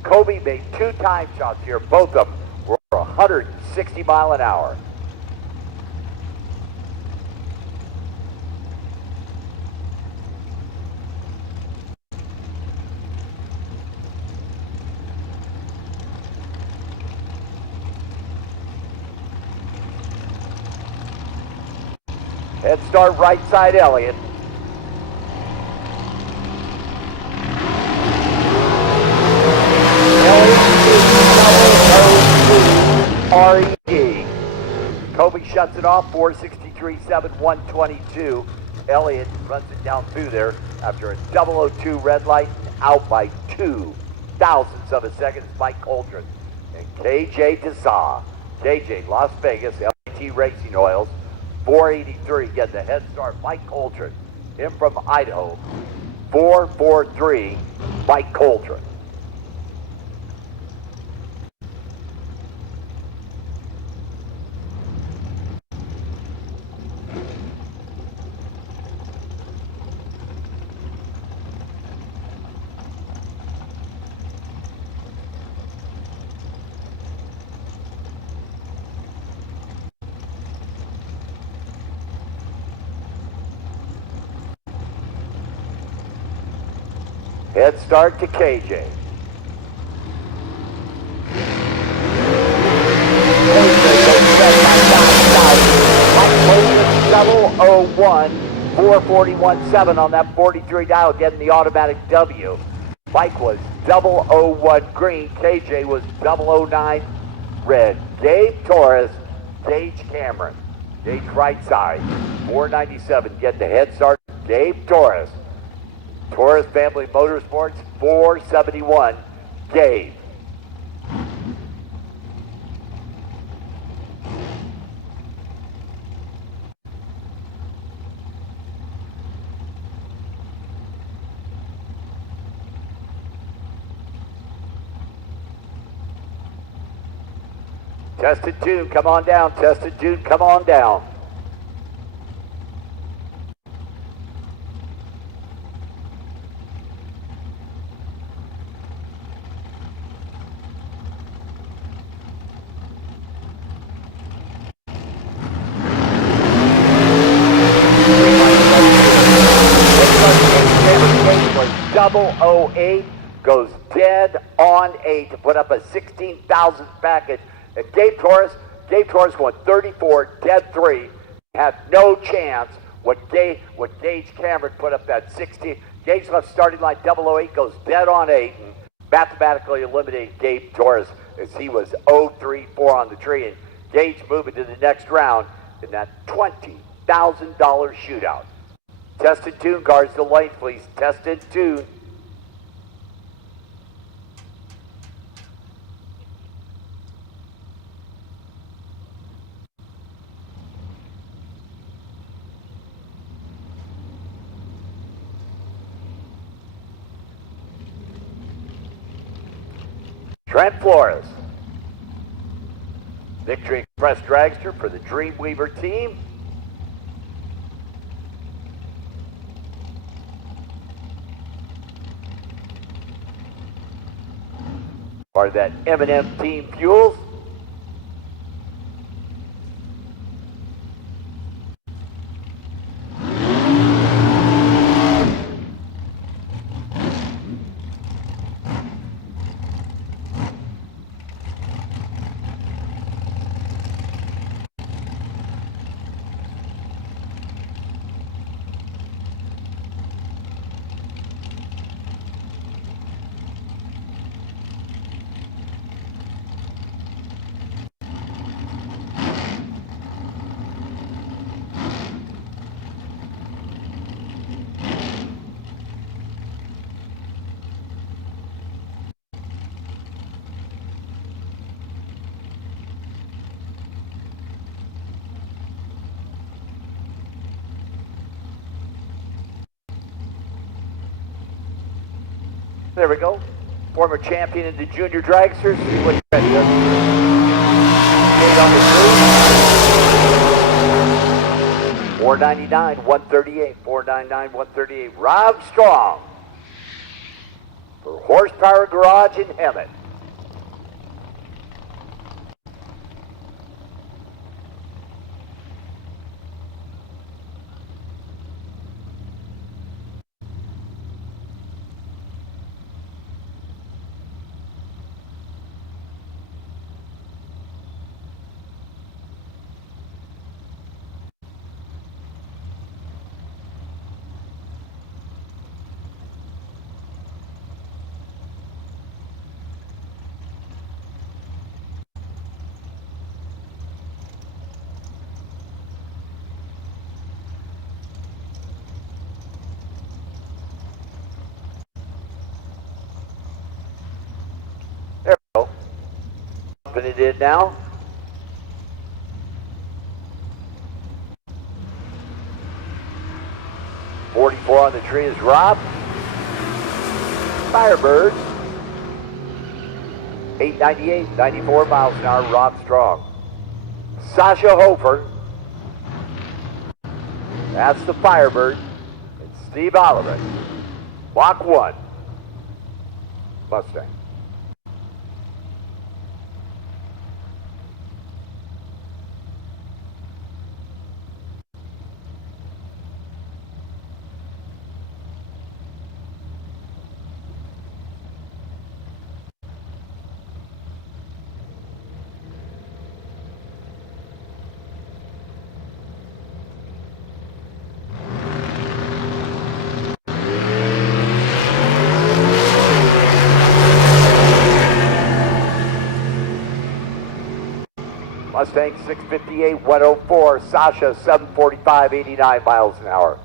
Kobe made 2 time shots here. Both of them were 160 mile an hour. Head start right side Elliott. R.E.D. Kobe shuts it off, 463.7, 122. Elliott runs it down through there after a 002 red light and out by 2 thousandths of a second. It's Mike Coldren and KJ Desa. KJ, Las Vegas, LAT Racing Oils, 483. Get the head start. Mike Coldren, him from Idaho, 443. Mike Coldren. Head start to KJ. 001, 441.7 on that 43 dial, getting the automatic W. Mike was 001 green, KJ was 009 red. Gabe Torres, Gage Cameron. Gage right side, 497, get the head start. Gabe Torres. Torres Family Motorsports, 471, Gabe. Tested tune, come on down. Tested tune, come on down. Double 08 goes dead on 8 to put up a 16,000th package. And Gabe Torres going 34, dead 3, had no chance. What Gage Cameron put up that 16. Gage left starting line 008, goes dead on 8, and mathematically eliminated Gabe Torres as he was 0-3-4 on the tree. And Gage moving to the next round in that $20,000 shootout. Tested tune, cars to lane, please. Tested tune. Trent Flores. Victory Express Dragster for the Dreamweaver team. Part of that M&M Team Fuels. There we go. Former champion in the junior dragsters. See what he's ready to. 499, 138, 499, 138. Rob Strong for Horsepower Garage in Hemet. There we go. Putting it in now. .44 on the tree is Rob. Firebird. 898, 94 miles an hour, Rob Strong. Sasha Hofer. That's the Firebird. And Steve Oliver. Mach 1. Mustang. Mustang 658, 104. Sasha 745, 89 miles an hour.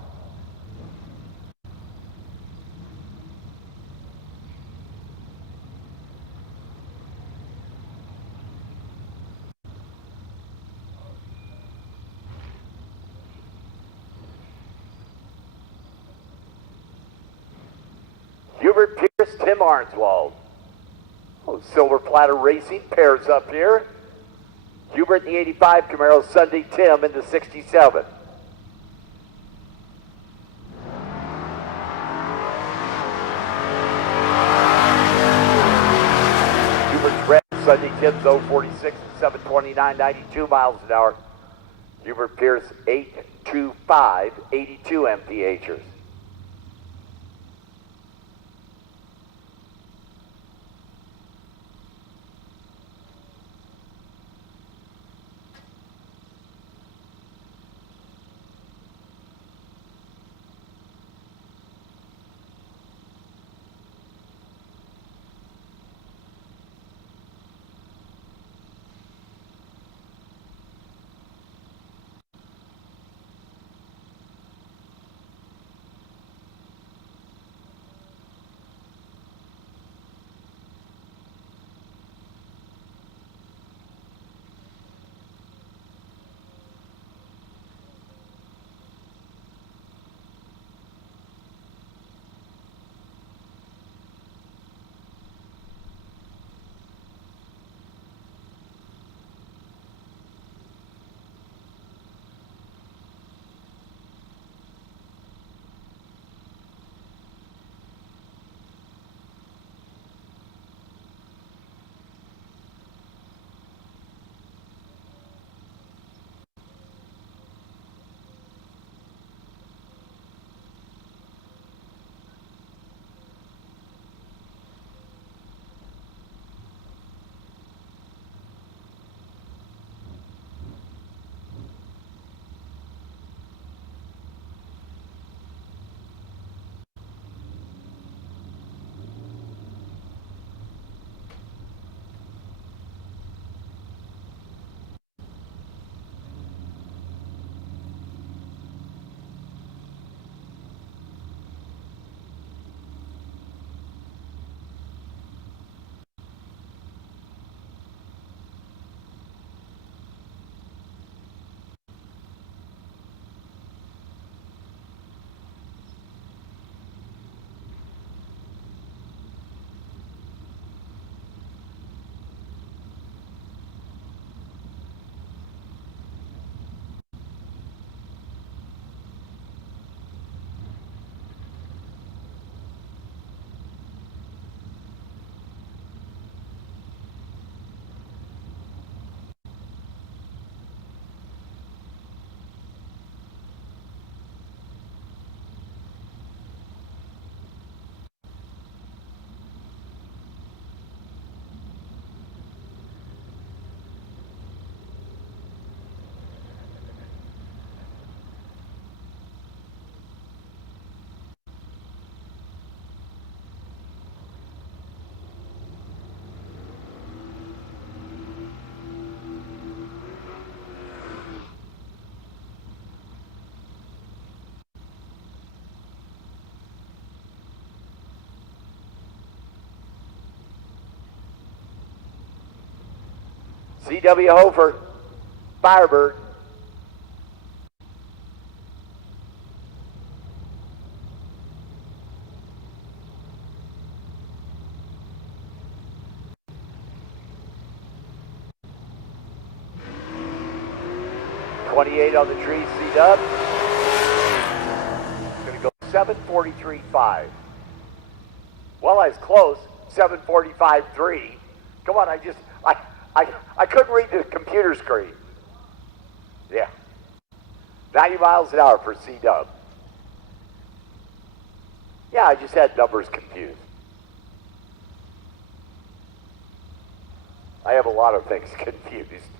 Hubert Pierce, Tim Arnswald. Oh, Silver Platter Racing pairs up here. Hubert in the 85, Camaro Sunday, Tim in the 67. Hubert's red, Sunday, Tim's 046 and 729, 92 miles an hour. Hubert Pierce 825, 82 mph'ers. C.W. Hofer, Firebird. On the tree, C-Dub. Gonna go 7:43.5. Well, I was close. 7:45.3. Come on, I couldn't read the computer screen. Yeah. 90 miles an hour for C-Dub. Yeah, I just had numbers confused. I have a lot of things confused.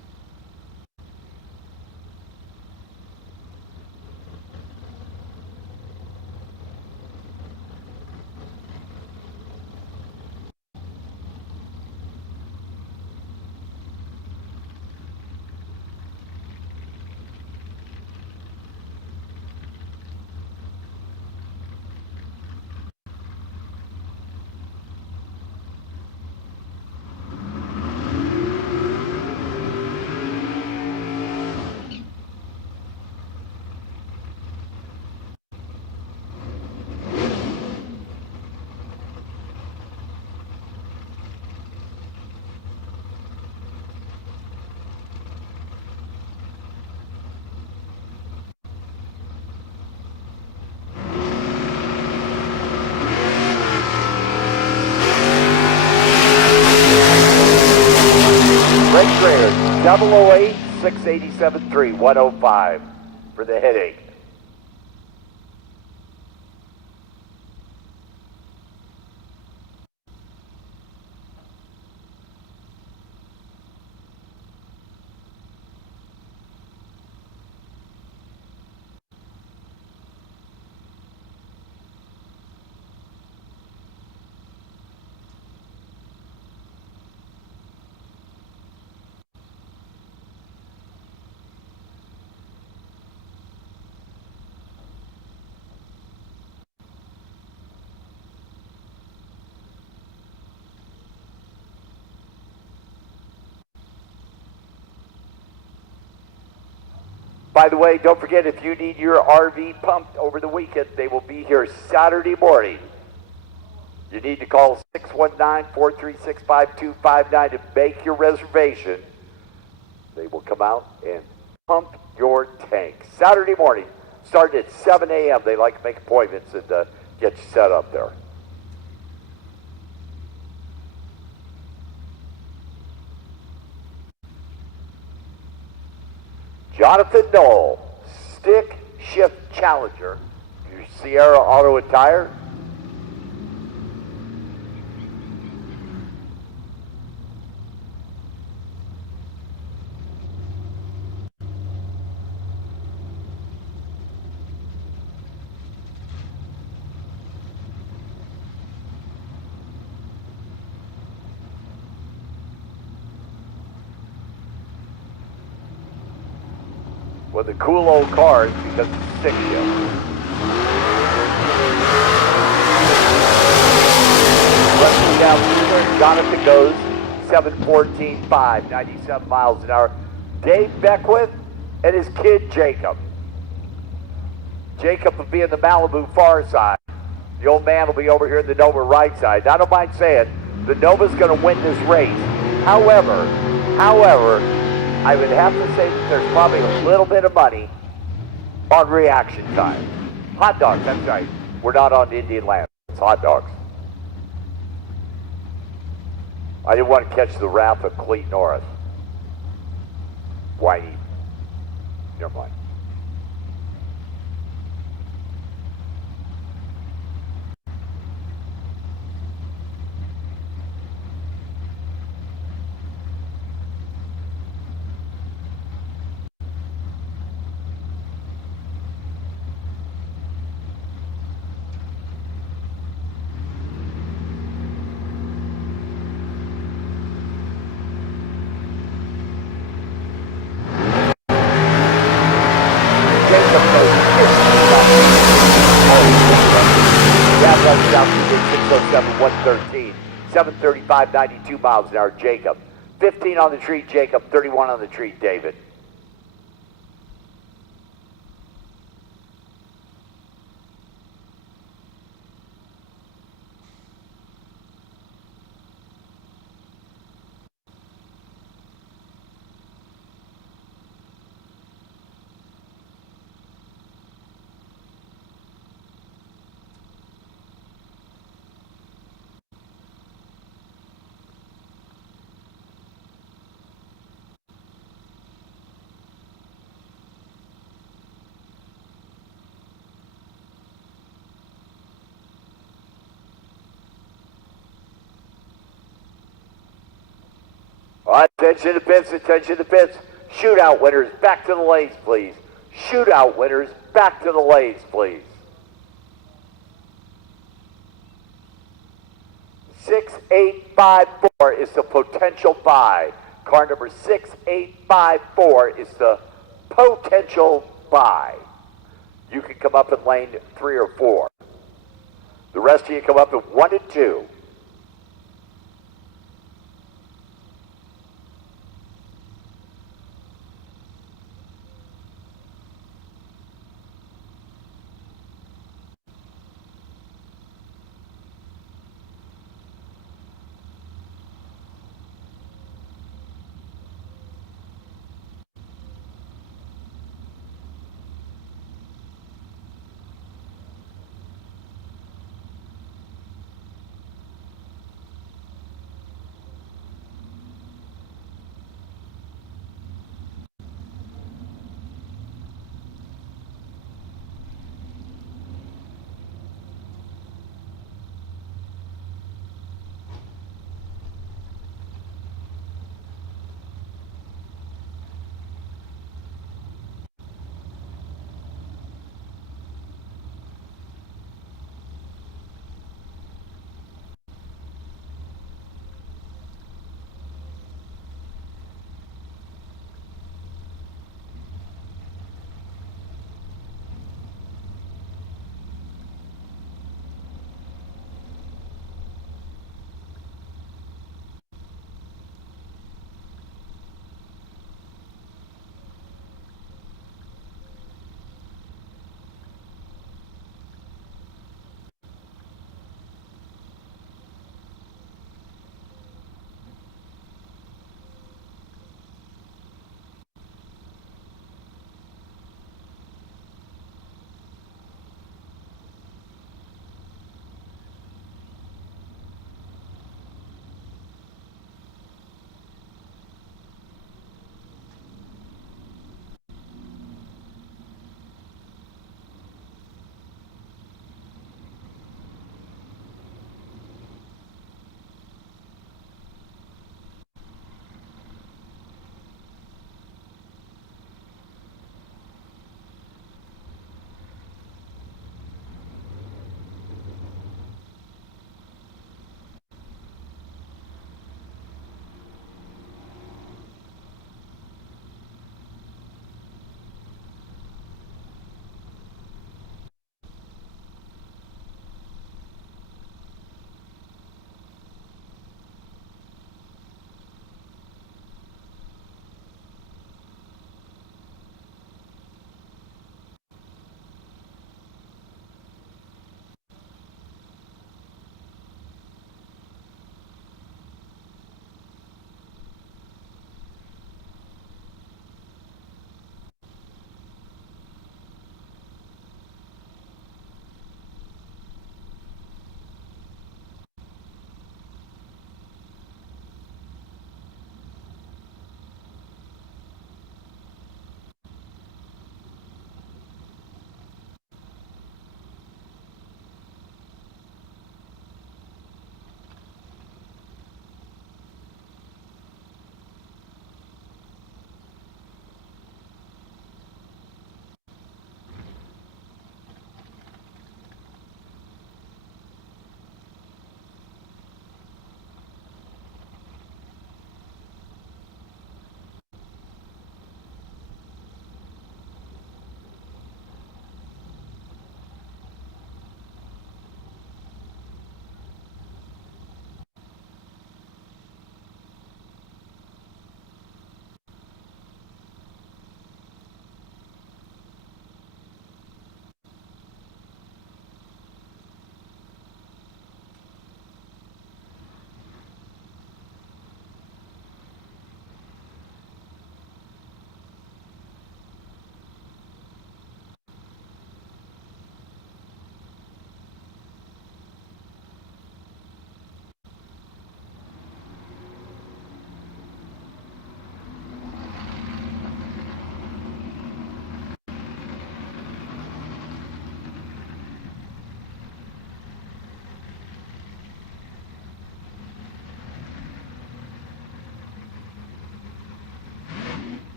Great 008 687.3 105 for the headache. By the way, don't forget, if you need your RV pumped over the weekend, they will be here Saturday morning. You need to call 619-436-5259 to make your reservation. They will come out and pump your tank. Saturday morning, starting at 7 a.m. They like to make appointments and get you set up there. Jonathan Knoll, Stick Shift Challenger, your Sierra Auto and Tire. With the cool old cars because it's stick shift. Western down, Jonathan goes 7:14.5, 97 miles an hour. Dave Beckwith and his kid Jacob. Jacob will be in the Malibu far side. The old man will be over here in the Nova right side. I don't mind saying the Nova's going to win this race. However, I would have to say that there's probably a little bit of money on reaction time. Hot dogs, that's right. We're not on Indian land. It's hot dogs. I didn't want to catch the wrath of Cleet Norris. Whitey. Never mind. Down to 607, 113, 735, 92 miles an hour. Jacob 15 on the treat, Jacob. 31 on the treat, David. All right, attention to pits, attention to pits. Shootout winners, back to the lanes, please. Shootout winners, back to the lanes, please. 6854 is the potential buy. Car number 6854 is the potential buy. You can come up in lane 3 or 4. The rest of you come up in 1 and 2.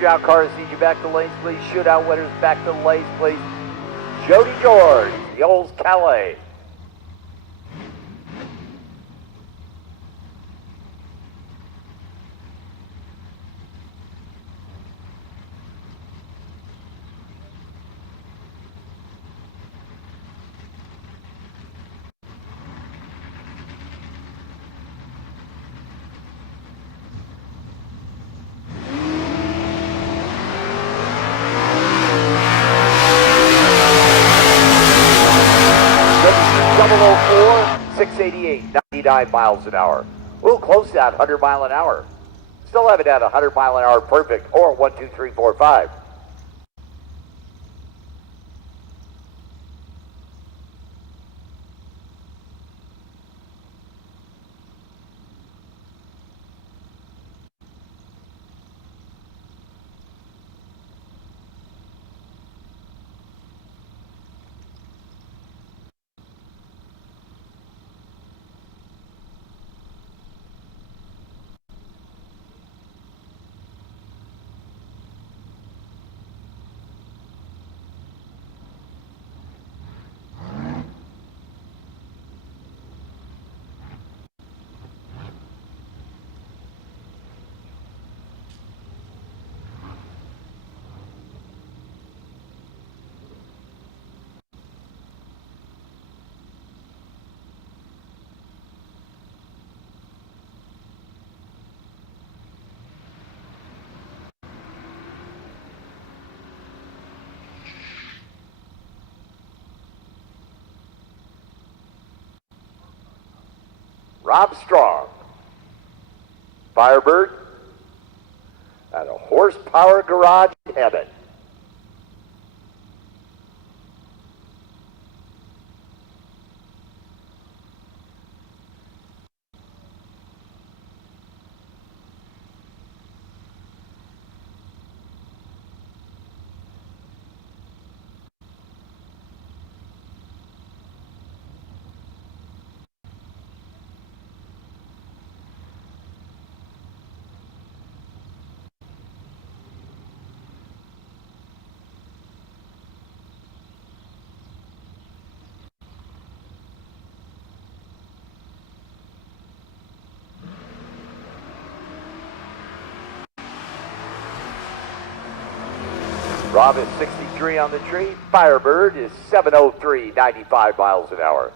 Shootout cars, need you back to lanes, please. Shootout winners back to lanes, please. Jody George, Yoles Calais. Double 04, 688, 99 miles an hour. We'll close that 100 mile an hour. Still have it at 100 mile an hour perfect, or 1, 2, 3, 4, 5. Rob Strong, Firebird, at a horsepower garage heaven. Rob is 63 on the tree. Firebird is 703, 95 miles an hour.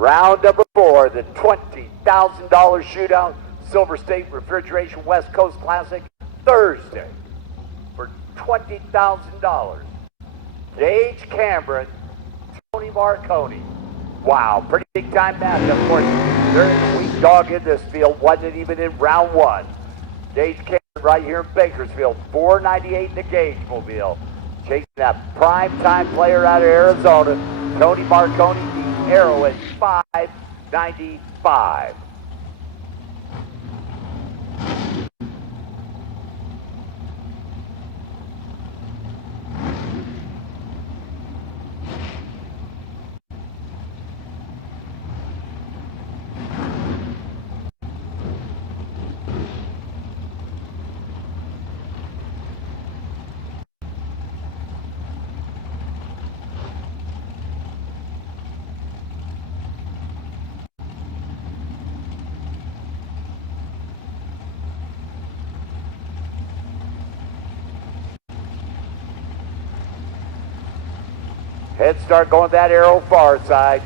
Round number 4, the $20,000 shootout, Silver State Refrigeration West Coast Classic, Thursday, for $20,000. Gage Cameron, Tony Marconi. Wow, pretty big time match. Of course, they're the weak dog in this field, wasn't even in round 1. Gage Cameron right here in Bakersfield, 498 in the Gage Mobile. Chasing that prime time player out of Arizona, Tony Marconi, the Arrow at 595. Head start going that Arrow far side.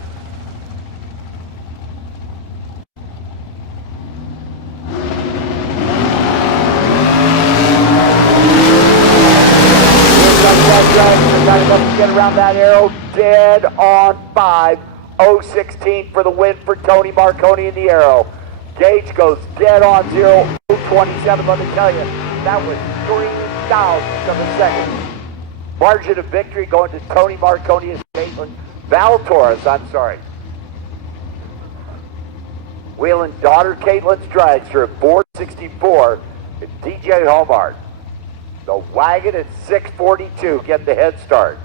Trying to get around that Arrow, dead on 5. 016 for the win for Tony Marconi in the Arrow. Gage goes dead on 0. 027, let me tell you, that was 3,000 of a second. Margin of victory going to Tony Marconi as Caitlin Valtorres, I'm sorry. Wheeling daughter Caitlin's dragster at 464 and DJ Homart. The wagon at 642 getting the head start.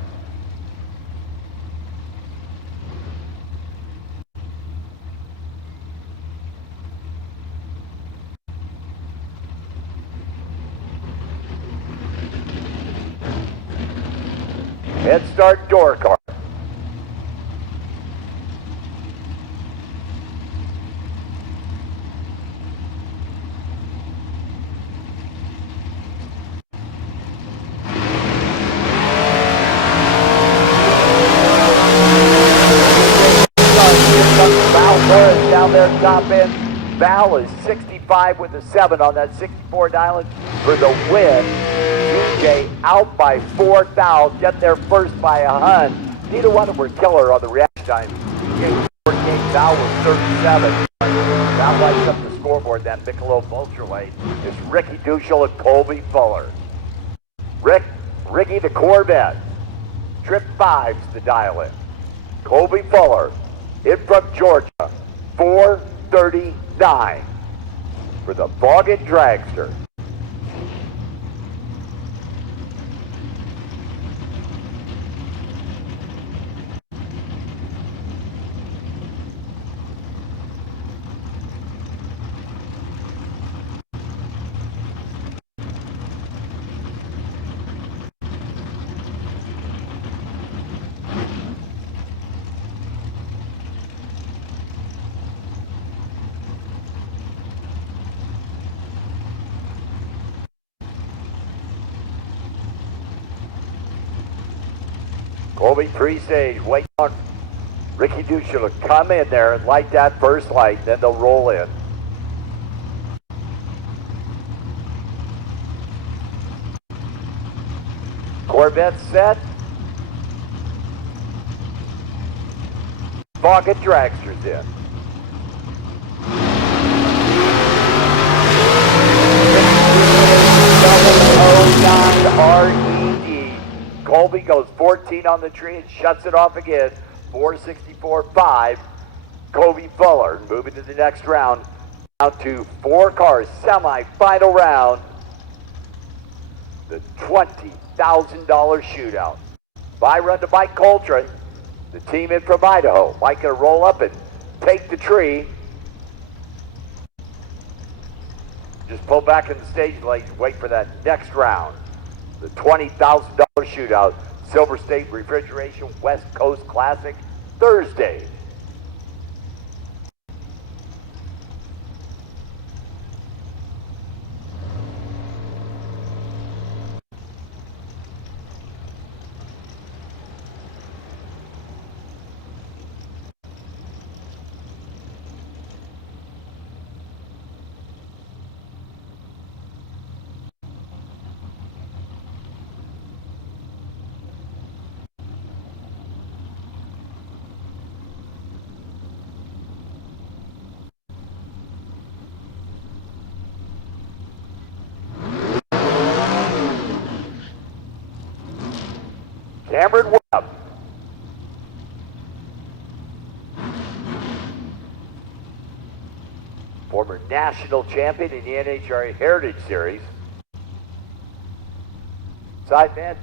Head start door card. Down there top end. Val is 65 with a 7 on that 64 dialing for the win. DJ out by 4,000, get there first by a hun. Neither one of them were killer on the reaction time. DJ 48, Val was 37. Val lights up the scoreboard, that Michelob Ultralight is Ricky Duschel and Colby Fuller. Ricky the Corvette, trip 5's the dial in. Colby Fuller in from Georgia, 439 for the Vaughan Dragster. Colby pre-stage, waiting on Ricky Duschel to come in there and light that first light, then they'll roll in. Corvette set. Vaughan Dragster's in. R-E-D. Colby goes 14 on the tree and shuts it off again. 464.5. Colby Fuller moving to the next round. Down to 4 cars, semi-final round. The $20,000 shootout. By run to Mike Coltrane, the team in from Idaho. Mike gonna roll up and take the tree. Just pull back in the stage lights, wait for that next round. The $20,000 shootout, Silver State Refrigeration West Coast Classic, Thursday. Cameron Webb. Former national champion in the NHRA Heritage Series. Side man,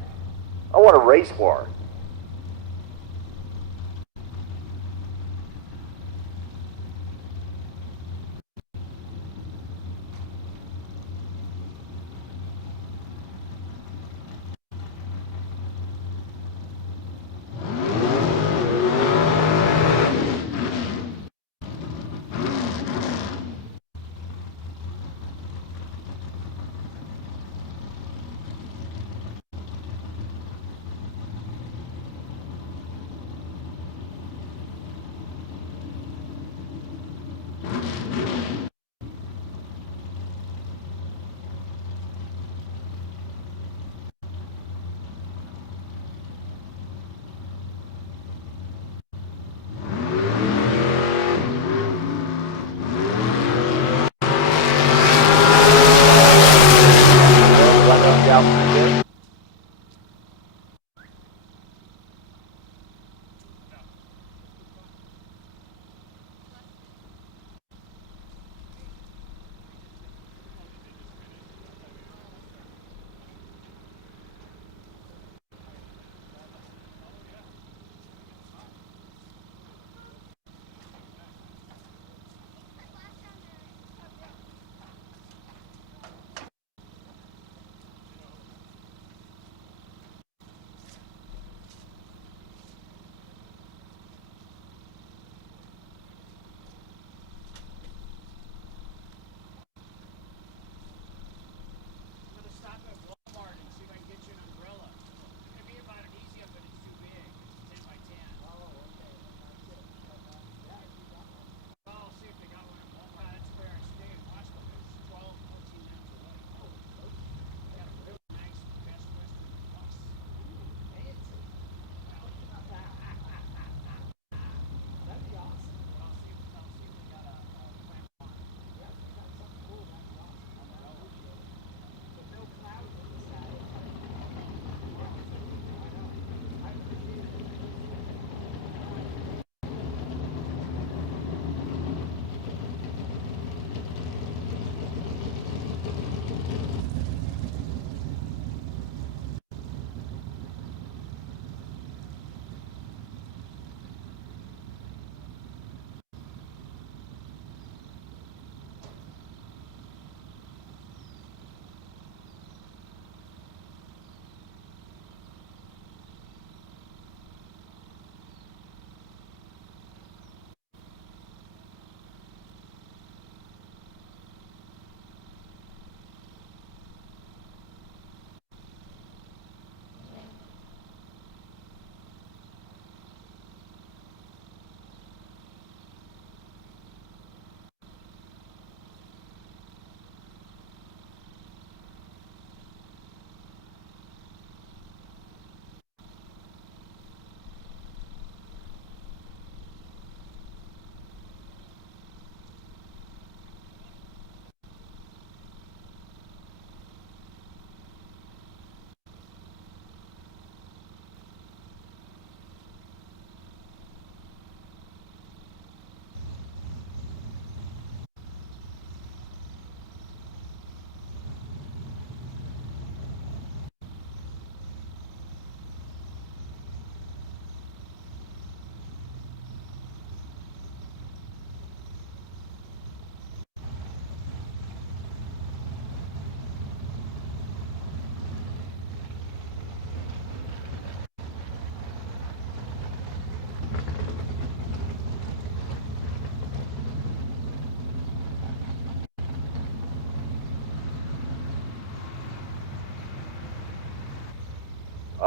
I want to race more.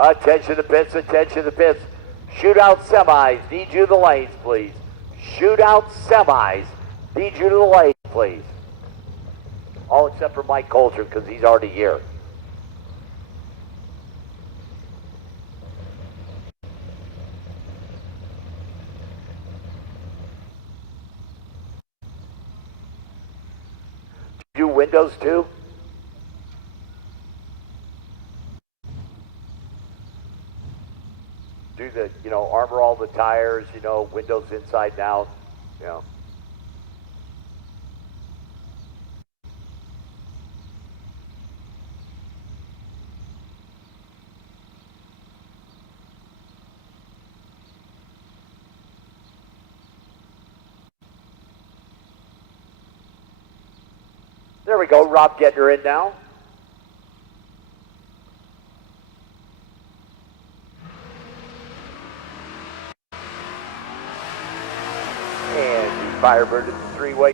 Attention to pits, attention to pits. Shootout semis, need you to the lanes, please. Shootout semis, need you to the lanes, please. All except for Mike Coulter, because he's already here. Do windows too? you know, armor all the tires, you know, windows inside and out, you know. There we go, Rob getting her in now. And the Firebird is the three-way.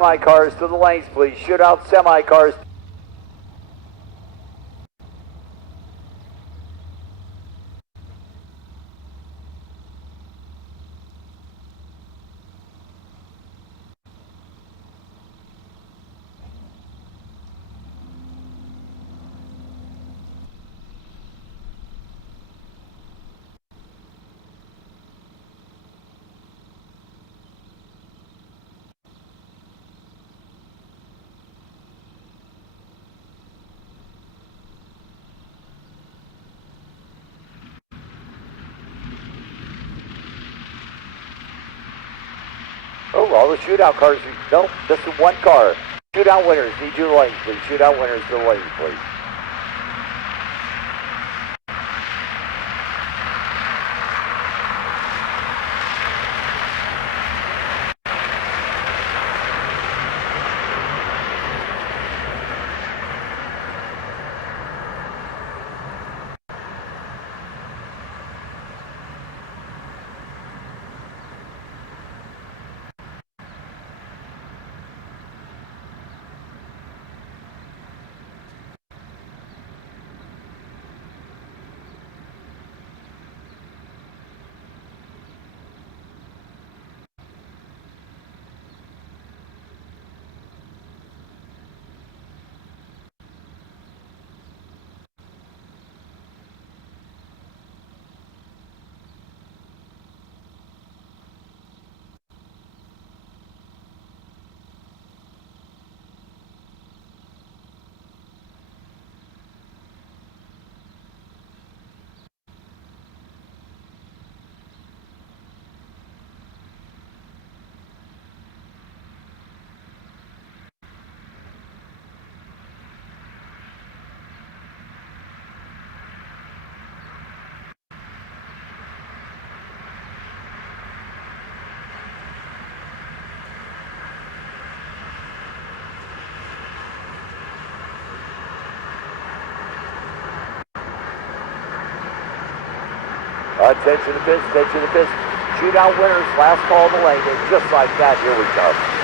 Semi-cars to the lanes, please. Shootout semi-cars. Oh, all the shootout cars. Nope, just the one car. Shootout winners, need your lanes, please. Shootout winners to the lanes, please. Attention to this, attention to this. Shootout winners, last call in the lane, and just like that, here we come.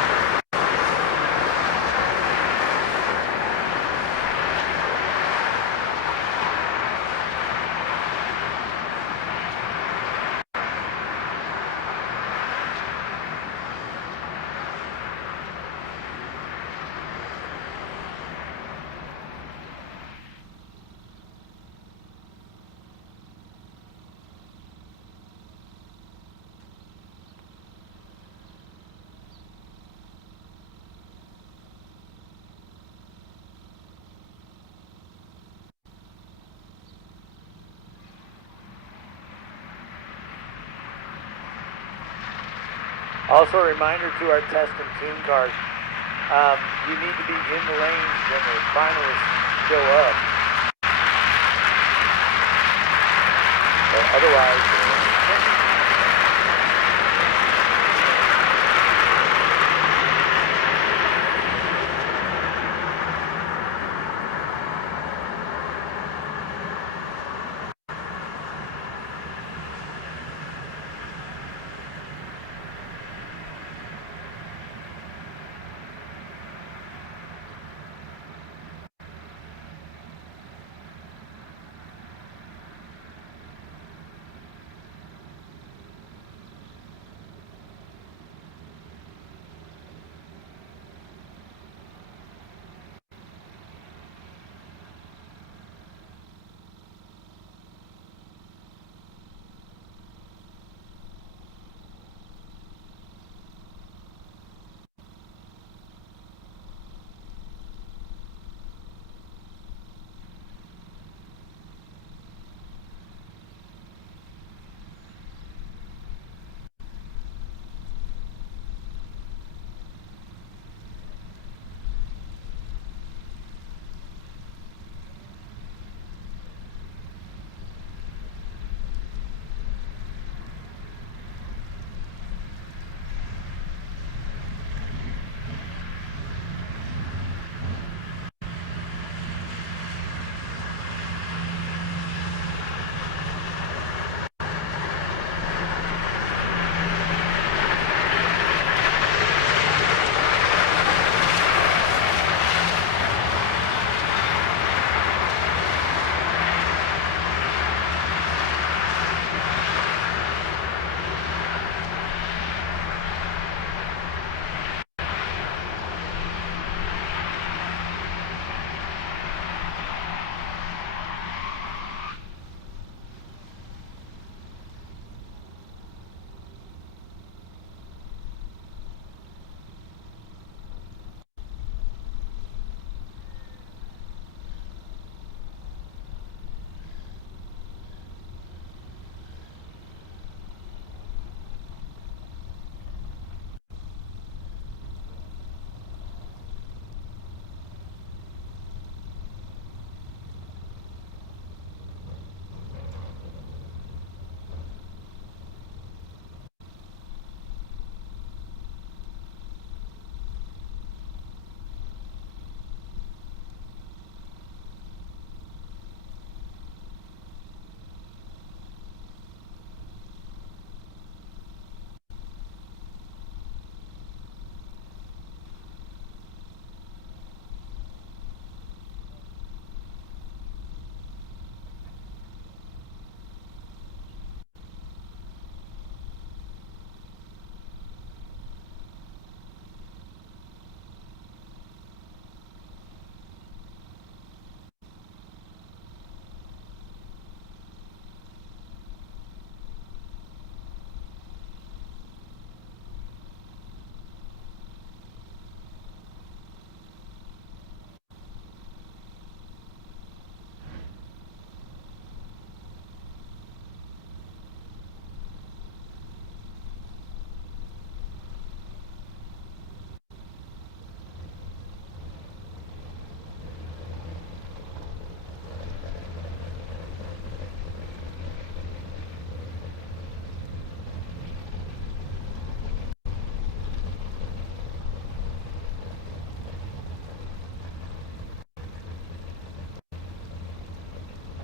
Also a reminder to our test and tune cars, you need to be in the lane when the finalists show up. Otherwise,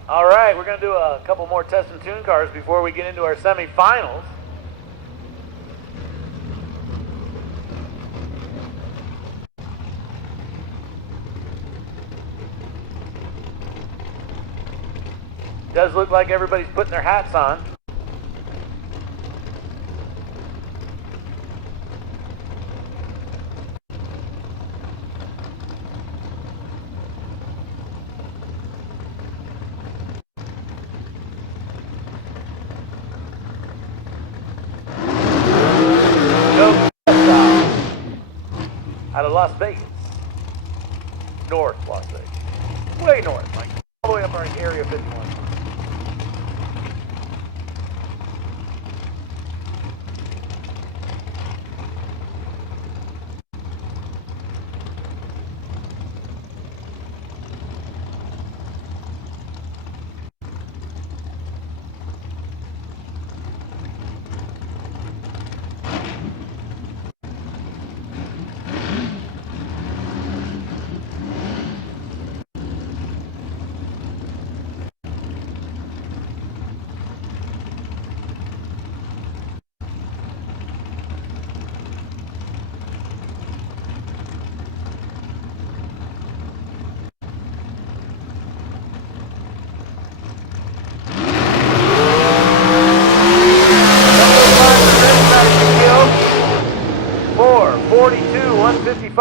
all right, we're going to do a couple more test and tune cars before we get into our semifinals. Does look like everybody's putting their hats on. Out of Las Vegas. North Las Vegas. Way north, like all the way up our Area 51.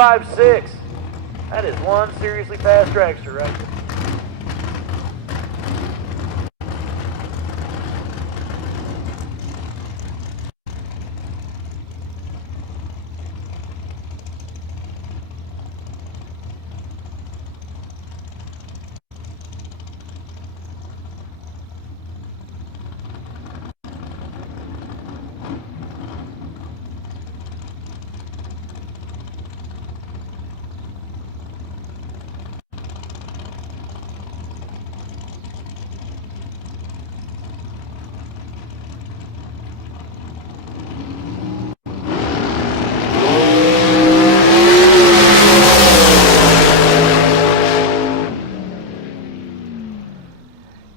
1:55.6. That is one seriously fast dragster right there.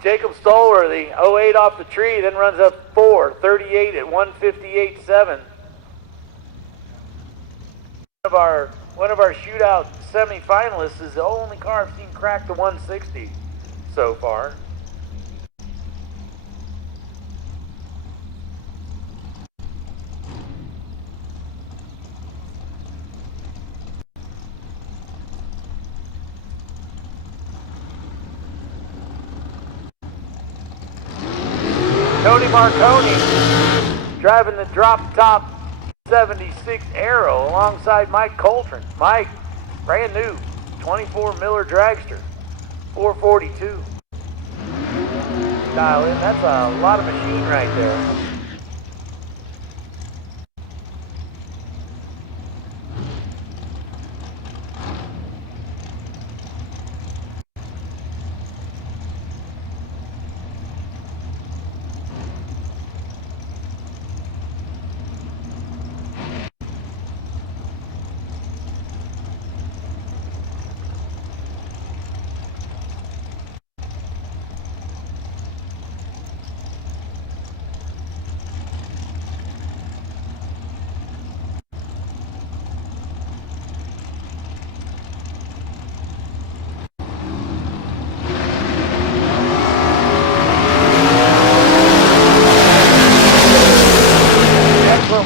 Jacob Stoller, the 08 off the tree, then runs up 4:38 at 1:58.7. One of our shootout semifinalists is the only car I've seen crack the 160 so far. Tony Marconi driving the drop top 76 Aero alongside Mike Coltrane. Mike, brand new, 24 Miller Dragster, 442. Dial in, that's a lot of machine right there.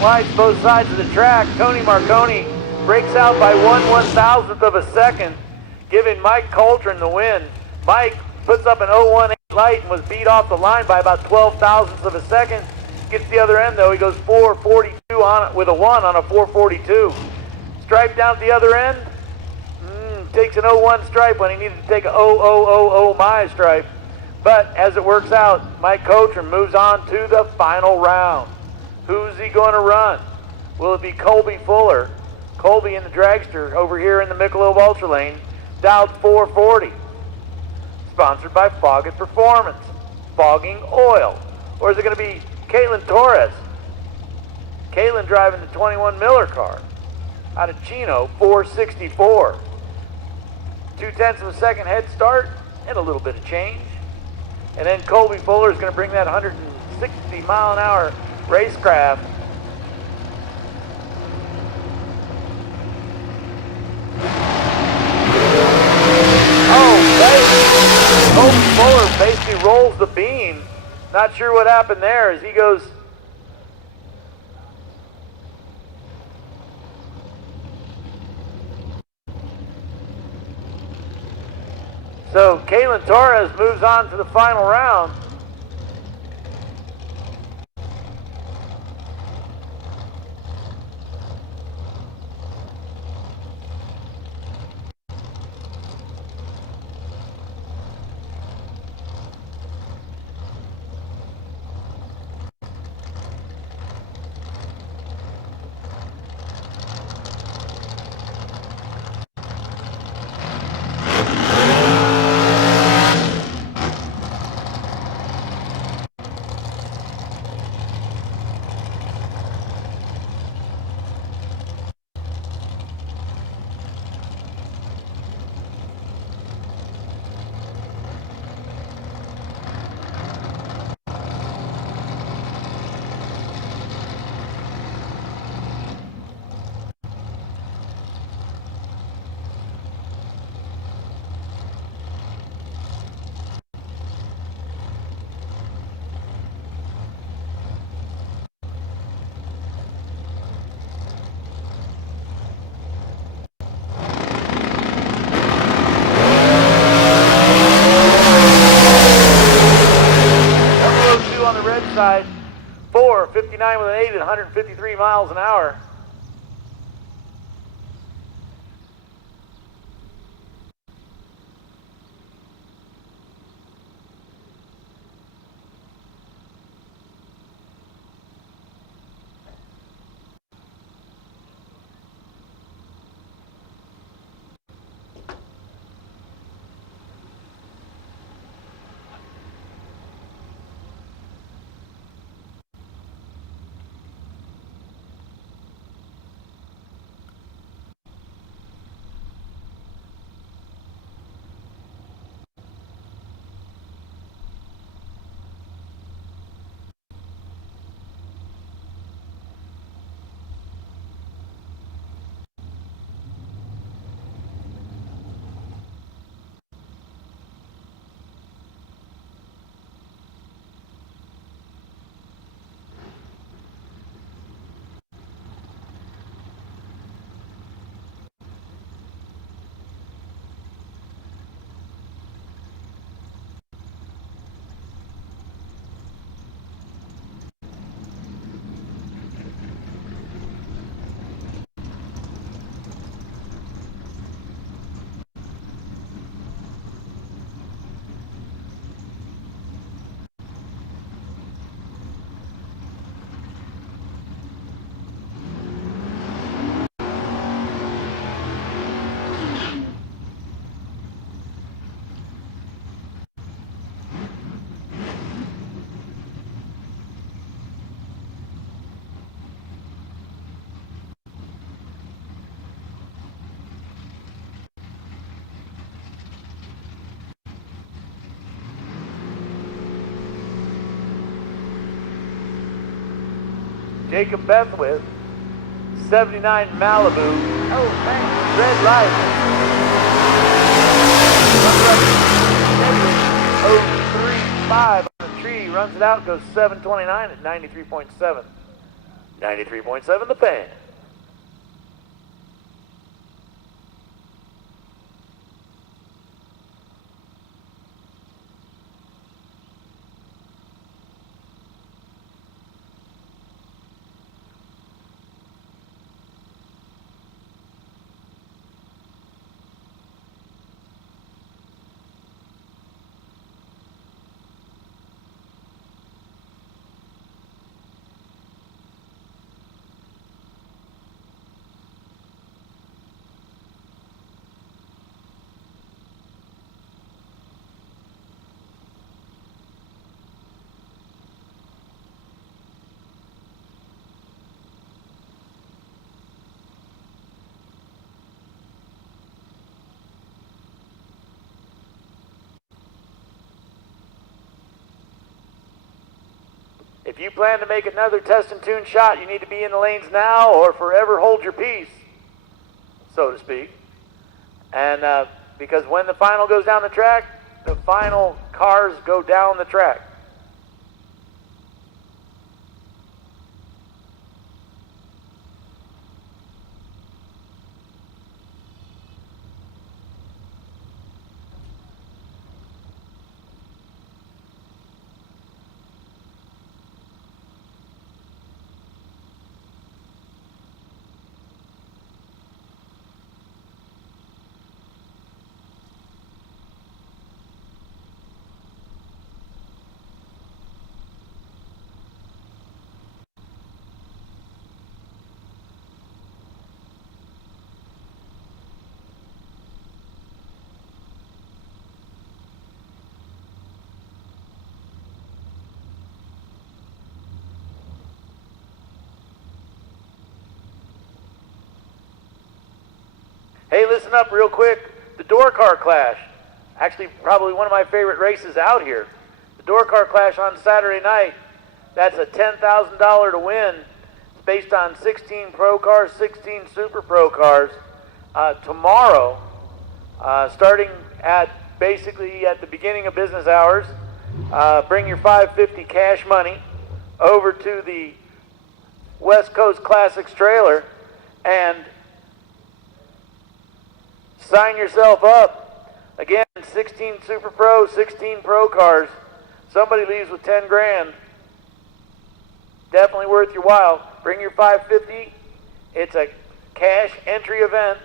Lights both sides of the track. Tony Marconi breaks out by 1/1000th of a second, giving Mike Coltrane the win. Mike puts up an 018 light and was beat off the line by about 12 thousandths of a second. Gets the other end though. He goes 442 on it with a 1 on a 442. Stripe down at the other end. Takes an 01 stripe when he needed to take a 0000 my stripe. But as it works out, Mike Coltrane moves on to the final round. Who's he going to run? Will it be Colby Fuller? Colby in the dragster over here in the Michelob Ultra Lane, dialed 440. Sponsored by Foggett Performance, fogging oil. Or is it going to be Caitlin Torres? Caitlin driving the 21 Miller car out of Chino, 464. 0.2 of a second head start and a little bit of change. And then Colby Fuller is going to bring that 160 mile an hour racecraft. Oh, Colby Fuller basically rolls the beam. Not sure what happened there as he goes. So Caitlin Torres moves on to the final round. 79 with an 8 at 153 miles an hour. Jacob Bethwith, 79 Malibu. Oh, man. Red light. 035 on the tree. Runs it out, goes 729 at 93.7. 93.7 the fan. If you plan to make another test and tune shot, you need to be in the lanes now or forever hold your peace, so to speak. And because when the final goes down the track, the final cars go down the track. Hey, listen up real quick. The door car clash. Actually, probably one of my favorite races out here. The door car clash on Saturday night. That's a $10,000 to win. It's based on 16 pro cars, 16 super pro cars. Tomorrow, starting at basically at the beginning of business hours, bring your $550 cash money over to the West Coast Classics trailer and sign yourself up. Again, 16 Super Pro, 16 Pro cars. Somebody leaves with 10 grand. definitely worth your while. Bring your 550. It's a cash entry event.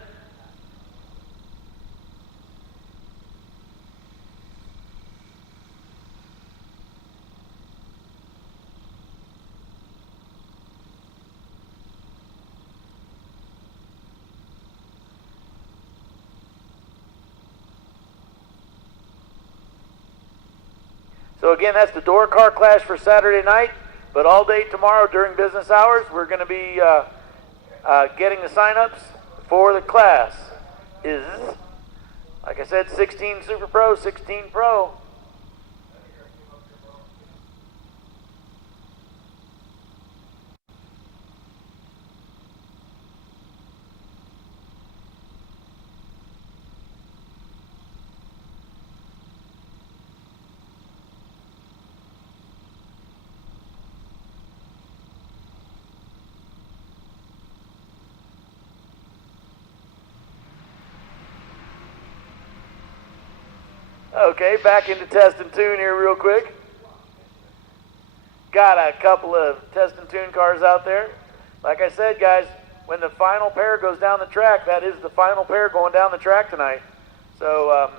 So again, that's the door car clash for Saturday night, but all day tomorrow during business hours, we're going to be getting the sign-ups for the class. Is, like I said, 16 Super Pro, 16 Pro. Okay, back into test and tune here real quick. Got a couple of test and tune cars out there. Like I said, guys, when the final pair goes down the track, that is the final pair going down the track tonight. So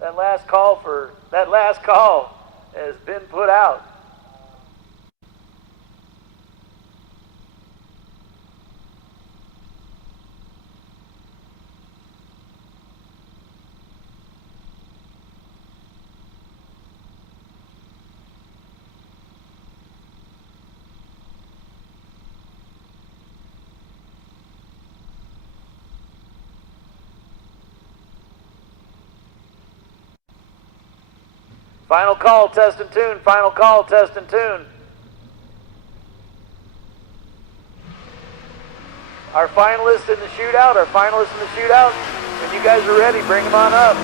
that last call has been put out. Final call, test and tune. Final call, test and tune. Our finalists in the shootout, when you guys are ready, bring them on up.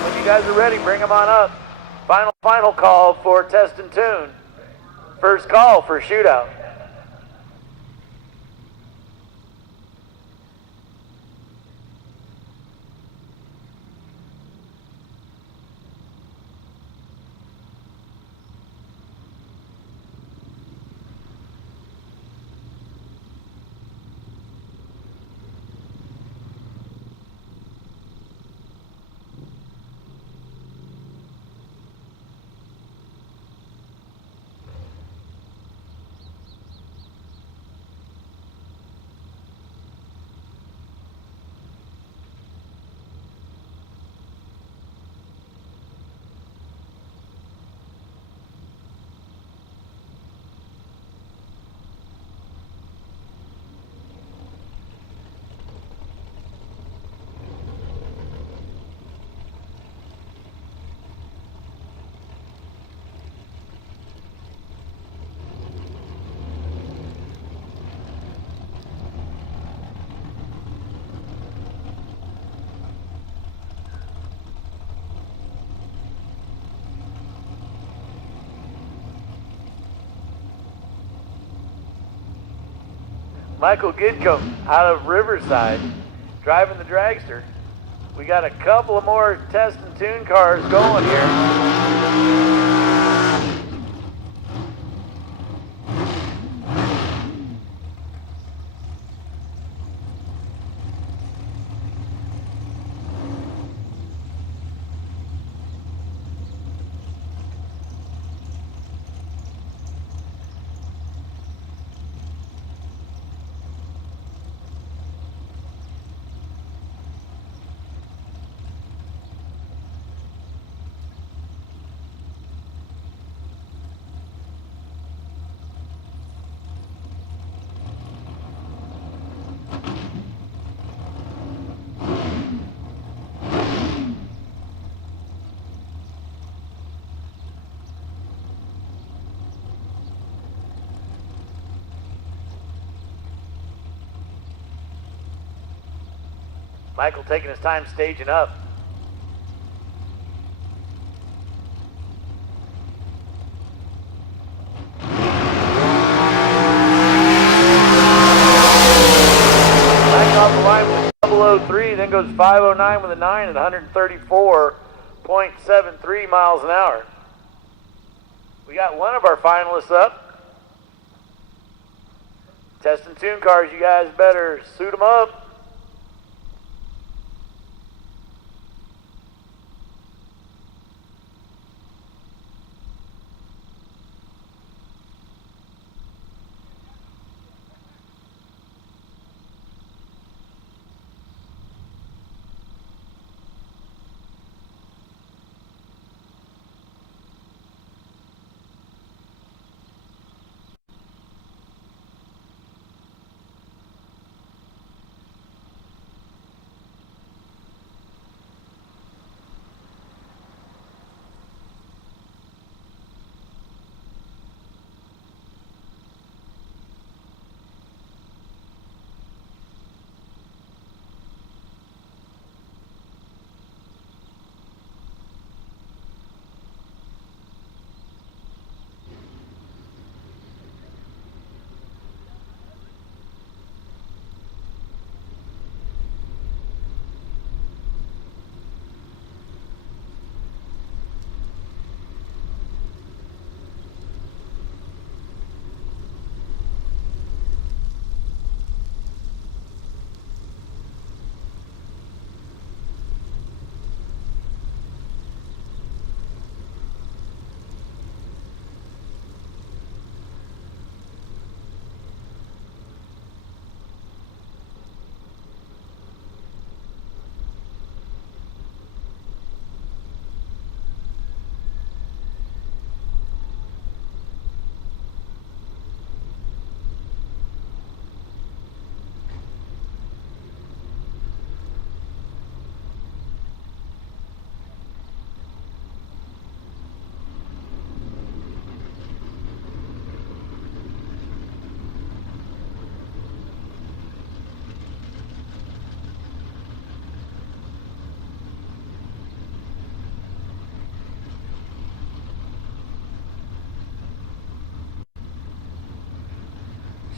Final call for test and tune. First call for shootout. Michael Gidcombe out of Riverside, driving the dragster. We got a couple of more test and tune cars going here. Michael taking his time staging up. Back off the line with 003, then goes 509 with a 9 at 134.73 miles an hour. We got one of our finalists up. Test and tune cars, you guys better suit them up.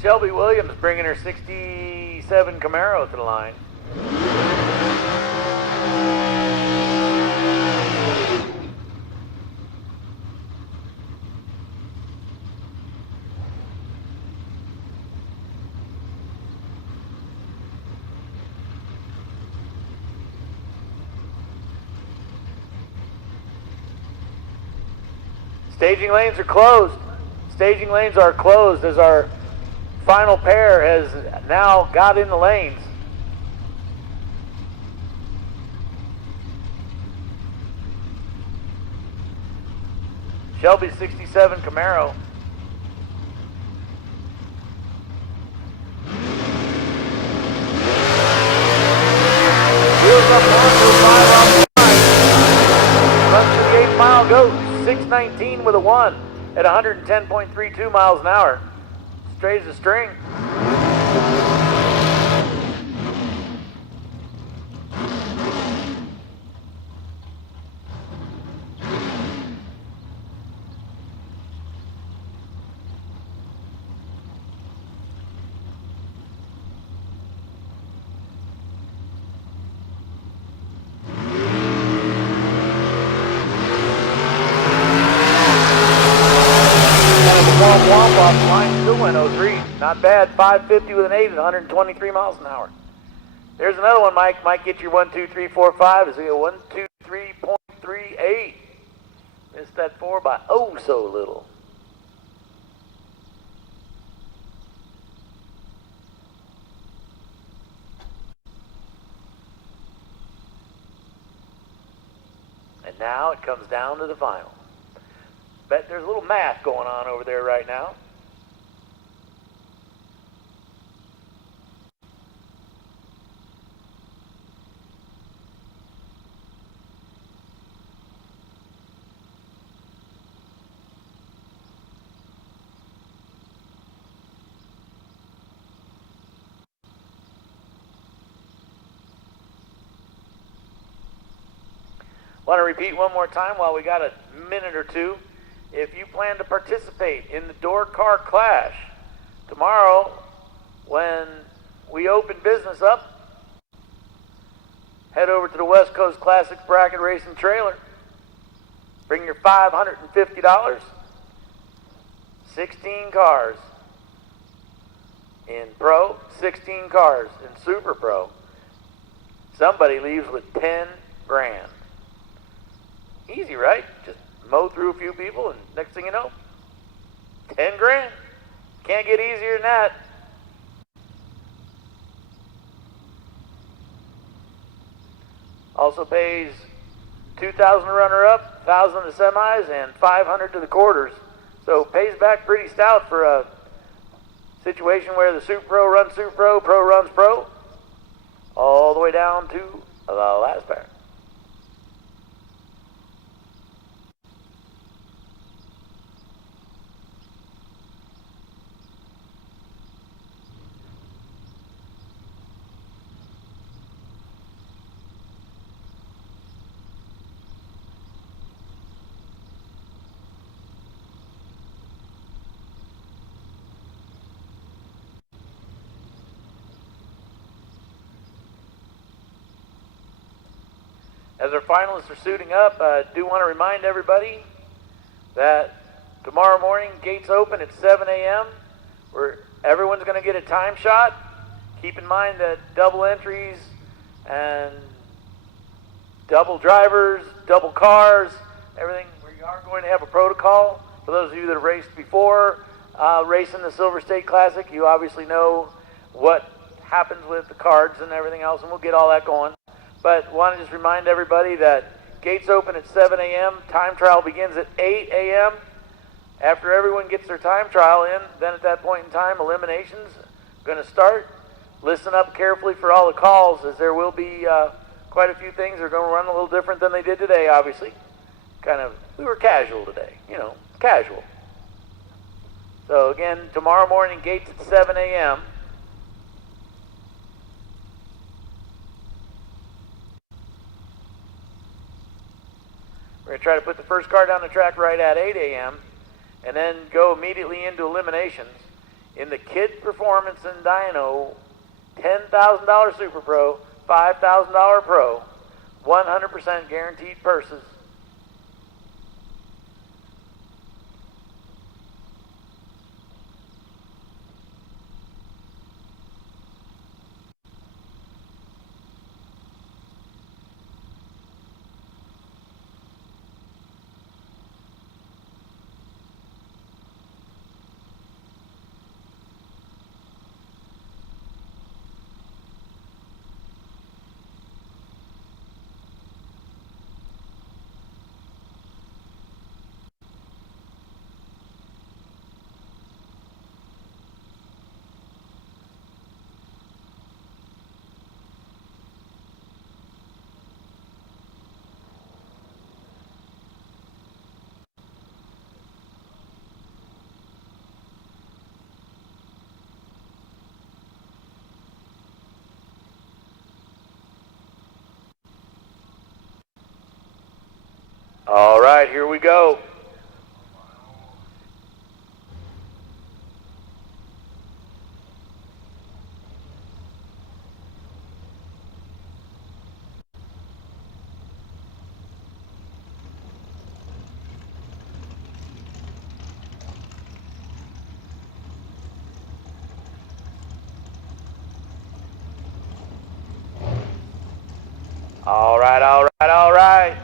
Shelby Williams bringing her 67 Camaro to the line. Staging lanes are closed. Staging lanes are closed as our final pair has now got in the lanes. Shelby 67 Camaro. Wheels up onto a 5 off the line. Runs to the 8th mile, goes 6:19 with a 1 at 110.32 miles an hour. Straight as a string. Womp off the line, still went 03. Not bad, 550 with an 8 at 123 miles an hour. There's another one, Mike. Might get your 1, 2, 3, 4, 5. Is it 123.38? Missed that 4 by oh so little. And now it comes down to the final. Bet there's a little math going on over there right now. Want to repeat one more time while we got a minute or two. If you plan to participate in the Door Car Clash tomorrow when we open business up, head over to the West Coast Classics Bracket Racing Trailer. Bring your $550, 16 cars, In Pro, 16 cars. In Super Pro, somebody leaves with 10 grand. Easy, right? Just mow through a few people and next thing you know, 10 grand. Can't get easier than that. Also pays $2,000 to runner-up, $1,000 to semis, and $500 to the quarters. So pays back pretty stout for a situation where the Super Pro runs Super Pro, Pro runs Pro, all the way down to the last pair. As our finalists are suiting up, I do want to remind everybody that tomorrow morning, gates open at 7 a.m., where everyone's going to get a time shot. Keep in mind that double entries and double drivers, double cars, everything, we are going to have a protocol. For those of you that have raced before, racing the Silver State Classic, you obviously know what happens with the cards and everything else, and we'll get all that going. But want to just remind everybody that gates open at 7 a.m. Time trial begins at 8 a.m. After everyone gets their time trial in, then at that point in time, eliminations going to start. Listen up carefully for all the calls, as there will be quite a few things that are going to run a little different than they did today, obviously. We were casual today, casual. So again, tomorrow morning, gates at 7 a.m. We're going to try to put the first car down the track right at 8 a.m. and then go immediately into eliminations. In the Kid Performance and Dyno, $10,000 Super Pro, $5,000 Pro, 100% guaranteed purses. All right, here we go. All right, all right, all right.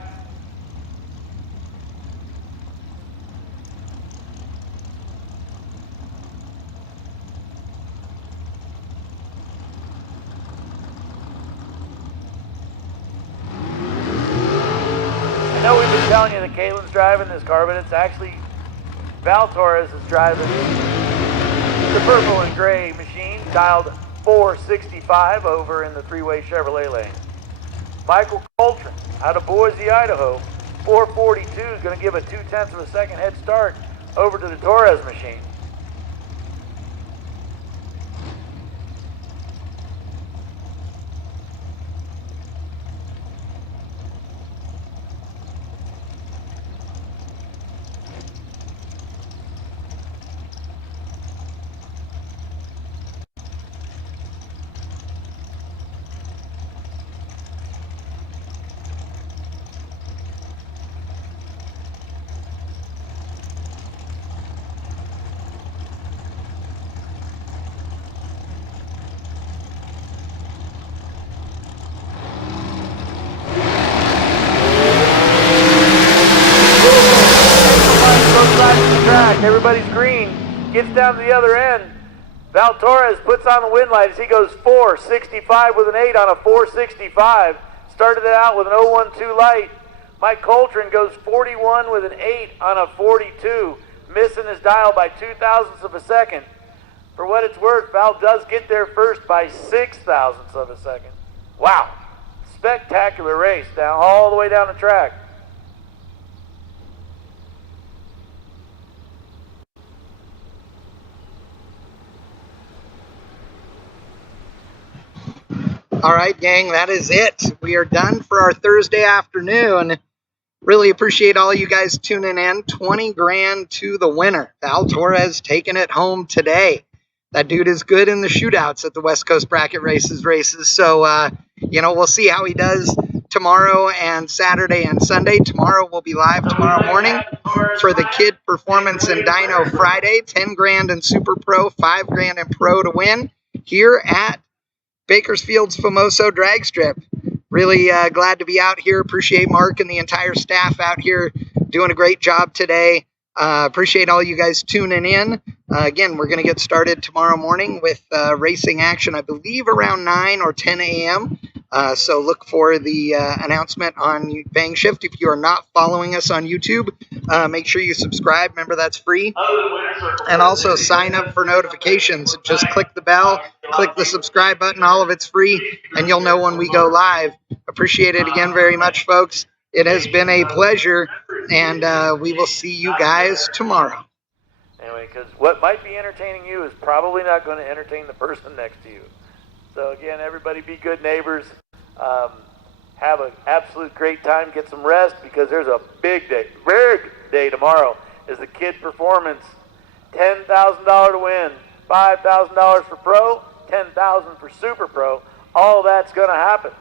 I know we've been telling you that Caitlin's driving this car, but it's actually Val Torres is driving the purple and gray machine, dialed 465 over in the three-way Chevrolet lane. Michael Coltrane out of Boise, Idaho, 442 is going to give a 0.2 of a second head start over to the Torres machine. track. Everybody's green. Gets down to the other end. Val Torres puts on the wind light as he goes 4.65 with an 8 on a 4.65. Started it out with an 0.12 light. Mike Coltrane goes 41 with an 8 on a 42, missing his dial by 0.02 of a second. For what it's worth, Val does get there first by 0.06 of a second. Wow. Spectacular race down all the way down the track. All right, gang, that is it. We are done for our Thursday afternoon. Really appreciate all you guys tuning in. 20 grand to the winner. Val Torres taking it home today. That dude is good in the shootouts at the West Coast Bracket races. So, we'll see how he does tomorrow and Saturday and Sunday. Tomorrow we'll be live tomorrow morning for the Kid Performance and Dyno Friday. 10 grand in Super Pro, 5 grand in Pro to win here at Bakersfield's Famoso Dragstrip. Really glad to be out here. Appreciate Mark and the entire staff out here doing a great job today. Appreciate all you guys tuning in. Again, we're going to get started tomorrow morning with racing action, I believe around 9 or 10 a.m. So look for the announcement on Bang Shift. If you are not following us on YouTube, make sure you subscribe. Remember, that's free. And also sign up for notifications. Just click the bell, click the subscribe button. All of it's free, and you'll know when we go live. Appreciate it again very much, folks. It has been a pleasure, and we will see you guys tomorrow. Anyway, because what might be entertaining you is probably not going to entertain the person next to you. So again, everybody be good neighbors. Have an absolute great time. Get some rest, because there's a big day tomorrow. Is the Kid Performance. $10,000 to win. $5,000 for Pro. $10,000 for Super Pro. All that's going to happen.